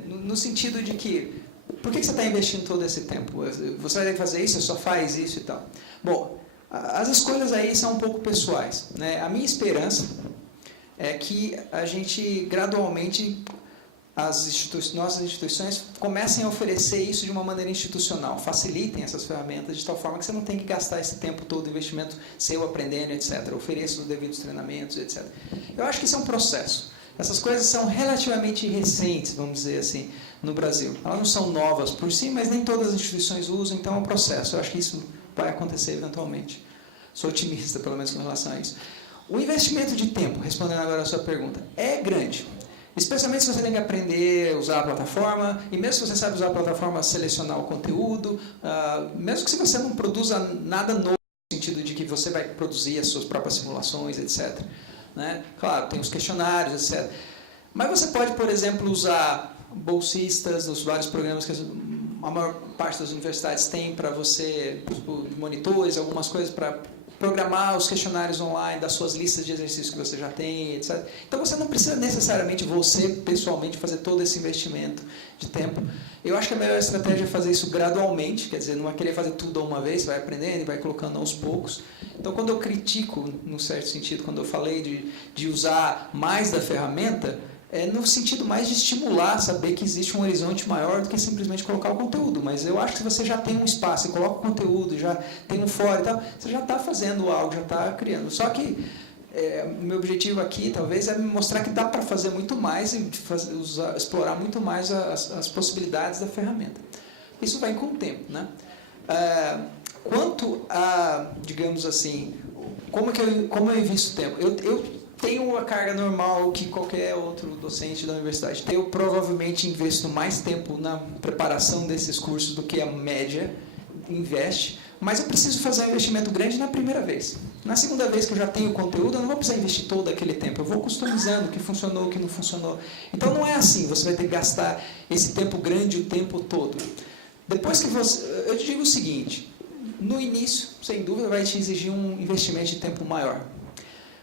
No sentido de que, por que você está investindo todo esse tempo? Você vai ter que fazer isso, você só faz isso e tal. Bom, as escolhas aí são um pouco pessoais, né? A minha esperança é que a gente, gradualmente, nossas instituições comecem a oferecer isso de uma maneira institucional, facilitem essas ferramentas de tal forma que você não tem que gastar esse tempo todo, investimento seu aprendendo, etc. Ofereça os devidos treinamentos, etc. Eu acho que isso é um processo. Essas coisas são relativamente recentes, vamos dizer assim, no Brasil. Elas não são novas por si, mas nem todas as instituições usam, então é um processo. Eu acho que isso vai acontecer eventualmente. Sou otimista, pelo menos, com relação a isso. O investimento de tempo, respondendo agora a sua pergunta, é grande. Especialmente se você tem que aprender a usar a plataforma, e mesmo se você sabe usar a plataforma, selecionar o conteúdo, mesmo que se você não produza nada novo, no sentido de que você vai produzir as suas próprias simulações, etc. Né? Claro, tem os questionários, etc. Mas você pode, por exemplo, usar bolsistas, os vários programas que a maior parte das universidades tem para você, monitores, algumas coisas para programar os questionários online das suas listas de exercícios que você já tem, etc. Então, você não precisa necessariamente, você, pessoalmente, fazer todo esse investimento de tempo. Eu acho que a melhor estratégia é fazer isso gradualmente, quer dizer, não é querer fazer tudo de uma vez, você vai aprendendo e vai colocando aos poucos. Então, quando eu critico, num certo sentido, quando eu falei de usar mais da ferramenta, é no sentido mais de estimular, saber que existe um horizonte maior do que simplesmente colocar o conteúdo. Mas eu acho que se você já tem um espaço e coloca o conteúdo, já tem um fórum e tal, você já está fazendo algo, já está criando. Só que meu objetivo aqui, talvez, é mostrar que dá para fazer muito mais e explorar muito mais as possibilidades da ferramenta. Isso vai com o tempo, né? Quanto a, digamos assim, como eu invisto tempo? Eu tenho uma carga normal que qualquer outro docente da universidade. Eu provavelmente investo mais tempo na preparação desses cursos do que a média investe, mas eu preciso fazer um investimento grande na primeira vez. Na segunda vez que eu já tenho conteúdo, eu não vou precisar investir todo aquele tempo. Eu vou customizando o que funcionou, o que não funcionou. Então não é assim, você vai ter que gastar esse tempo grande o tempo todo. Depois que você... Eu te digo o seguinte, no início, sem dúvida, vai te exigir um investimento de tempo maior.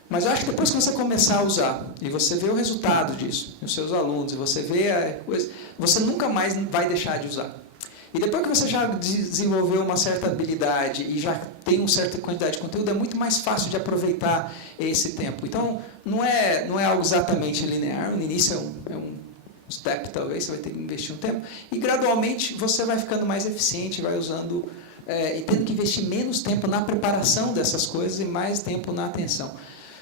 Mas eu acho que depois que você começar a usar, e você vê o resultado disso, os seus alunos, e você vê a coisa, você nunca mais vai deixar de usar. E depois que você já desenvolveu uma certa habilidade e já tem uma certa quantidade de conteúdo, é muito mais fácil de aproveitar esse tempo. Então, não é algo exatamente linear. No início é um step, talvez, você vai ter que investir um tempo. E, gradualmente, você vai ficando mais eficiente, vai usando, e tendo que investir menos tempo na preparação dessas coisas e mais tempo na atenção.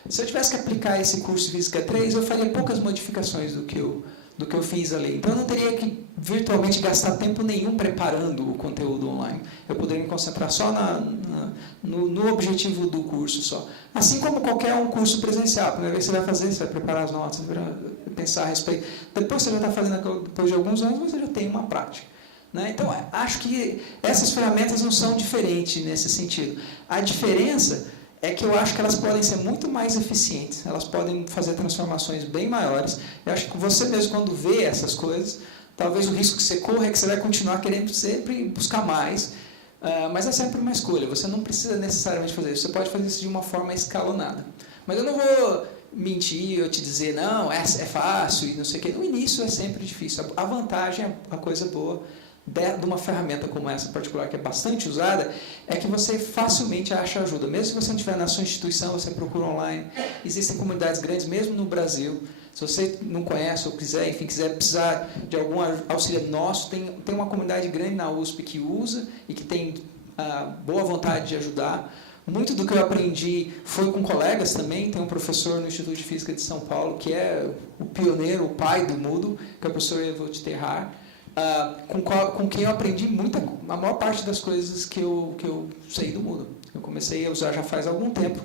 Se eu tivesse que aplicar esse curso de Física 3, eu faria poucas modificações do que eu fiz ali. Então, eu não teria que virtualmente gastar tempo nenhum preparando o conteúdo online. Eu poderia me concentrar só no objetivo do curso só. Assim como qualquer um curso presencial. A primeira vez que você vai fazer, você vai preparar as notas, você vai pensar a respeito. Depois você já está fazendo, depois de alguns anos, você já tem uma prática. Né? Então, acho que essas ferramentas não são diferentes nesse sentido. A diferença é que eu acho que elas podem ser muito mais eficientes, elas podem fazer transformações bem maiores. Eu acho que você mesmo, quando vê essas coisas, talvez o risco que você corra é que você vai continuar querendo sempre buscar mais, mas é sempre uma escolha, você não precisa necessariamente fazer isso, você pode fazer isso de uma forma escalonada. Mas eu não vou mentir ou te dizer, não, é fácil e não sei o quê. No início é sempre difícil, a vantagem, a coisa boa de uma ferramenta como essa particular, que é bastante usada, é que você facilmente acha ajuda. Mesmo se você não estiver na sua instituição, você procura online. Existem comunidades grandes, mesmo no Brasil. Se você não conhece ou quiser precisar de algum auxílio nosso, tem uma comunidade grande na USP que usa e que tem boa vontade de ajudar. Muito do que eu aprendi foi com colegas também. Tem um professor no Instituto de Física de São Paulo, que é o pioneiro, o pai do Moodle, que é o professor Ewout Terrar. Com quem eu aprendi a maior parte das coisas que eu sei do Moodle. Eu comecei a usar já faz algum tempo,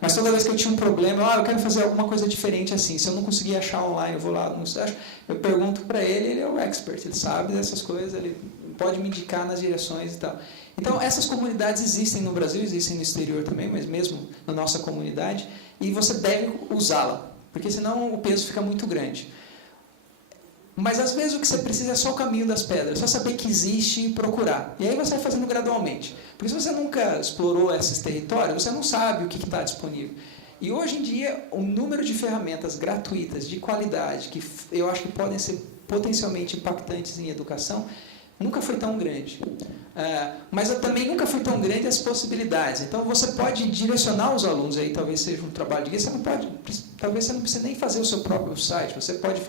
Mas toda vez que eu tinha um problema, eu quero fazer alguma coisa diferente assim. Se eu não conseguir achar online, eu vou lá no site, eu pergunto para ele, ele é o expert, ele sabe dessas coisas, ele pode me indicar nas direções e tal. Então, essas comunidades existem no Brasil, existem no exterior também, mas mesmo na nossa comunidade, e você deve usá-la, porque senão o peso fica muito grande. Mas, às vezes, o que você precisa é só o caminho das pedras, só saber que existe e procurar. E aí você vai fazendo gradualmente. Porque se você nunca explorou esses territórios, você não sabe o que está disponível. E, hoje em dia, o número de ferramentas gratuitas, de qualidade, que eu acho que podem ser potencialmente impactantes em educação, nunca foi tão grande. Mas também nunca foi tão grande as possibilidades. Então, você pode direcionar os alunos, aí talvez seja um trabalho de guia, talvez você não precise nem fazer o seu próprio site, você pode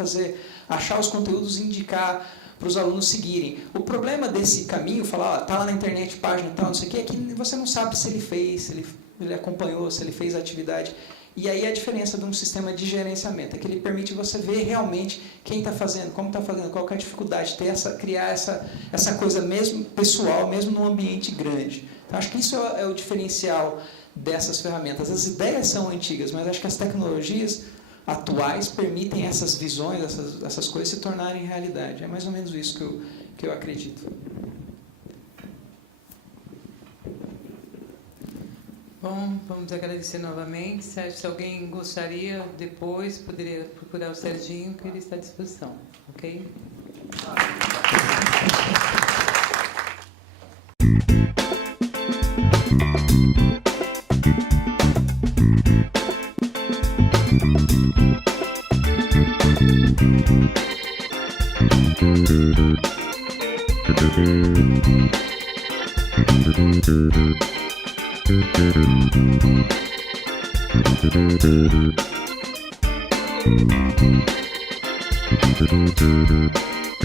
achar os conteúdos e indicar para os alunos seguirem. O problema desse caminho, falar, está lá na internet, página e tal, não sei o quê, é que você não sabe se ele fez, se ele acompanhou, se ele fez a atividade. E aí a diferença de um sistema de gerenciamento é que ele permite você ver realmente quem está fazendo, como está fazendo, qual é a dificuldade, criar essa coisa mesmo pessoal, mesmo num ambiente grande. Então, acho que isso é o diferencial dessas ferramentas. As ideias são antigas, mas acho que as tecnologias atuais permitem essas visões, essas coisas se tornarem realidade. É mais ou menos isso que eu acredito. Bom, vamos agradecer novamente. Se alguém gostaria, depois poderia procurar o Serginho, que ele está à disposição. Ok?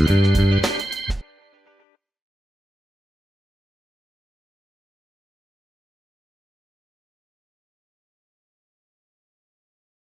Thank you.